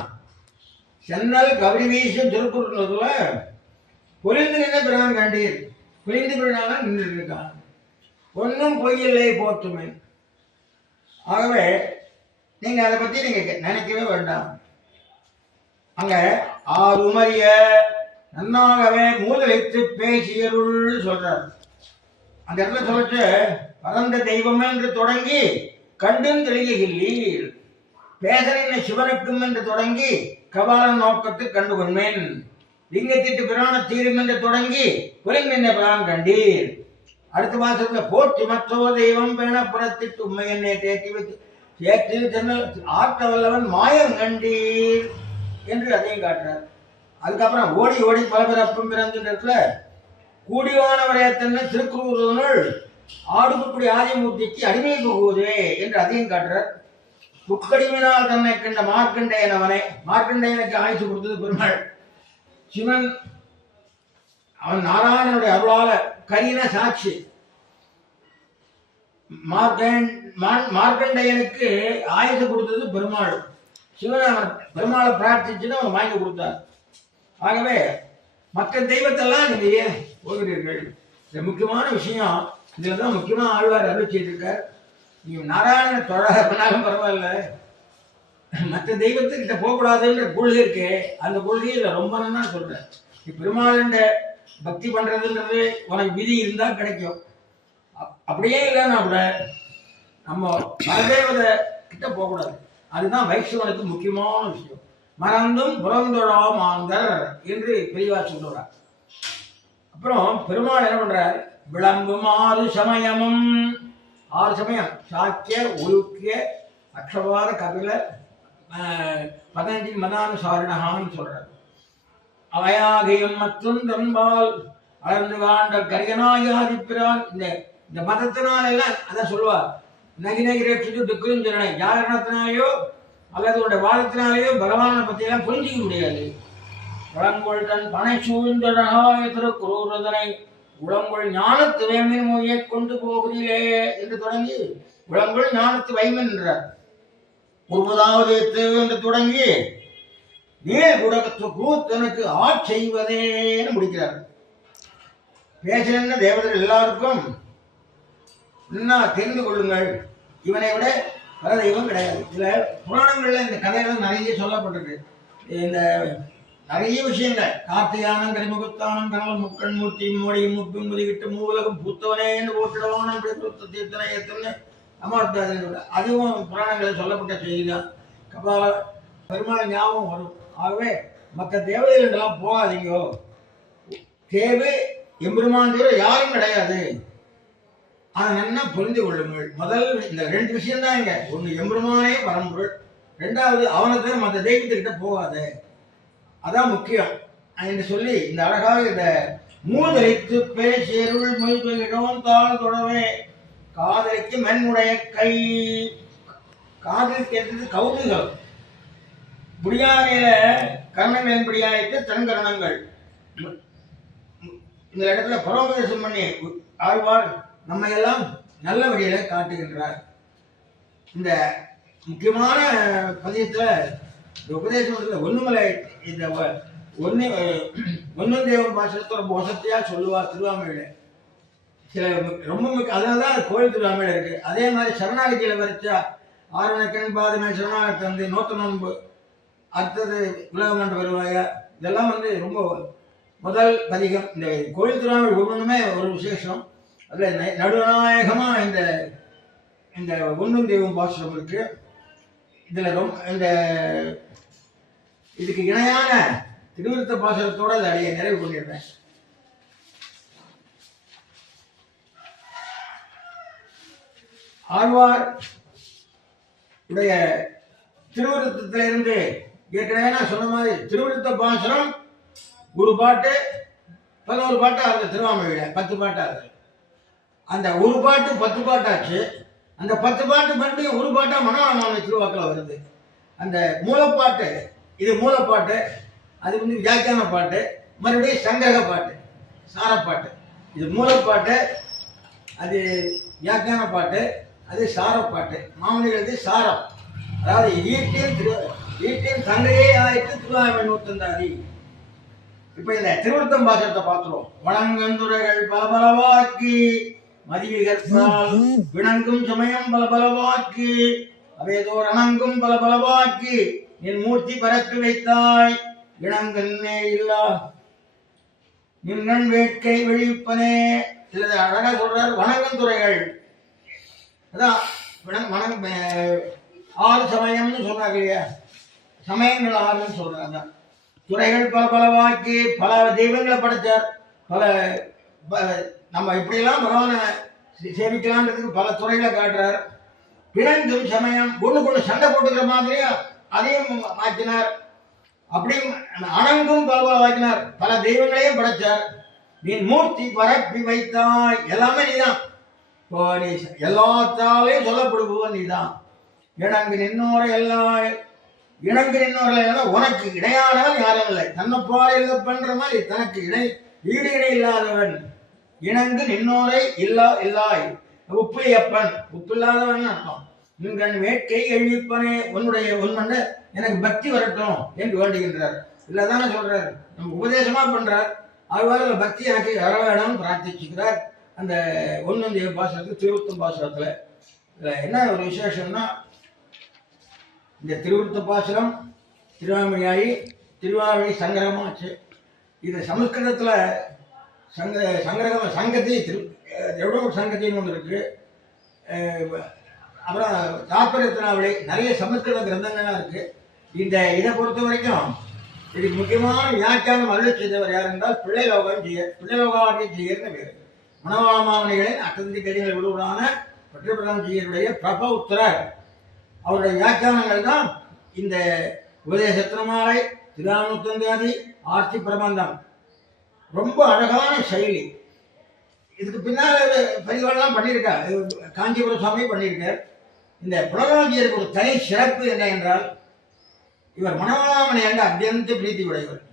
சென்னல் கபடி வீசும் திருக்குறளுல பொலிந்து நின்று பிரான் கண்டீர். பொலிந்து பிறனால நின்று இருக்கான். ஒன்றும் பொய்யில்லை போற்றுமே. ஆகவே நீங்க அதை பத்தி நீங்க நினைக்கவே வேண்டாம். அங்க ஆறுமறிய நன்னாகவே மூதலைத்து பேசியருள் சொல்றார். அந்த இடத்துல சொல்லிட்டு பரந்த தெய்வம் என்று தொடங்கி கண்டும் தெளியகில்லீர் பேசலின் சிவனுக்கும் என்று தொடங்கி கபாலன் நோக்கத்து கண்டு கொள்மேன் லிங்கத்திட்டு பிராண தீரும் என்று தொடங்கி புரிந்த பிரான் கண்டீர். அடுத்த மாசத்துல போற்றி மற்றோ தெய்வம் பேணப்புறத்திட்டு உண்மை என்னை தேற்றி வைத்து சேற்றில் சென்னல் ஆற்ற வல்லவன் மாயம் கண்டீர் என்று அதையும் காட்டுறார். அதுக்கப்புறம் ஓடி ஓடி பல பிறப்பும் பிறந்த கூடிவானவரையத்தன்ன திருக்குறளுள் ஆடுபுக்குடி ஆதிமூர்த்திக்கு அடிமை புகுவதே என்று அதையும் காட்டுறார். முக்கடிமினால் தன்னை கண்ட மார்க்கண்டேயனவனை மார்க்கண்டேயனுக்கு ஆயுசு கொடுத்தது பெருமாள். சிவன் அவன் நாராயணனுடைய அருளால கரின சாட்சி. மார்க்கண்டேயனுக்கு ஆயுசு கொடுத்தது பெருமாள். சிவன் அவன் பெருமாளை பிரார்த்திச்சுன்னு அவன் வாங்கி கொடுத்தார். ஆகவே மற்ற தெய்வத்தெல்லாம் நீங்க ஏன் போகிறீர்கள்? இந்த முக்கியமான விஷயம் இதில் தான் முக்கியமாக ஆழ்வார் அருள் செய்திருக்கார். நீங்க நாராயண தொழாலும் பரவாயில்ல, மற்ற தெய்வத்துக்கிட்ட போகக்கூடாதுன்ற கொள்கை இருக்கு. அந்த கொள்கையை இதில் ரொம்ப நல்லா சொல்றேன். நீ பெருமாளுண்ட பக்தி பண்றதுன்றது உனக்கு விதி இருந்தா கிடைக்கும். அப்படியே இல்லைன்னா கூட நம்ம பரதேவத கிட்ட போகக்கூடாது. அதுதான் வைஷ்ணவனுக்கு முக்கியமான விஷயம். மறந்தும் புறந்தொழா மாந்தர் என்று பெரியவா சொல்றார். அப்புறம் பெருமாள் என்ன பண்றார்? விளம்பும் 6 சமயமும் 6 சமயம் சாக்கிய உருக்கிய அக்ஷபாத கபில 15 மதானுசாரிணகான்னு சொல்றார். அவையாகியும் மற்றும் தன்பால் வளர்ந்து காண்ட கரியனாயாதிப்பிரான் இந்த மதத்தினால எல்லாம் அதான் சொல்லுவார். நகிநகி ரட்சித்து துக்கும் சொல்லனை ஜாகரணத்தினாலேயோ அல்லது உடைய வாதத்தினாலேயோ பகவானை பற்றியெல்லாம் புரிஞ்சிக்க முடியாது. உளங்கொள் தன் பனை சூழ்ந்தழகாய திருக்குறூரதனை உளங்கொள் ஞானத்து வைமின் மொழியை கொண்டு போகிறீரே என்று தொடங்கி உளங்கொள் ஞானத்து வைமன் என்றார். 9வது என்று தொடங்கி நீர் குடத்து கூத்தனுக்கு செய்வதேன்னு முடிக்கிறார். பேசுகின்ற தேவதர் எல்லாருக்கும் என்ன தெரிந்து கொள்ளுங்கள், இவனை விட பல தெய்வம் கிடையாது. சில புராணங்கள்ல இந்த கதைகள் நிறைய சொல்லப்பட்டிருக்கு. இந்த நிறைய விஷயங்கள் கார்த்திகானம் கரிமுகத்தானம் கனல் முக்கண் மூர்த்தி மோடியும் முப்பும் முதிகிட்டு மூலகம் பூத்தவனே என்று போட்டிடுவான் அப்படி தீர்த்தனை ஏத்தனை அமர்த்தாத அதுவும் புராணங்களில் சொல்லப்பட்ட செய்திதான். கபால பெருமாள் ஞாபகம் வரும். ஆகவே மற்ற தேவதைகளெல்லாம் போகாதீங்கோ. தேவை எம்பெருமான் தவிர யாரும் கிடையாது. அதை என்ன புரிந்து கொள்ளுங்கள். முதல் இந்த 2 விஷயம் தான் இங்க. ஒன்று எம்பெருமானே பரம்பொருள், 2வது அவனுக்கு மற்ற தெய்வத்துக்கிட்ட போகாது. அதான் முக்கியம் என்று சொல்லி இந்த அழகாக இந்த மூதலித்து பேசேருள் மொழிடம் தாழ் தொடவே காதலிக்கு மென்முடைய கை. காதலிக்கிறது கௌதுகம். புடியானையில கர்ணங்கள் என்படியாயிட்டு தன்கரணங்கள். இந்த இடத்துல பரோபதேசம் பண்ணி ஆழ்வார் நம்ம எல்லாம் நல்ல வழியில காட்டுகின்றார். இந்த முக்கியமான பதியத்துல உபதேசம் ஒண்ணுமலை இந்த ஒன்னு தேவன் பாசத்தை ரொம்ப வசதியா சொல்லுவார் திருவாமையில. சில ரொம்ப அதனால தான் கோயில் திருவாமையில் இருக்குது. அதே மாதிரி சரணாகதியில் வரைச்சா ஆரணக்கண் பாதமே சரணாகத்தை வந்து நோத்த நோன்பு, அடுத்தது உலகமன்ற வருவாயா, இதெல்லாம் வந்து ரொம்ப முதல் பதிகம். இந்த கோயில் திருவாமை ஒவ்வொன்றுமே ஒரு விசேஷம். அதில் நடுநாயகமாக இந்த இந்த ஒன்றும் தெய்வம் பாசுரம் இருக்கு. இதில் ரொம்ப இந்த இதுக்கு இணையான திருவிருத்த பாசுரத்தோடு அதை அடைய நிறைவு பண்ணிடுறேன். ஆழ்வார் உடைய திருவிருத்தத்திலிருந்து ஏற்கனவே நான் சொன்ன மாதிரி திருவிருத்த பாசுரம் ஒரு பாட்டு 11 பாட்டு ஆகுது. திருவாமொழியில 10 பாட்டு ஆகுது. அந்த ஒரு பாட்டு 10 பாட்டாச்சு. அந்த 10 பாட்டு மறுபடியும் ஒரு பாட்டா மனோரமாவணி திருவாக்கில் வருது. அந்த மூலப்பாட்டு, இது மூலப்பாட்டு, அது வந்து வியாக்கியான பாட்டு, மறுபடியும் சங்கரக பாட்டு, சாரப்பாட்டு. இது மூலப்பாட்டு, அது வியாக்கியான பாட்டு, அது சாரப்பாட்டு. மாமனிகளுக்கு சாரம், அதாவது ஈட்டின் சங்கையே ஆயிட்டு திருவாமை நூத்தந்தாதி. இப்ப இந்த திருவிருத்தம் பாசத்தை பார்த்துருவோம். வணங்கந்துரைகள் பலபலவாக்கி மதிவிகற்றால் விளங்கும் சமயம் பலபலவாக்கி அவையதோர் அணங்கும் பலபலவாக்கி என் மூர்த்தி பரப்பி வைத்தாய் இணங்கன்னே இல்லா நின்னன் வேட்கை வெளிப்பனே. சில அழகா சொல்றாரு. வணங்கந்துரைகள் அதான் வணங்க 6 சமயம்னு சொல்றாங்க இல்லையா, சமயங்கள் 6ன்னு சொல்றாங்க. துறைகள் பல பலவாக்கி பல தெய்வங்களை படைச்சார். பல நம்ம இப்படியெல்லாம் பகவானை சேமிக்கலான்றதுக்கு பல துறைகளை காட்டுறார். பிணங்கும் சமயம் ஒன்று சண்டை போட்டுக்கிற மாதிரியும் அதையும் மாற்றினார். அப்படியும் அணங்கும் பல பலவாக்கினார். பல தெய்வங்களையும் படைச்சார். நீ மூர்த்தி பரப்பி வைத்தாய், எல்லாமே நீதான். இப்போ நீ எல்லாத்தாலையும் சொல்லப்படுவோம் நீதான். இணங்கு நின்னோரை எல்லாம் இணங்கு நின்னோரை எல்லாம் உனக்கு இணையானவன் யாரும் இல்லை. தன்னைப்பாடு பண்ற மாதிரி தனக்கு ஈடு இணை இல்லாதவன். இணங்கு நின்னோரை இல்லாய் உப்பிலியப்பன், உப்பில்லாதவன் அர்த்தம். நீங்கள் வேட்கை எழுப்பனே, உன்மண்ட எனக்கு பக்தி வரட்டும் என்று வேண்டுகின்றார். இல்லதானே சொல்றாரு, நம்ம உபதேசமா பண்றார். அவ்வாறு பக்தி எனக்கு வர வேணும்னு பிரார்த்திச்சுக்கிறார். அந்த ஒன்னொந்திய பாசுரத்துக்கு திருவிருத்தம் பாசுரத்துல என்ன ஒரு விசேஷம்னா, இந்த திருவிருத்த பாசுரம் திருவாமொழியாகி திருவாமொழி சங்கரமாச்சு. இது சமஸ்கிருதத்துல சங்கரகம் சங்கத்தி எவ்வளோ சங்கத்தின்னு ஒன்று இருக்கு. அப்புறம் தாற்பயத்தினாவளி நிறைய சமஸ்கிருத கிரந்தங்கள்லாம் இருக்கு. இதை பொறுத்த வரைக்கும் இதுக்கு முக்கியமான வியாக்கியானம் அருளி செய்தவர் யார் என்றால் பிள்ளைலோகாரிய ஜீயர்னு பேர். மனவாளமாவணிகளின் அட்டந்தி கடிகள் விடுவதான பட்டிரபிரதான ஜீயருடைய பிரப உத்தரர். அவருடைய வியாக்கியானங்கள் தான் இந்த உபதேசத்திரமாலை, திருநானூத்தந்தாதி, ஆர்த்தி பிரபந்தம். ரொம்ப அழகான செயலி. இதுக்கு பின்னால் பதிவாளெல்லாம் பண்ணியிருக்கார். காஞ்சிபுரம் சுவாமி பண்ணியிருக்கார். இந்த புலகாஞ்சியருக்கு ஒரு தனி சிறப்பு என்ன என்றால், இவர் மனோரமாவணி என்ற அத்தியந்த பிரீத்தி உடையவர்.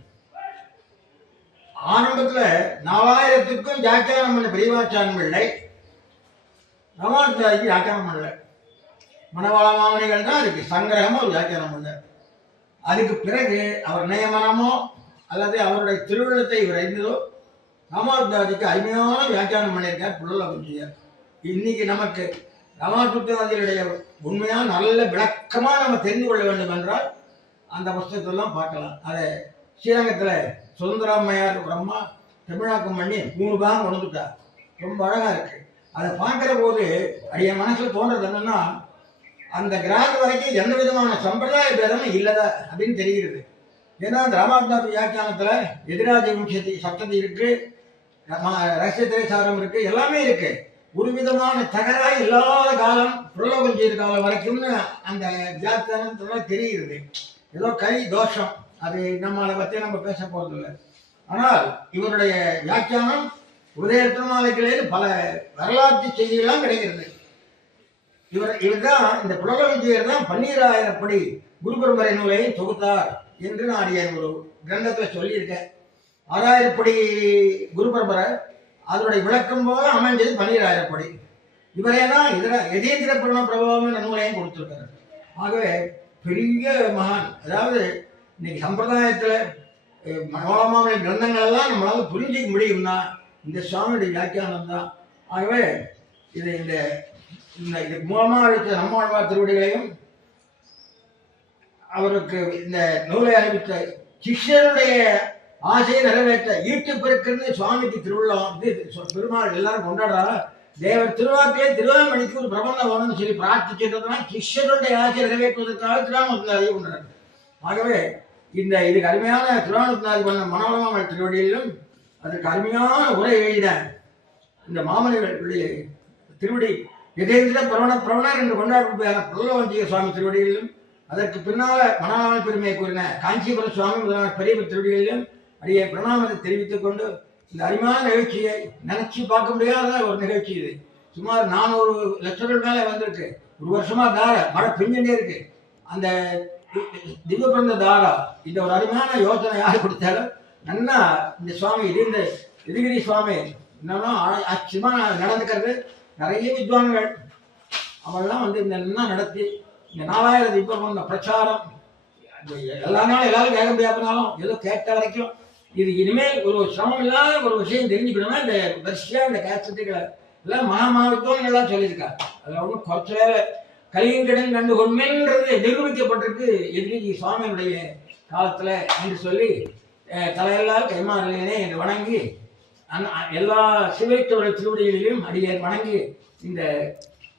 ஆரம்பத்தில் 4000க்கும் வியாக்கியானம் பண்ண பெரியவாச்சான் பிள்ளை ராமானுஜாதிக்கு வியாக்கியானம் பண்ணல. மனோரமாவணிகள் தான் அதுக்கு சங்கிரகமும் ஒரு வியாக்கியானம் பண்ணார். அதுக்கு பிறகு அவர் நியமனமோ அல்லது அவருடைய திருவிழத்தை இவர் அறிந்ததோ ராமானுஜாதிக்கு அருமையான வியாக்கியானம் பண்ணியிருக்கார் புள்ளலகுஞ்சியர். இன்னைக்கு நமக்கு ராமானுஜாதியுடைய உண்மையான நல்ல விளக்கமாக நம்ம தெரிந்து கொள்ள வேண்டும் என்றால் அந்த புஸ்தகத்தெல்லாம் பார்க்கலாம். அதை ஸ்ரீரங்கத்தில் சுதந்திராமையார் ஒரு அம்மா தமிழாக்கம் பண்ணி 3 பாகம் கொண்டுட்டார். ரொம்ப அழகாக இருக்கு. அதை பார்க்குற போது அடைய மனசில் தோன்றது என்னன்னா, அந்த கிராமம் வரைக்கும் எந்த விதமான சம்பிரதாய பேதமும் இல்லதா அப்படின்னு தெரிகிறது. ஏன்னா அந்த ராமானுஜாதி வியாக்கியானத்தில் எதிராஜ வம்சத்தி சப்ததி இருக்கு, ரகசிய திரைசாரம் இருக்கு, எல்லாமே இருக்கு. ஒரு விதமான தகராறு இல்லாத காலம் புலலோகஞ்சியர் காலம் வரைக்கும்னு அந்த வியாக்கியானத்துல தெரிகிறது. ஏதோ கை தோஷம், அது நம்ம அதை பற்றி நம்ம பேச போறதில்லை. ஆனால் இவருடைய வியாக்கியானம் உதய திருமாலைகளில் பல வரலாற்று செய்திகள்லாம் கிடைக்கிறது. இவர் தான் இந்த புலலோகஞ்சியர் தான் 12,000 படி குரு பரம்பரை நூலை தொகுத்தார் என்று நான் ஒரு கிரந்தத்தில் சொல்லியிருக்கேன். 6000 படி குரு பரம்பரை அதனுடைய விளக்கம் போல அமைஞ்சது 12,000 படி. இவரே தான் எதேந்திர பிரண பிரபாவம் என்ற நூலையும் கொடுத்துருக்காரு. ஆகவே பெரிய மகான். அதாவது இன்னைக்கு சம்பிரதாயத்தில் மனோரமாவணி கிரந்தங்கள் எல்லாம் நம்மளால புரிஞ்சிக்க முடியும்னா இந்த சுவாமியுடைய வியாக்கியானம் தான். ஆகவே இது இந்த இதுக்கு மூலமாக அளித்த நம்மாழ்வார் திருவடிகளையும் அவருக்கு இந்த நூலை அறிவித்த சிஷ்யருடைய ஆசையை நிறைவேற்ற ஈட்டு பெருக்குன்னு சுவாமிக்கு திருவிழா பெருமாள் எல்லாரும் கொண்டாடுறாரா. தேவர் திருவாக்கிலே திருவாமணிக்கு ஒரு பிரபந்தம் வேணும்னு சொல்லி பிரார்த்திச்சதுனா சிஷ்யருடைய ஆசையை நிறைவேற்றுவதற்காக திருவாமூர்த்திநாதியை கொண்டாடுறாரு. ஆகவே இதுக்கு அருமையான திருவாமூர்த்திநாதி பண்ண மனோரமா திருவடியிலும் அதற்கு அருமையான உரை எழுதின இந்த மாமனிகளுடைய திருவடி யதேந்திர பிரவணர் என்று கொண்டாடப்படுகிற பிரபலவஞ்சிக சுவாமி திருவடிகளிலும் அதற்கு பின்னால மனோரமா பெருமையை கூறின காஞ்சிபுர சுவாமி முதலான பெரிய திருவடிகளிலும் அடியை பிரணாமத்தை தெரிவித்துக் கொண்டு இந்த அருமையான நிகழ்ச்சியை நினைச்சு பார்க்க முடியாத ஒரு நிகழ்ச்சி. இது சுமார் 400 லட்சங்கள் மேலே வந்திருக்கு. ஒரு வருஷமா மழை பெஞ்சுட்டே இருக்கு. அந்த திவ்ய பிறந்த தாரா இந்த ஒரு அருமையான யோசனை யார் கொடுத்தாலும் நன்னா இந்த சுவாமி இந்த எதிகிரி சுவாமி இன்னும் ஆச்சரியமா நடந்துக்கிறது. நிறைய வித்வான்கள் அவெல்லாம் இந்த நல்லா நடத்தி இந்த 4000 திவ்ய பிறந்த பிரச்சாரம் எல்லா நாளும் எல்லாரும் கேட்க முடியாதுனாலும் ஏதோ கேட்ட வரைக்கும் இது இனிமேல் ஒரு சிரமம் இல்லாத ஒரு விஷயம் தெரிஞ்சுக்கணும்னா இந்த வரிசையா இந்த கேசட்டுகளை எல்லாம் மகாமாவித்வங்கள்லாம் சொல்லியிருக்காங்க. அதில் ஒன்றும் குறைச்சல கலியங்கடன் கண்டு கொண்மைன்றது நிரூபிக்கப்பட்டிருக்கு எதிரி சுவாமியுடைய காலத்தில் என்று சொல்லி தலையெல்லாம் கைமாறலேனே என்று வணங்கி எல்லா சிவைத்தோட திருவடிகளிலும் அடியை வணங்கி இந்த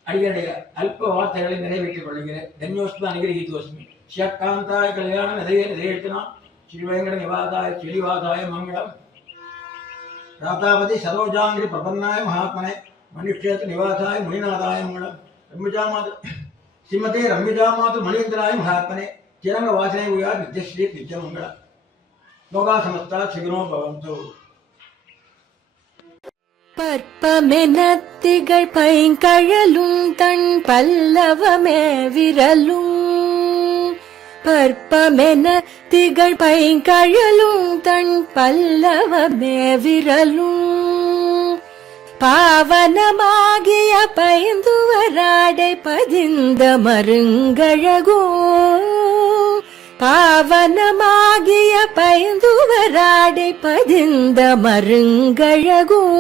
அடியடைய அல்ப வார்த்தைகளை நிறைவேற்றிக் கொள்கிறேன். தன்யோஸ்மி அனுகிரகிதோஸ்மி சிவகாந்தாய கல்யாணம் நிறைவேற்றினா ஸ்ரீவேங்கட நிவாதாய ஸ்ரீவாதாய மங்களம் ராதாபதி சரோஜாங்கிரி பிரபன்னாய மகாத்மனே மனுஷேத்து நிவாசாய முனிநாதாய மங்களம் ரம்யஜாமாது ஸ்ரீமதே ரம்யஜாமாது மணியந்திராய மகாத்மனே சிரங்க வாசனை உயா நித்யஸ்ரீ நித்யமங்களம் லோகா சமஸ்தா சிவனோ பவந்து. பற்பமெனத்திகள் பைங்கழலும் தன் பல்லவமே விரலும் பற்பமென திகழ் பைங்கழலும் தன் பல்லவமே விரலும் பாவனமாகிய பைந்துவராடை பதிந்த மருங்கழகோ பாவனமாகிய பைந்துவராடை பதிந்த மருங்கழகும்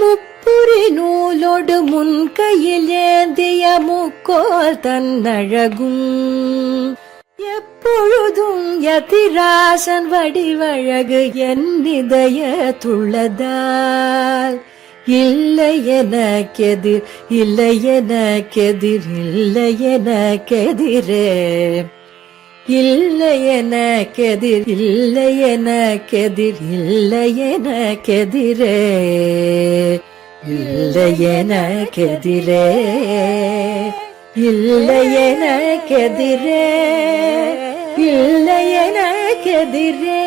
முப்புரி நூலோடு முன்கையில் ஏந்திய முக்கோல் தன்னழகும் எப்பொழுதும் யதிராசன் வடிவழகு என் இதயத்துள்ளதால் இல்லை எனக்கெதிர் இல்லை எனக்கெதிர் இல்லை எனக்கெதிரே இல்லை எனக்கெதிர் இல்லை எனக்கெதிர் இல்லை எனக்கெதிரே இல்லை எனக்கெதிரே இல்லை எனக்கெதிரே இல்லை எனக்கெதிரே.